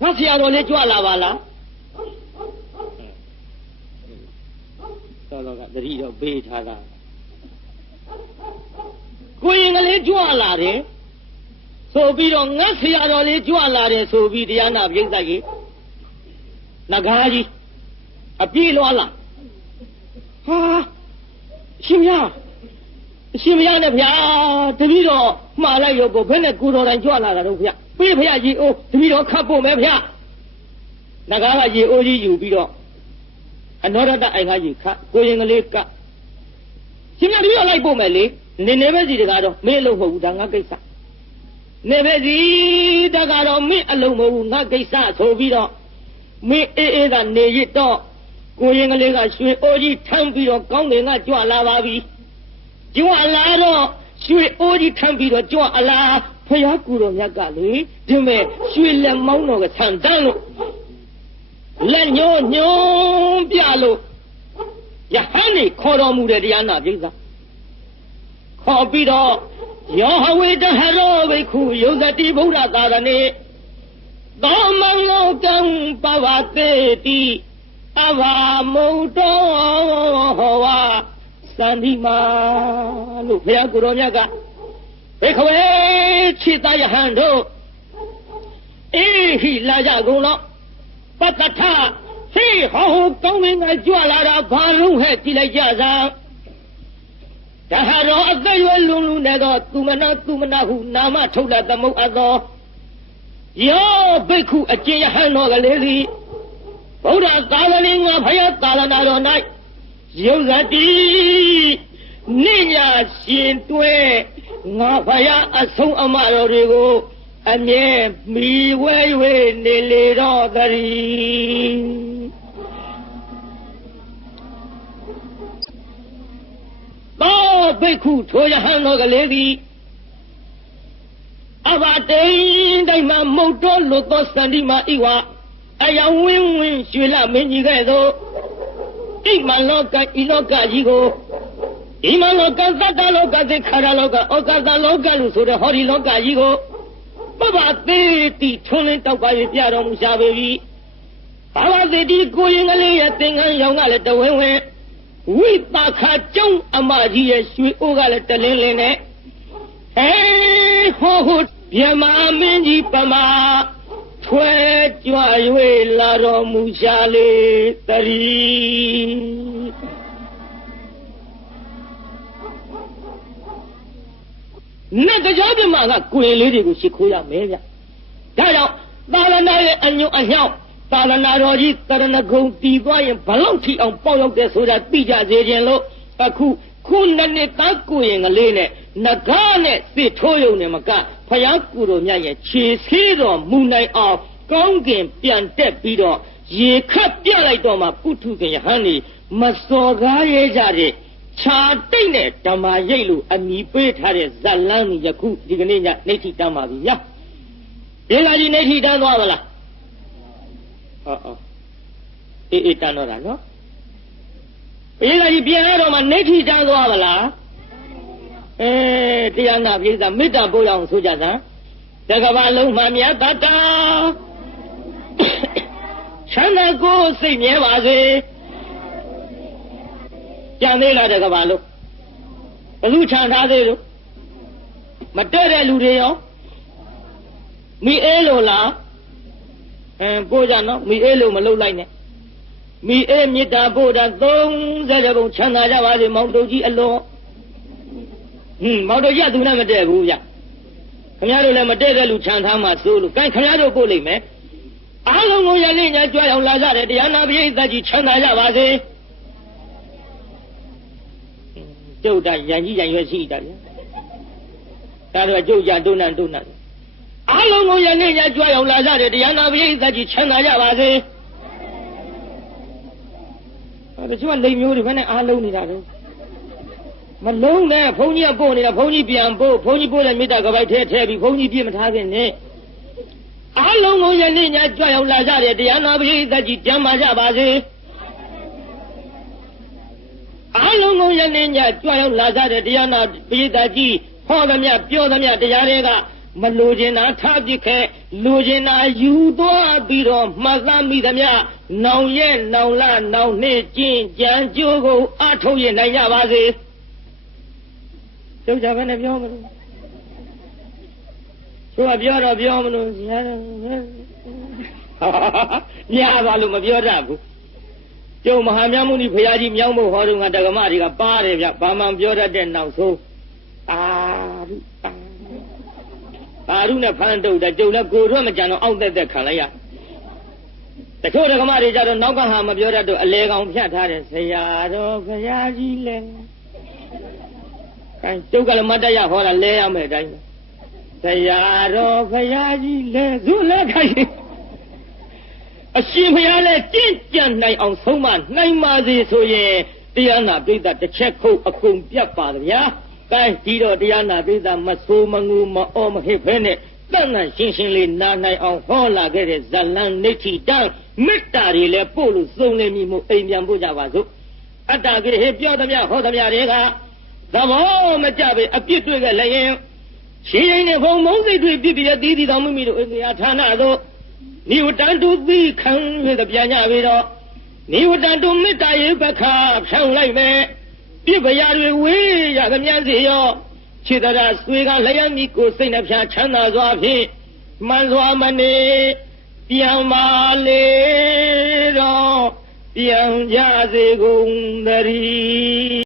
ငါဆရာတော်လေးကြွလာပါလားတော်ကတတိတော့ပေးထားတာကိုရင်ကလေးကြွလာတယ်ဆိုပြီးတော့ငါဆရာတော်လေးကြွလာတယ်ဆိုပြီးတရားနာပြိဿကြီးငကားကြီးအပြေးလွားလာဟာရှင်မရနဲ့ဗျာတပည့်တော်မှားလိုက်ရောဘယ်နဲ့ကိုတော်တိုင်ကြွလာတာတော့ဗျာပေးဗျာကြီးအိုးတပည့်တော်ခတ်ဖို့မယ်ဗျာငကားကရေအိုးကြီးယူပြီးတော့အနောရတအိုင်ကကြီးခတ်ကိုရင်ကလေးကရှင်မတပည့်တော်လိုက်ဖို့မယ်လေနေပဲစီတကားတော့မင်းအလုပ်မဟုတ်ဘူးဒါငါကိစ္စနေပဲစီတကတော့မင်းအလုံးမဟုတ်ဘူးငါကိစ္စဆိုပြီးတော့မင်းအေးကနေရတော့ကိုရင်ကလေးကရွှေအိုးကြီးထမ်းပြီးတော့ကောင်းကင်ကကြွလာပါပြီကြွလာတော့ရွှေအိုးကြီးထမ်းပြီးတော့ကြွအလားဖယားကူတော်မြတ်ကလေဒီမဲ့ရွှေလက်မောင်းတော်ကဆန်တန်းလို့လက်ညှိုးပြလို့ယဟန်နေခေါ်တော်မူတဲ့တရားနာပြိဿ ဟောပြီးတော့ယောဟဝေတဟရောဘိက္ခုယုဇတိဗုဒ္ဓသာသနေသောမလောကံပဝတေတိအဘာမုတ်တော်ဟောဝါသန္တိမာလို့ဘုရားကိုယ်တော်မြတ်ကဘေခဝေခြေသားယဟန်တို့အေဟိလာကြကုန်တော့ပတ္တထဟေးဟောကောင်းမင်းကကြွလာတာဘာလုံးဟဲ့ကြည့်လိုက်ကြစမ်းဒါဟာတော့အသက်ရွယ်လွန်လူနဲ့တော့သူမနာဟုနာမထုတ်တာသမုတ်အပ်သောယောဘိက္ခုအကျဉ်ယဟန်တော်ကလေးစီဗုဒ္ဓသာသနာငါဖယားသာသနာတော်၌ယုဇတိနိညာရှင်တွဲငါဖယားအဆုံးအမတော်တွေကိုအမြဲမိဝဲ၍နေလေတော့တည်းသောဘိက္ခုထိုယဟန်တော်ကလေးသည်အဘတိန်တိုင်းမှာမုတ်တော်လွတ်သောစန္ဒီမာဤဝအယောင်ဝင်းရွှေလမင်းကြီးကဲ့သို့ဣမလောကဤလောကကြီးကိုဣမလောကသတ္တလောကသေခါရလောကဩကသလောကလို့ဆိုတဲ့ဟောဒီလောကကြီးကိုပပသေးတိထွန်းလင်းတောက်ပါ၍ပြတော်မူရှာပေပြီဘာဝသေတိကိုရင်ကလေးရဲ့သင်္ကန်းရောင်ကလည်းတဝင်းဝင်းဝိပါခကျောင်းအမကြီးရဲ့ရွှေအိုးကလည်းတလင်းလင်းနဲ့ဟောမြမမင်းကြီးပမာထွဲကြွ၍လာတော်မူရှာလေတည်းနတ်ကြောပြမကကိုရင်လေးတွေကိုရှ िख ိုးရမယ်ဗျဒါကြောင့်သာသနာရဲ့အညွန့်အညောင်းသာသနာတော်ကြီးတရဏဂုံတည်သွားရင်ဘလောက်ထိအောင်ပေါက်ရောက်တဲ့ဆိုတာသိကြစေခြင်းလို့အခုခုနှစ်သားကိုရင်ကလေးနဲ့နဂါနဲ့စစ်ထိုးယုံနေမကဖယားကူတော်မြတ်ရဲ့ခြေဆေးတော်မူနိုင်အောင်ကောင်းကင်ပြန်တက်ပြီးတော့ရေခတ်ပြလိုက်တော့မှပုထုဇဉ်ယဟန်นี่မစော်ကားရဲကြတဲ့ခြာတိတ်နဲ့ဓမ္မရိပ်လို့အမိပေးထားတဲ့ဇလန်းကြီးယခုဒီကနေ့ညနေထိတမ်းပါပြီဗျာဒီကကြီးနေထိတမ်းသွားပါလားအေးတမ်းတော့တာနော်ဒီကကြီးပြန်ရတော့မှနေထိတမ်းသွားပါလားတရားနာပြည်သာမေတ္တာပို့ရအောင်ဆိုကြစမ်းတကဘာလုံးမှမြတ်တတာချမ်းသာကိုစိတ်မြဲပါစေကြံသေးလားတကဘာလုံးဘလူချမ်းထားသေးလို့မတဲ့တဲ့လူတွေရောမိအေးလို့လားပို့ကြနော်မိအေးလို့မလုပ်လိုက်နဲ့မိအေးမေတ္တာပို့တာ30ပုံချမ်းသာကြပါစေမောင်တို့ကြီးအလွန်မောင်တို့ရသူနဲ့မတည့်ဘူးဗျခင်ဗျားတို့လည်းမတည့်တဲ့လူချမ်းထားမှစိုးလို့ခင်ဗျားတို့ပို့လိုက်မယ်အားလုံးကိုရလင်းညာကြွအောင်လာကြတဲ့တရားနာပရိသတ်ကြီးချမ်းသာကြပါစေကျုပ်တရန်ကြီးရန်ရွယ်ရှိတာဗျဒါတော့ကျုပ်ရတုံနအားလုံးကိုရလင်းညာကြွအောင်လာကြတဲ့တရားနာပရိသတ်ကြီးချမ်းသာကြပါစေဒါကျုပ်ကလိမ်မျိုးတွေဘယ်နဲ့အားလုံးနေတာလဲမလုံးနဲ့ဘုန်းကြီးကပို့နေတာဘုန်းကြီးပြန်ပို့ဘုန်းကြီးပို့တဲ့မေတ္တာကပိုက်ထဲပြီးဘုန်းကြီးပြည့်မထားခင်နဲ့အားလုံးကိုယနေ့ညကြွရောက်လာကြတဲ့တရားနာပရိသတ်ကြီးကျမ်းမာကြပါစေအားလုံးကိုယနေ့ညကြွရောက်လာကြတဲ့တရားနာပရိသတ်ကြီးဟောသမျှပြောသမျှတရားတွေကမလိုချင်တာထားပစ်ခဲ့လိုချင်တာယူသွားပြီးတော့မှတ်သားမိသမျှနောင်ရဲ့နောင်လနောင်နှစ်ကျင့်ကြံကြိုးကိုအားထုတ်ရနိုင်ကြပါစေကျုပ်ကြဘယ်နဲ့ပြောမလို့သူကပြောတော့ပြောမလို့ညာပါလို့မပြောတတ်ဘူးကျုပ်မဟာမြတ်မုနီဘုရားကြီးမြောင်းဖို့ဟောတော့ငါတက္ကမတွေကပါတယ်ဗျဘာမှပြောတတ်တဲ့နောက်ဆုံးပါရုနဲ့ဖန်တုတ်တဲ့ကျုပ်လည်းကိုယ်တော့မကြံတော့အောက်သက်ခံလိုက်ရတချို့တက္ကမတွေကြတော့နောက်ကဟာမပြောတတ်တော့အလေကောင်ဖြတ်ထားတယ်ဆရာတော်ဘုရားကြီးလည်းကျုပ်ကလည်းမတရဟောတာလဲရမယ်အတိုင်းဆရာတော်ဘုရားကြီးလဲသူ့လက်ခိုင်းအရှင်ဘုရားလဲကြင့်ကြံနိုင်အောင်ဆုံးမနိုင်ပါစေဆိုရင်တရားနာပိဋကတစ်ချက်ခုတ်အကုန်ပြတ်ပါဗျာကဲဒီတော့တရားနာပိဋကမဆိုးမငူမအောမဟစ်ဖဲနဲ့တန်တန်ရှင်းရှင်းလေးနာနိုင်အောင်ဟောလာခဲ့တဲ့ဇလန်းနေတိတန်းမေတ္တာတွေလဲပို့လို့စုံနေမိမို့အိမ်ပြန်ပို့ကြပါစို့အတ္တကိဟေပြောသမျှဟောသမျှတွေက သဘောမကြပဲအပြစ်တွေ့ကြလည်းရင်ရှင်ရင်နဲ့ဘုံမုံစိတ်တွေပြစ်ပြီးတည်တည်တော်မိမိတို့အိယာဌာနသို့နိဝတ္တန်တုသီခံ၍ပြန်ကြပြီတော့နိဝတ္တန်တုမေတ္တာရေပခါဖြောင်းလိုက်မယ်ပြစ်ပရာတွေဝေးရကြမြန်းစီရောခြေတရဆွေကလျက်မိကိုစိတ်နှပြချမ်းသာစွာဖြင့်မှန်စွာမနေပြန်ပါလေတော့ပြန်ကြစေကုန်သတည်း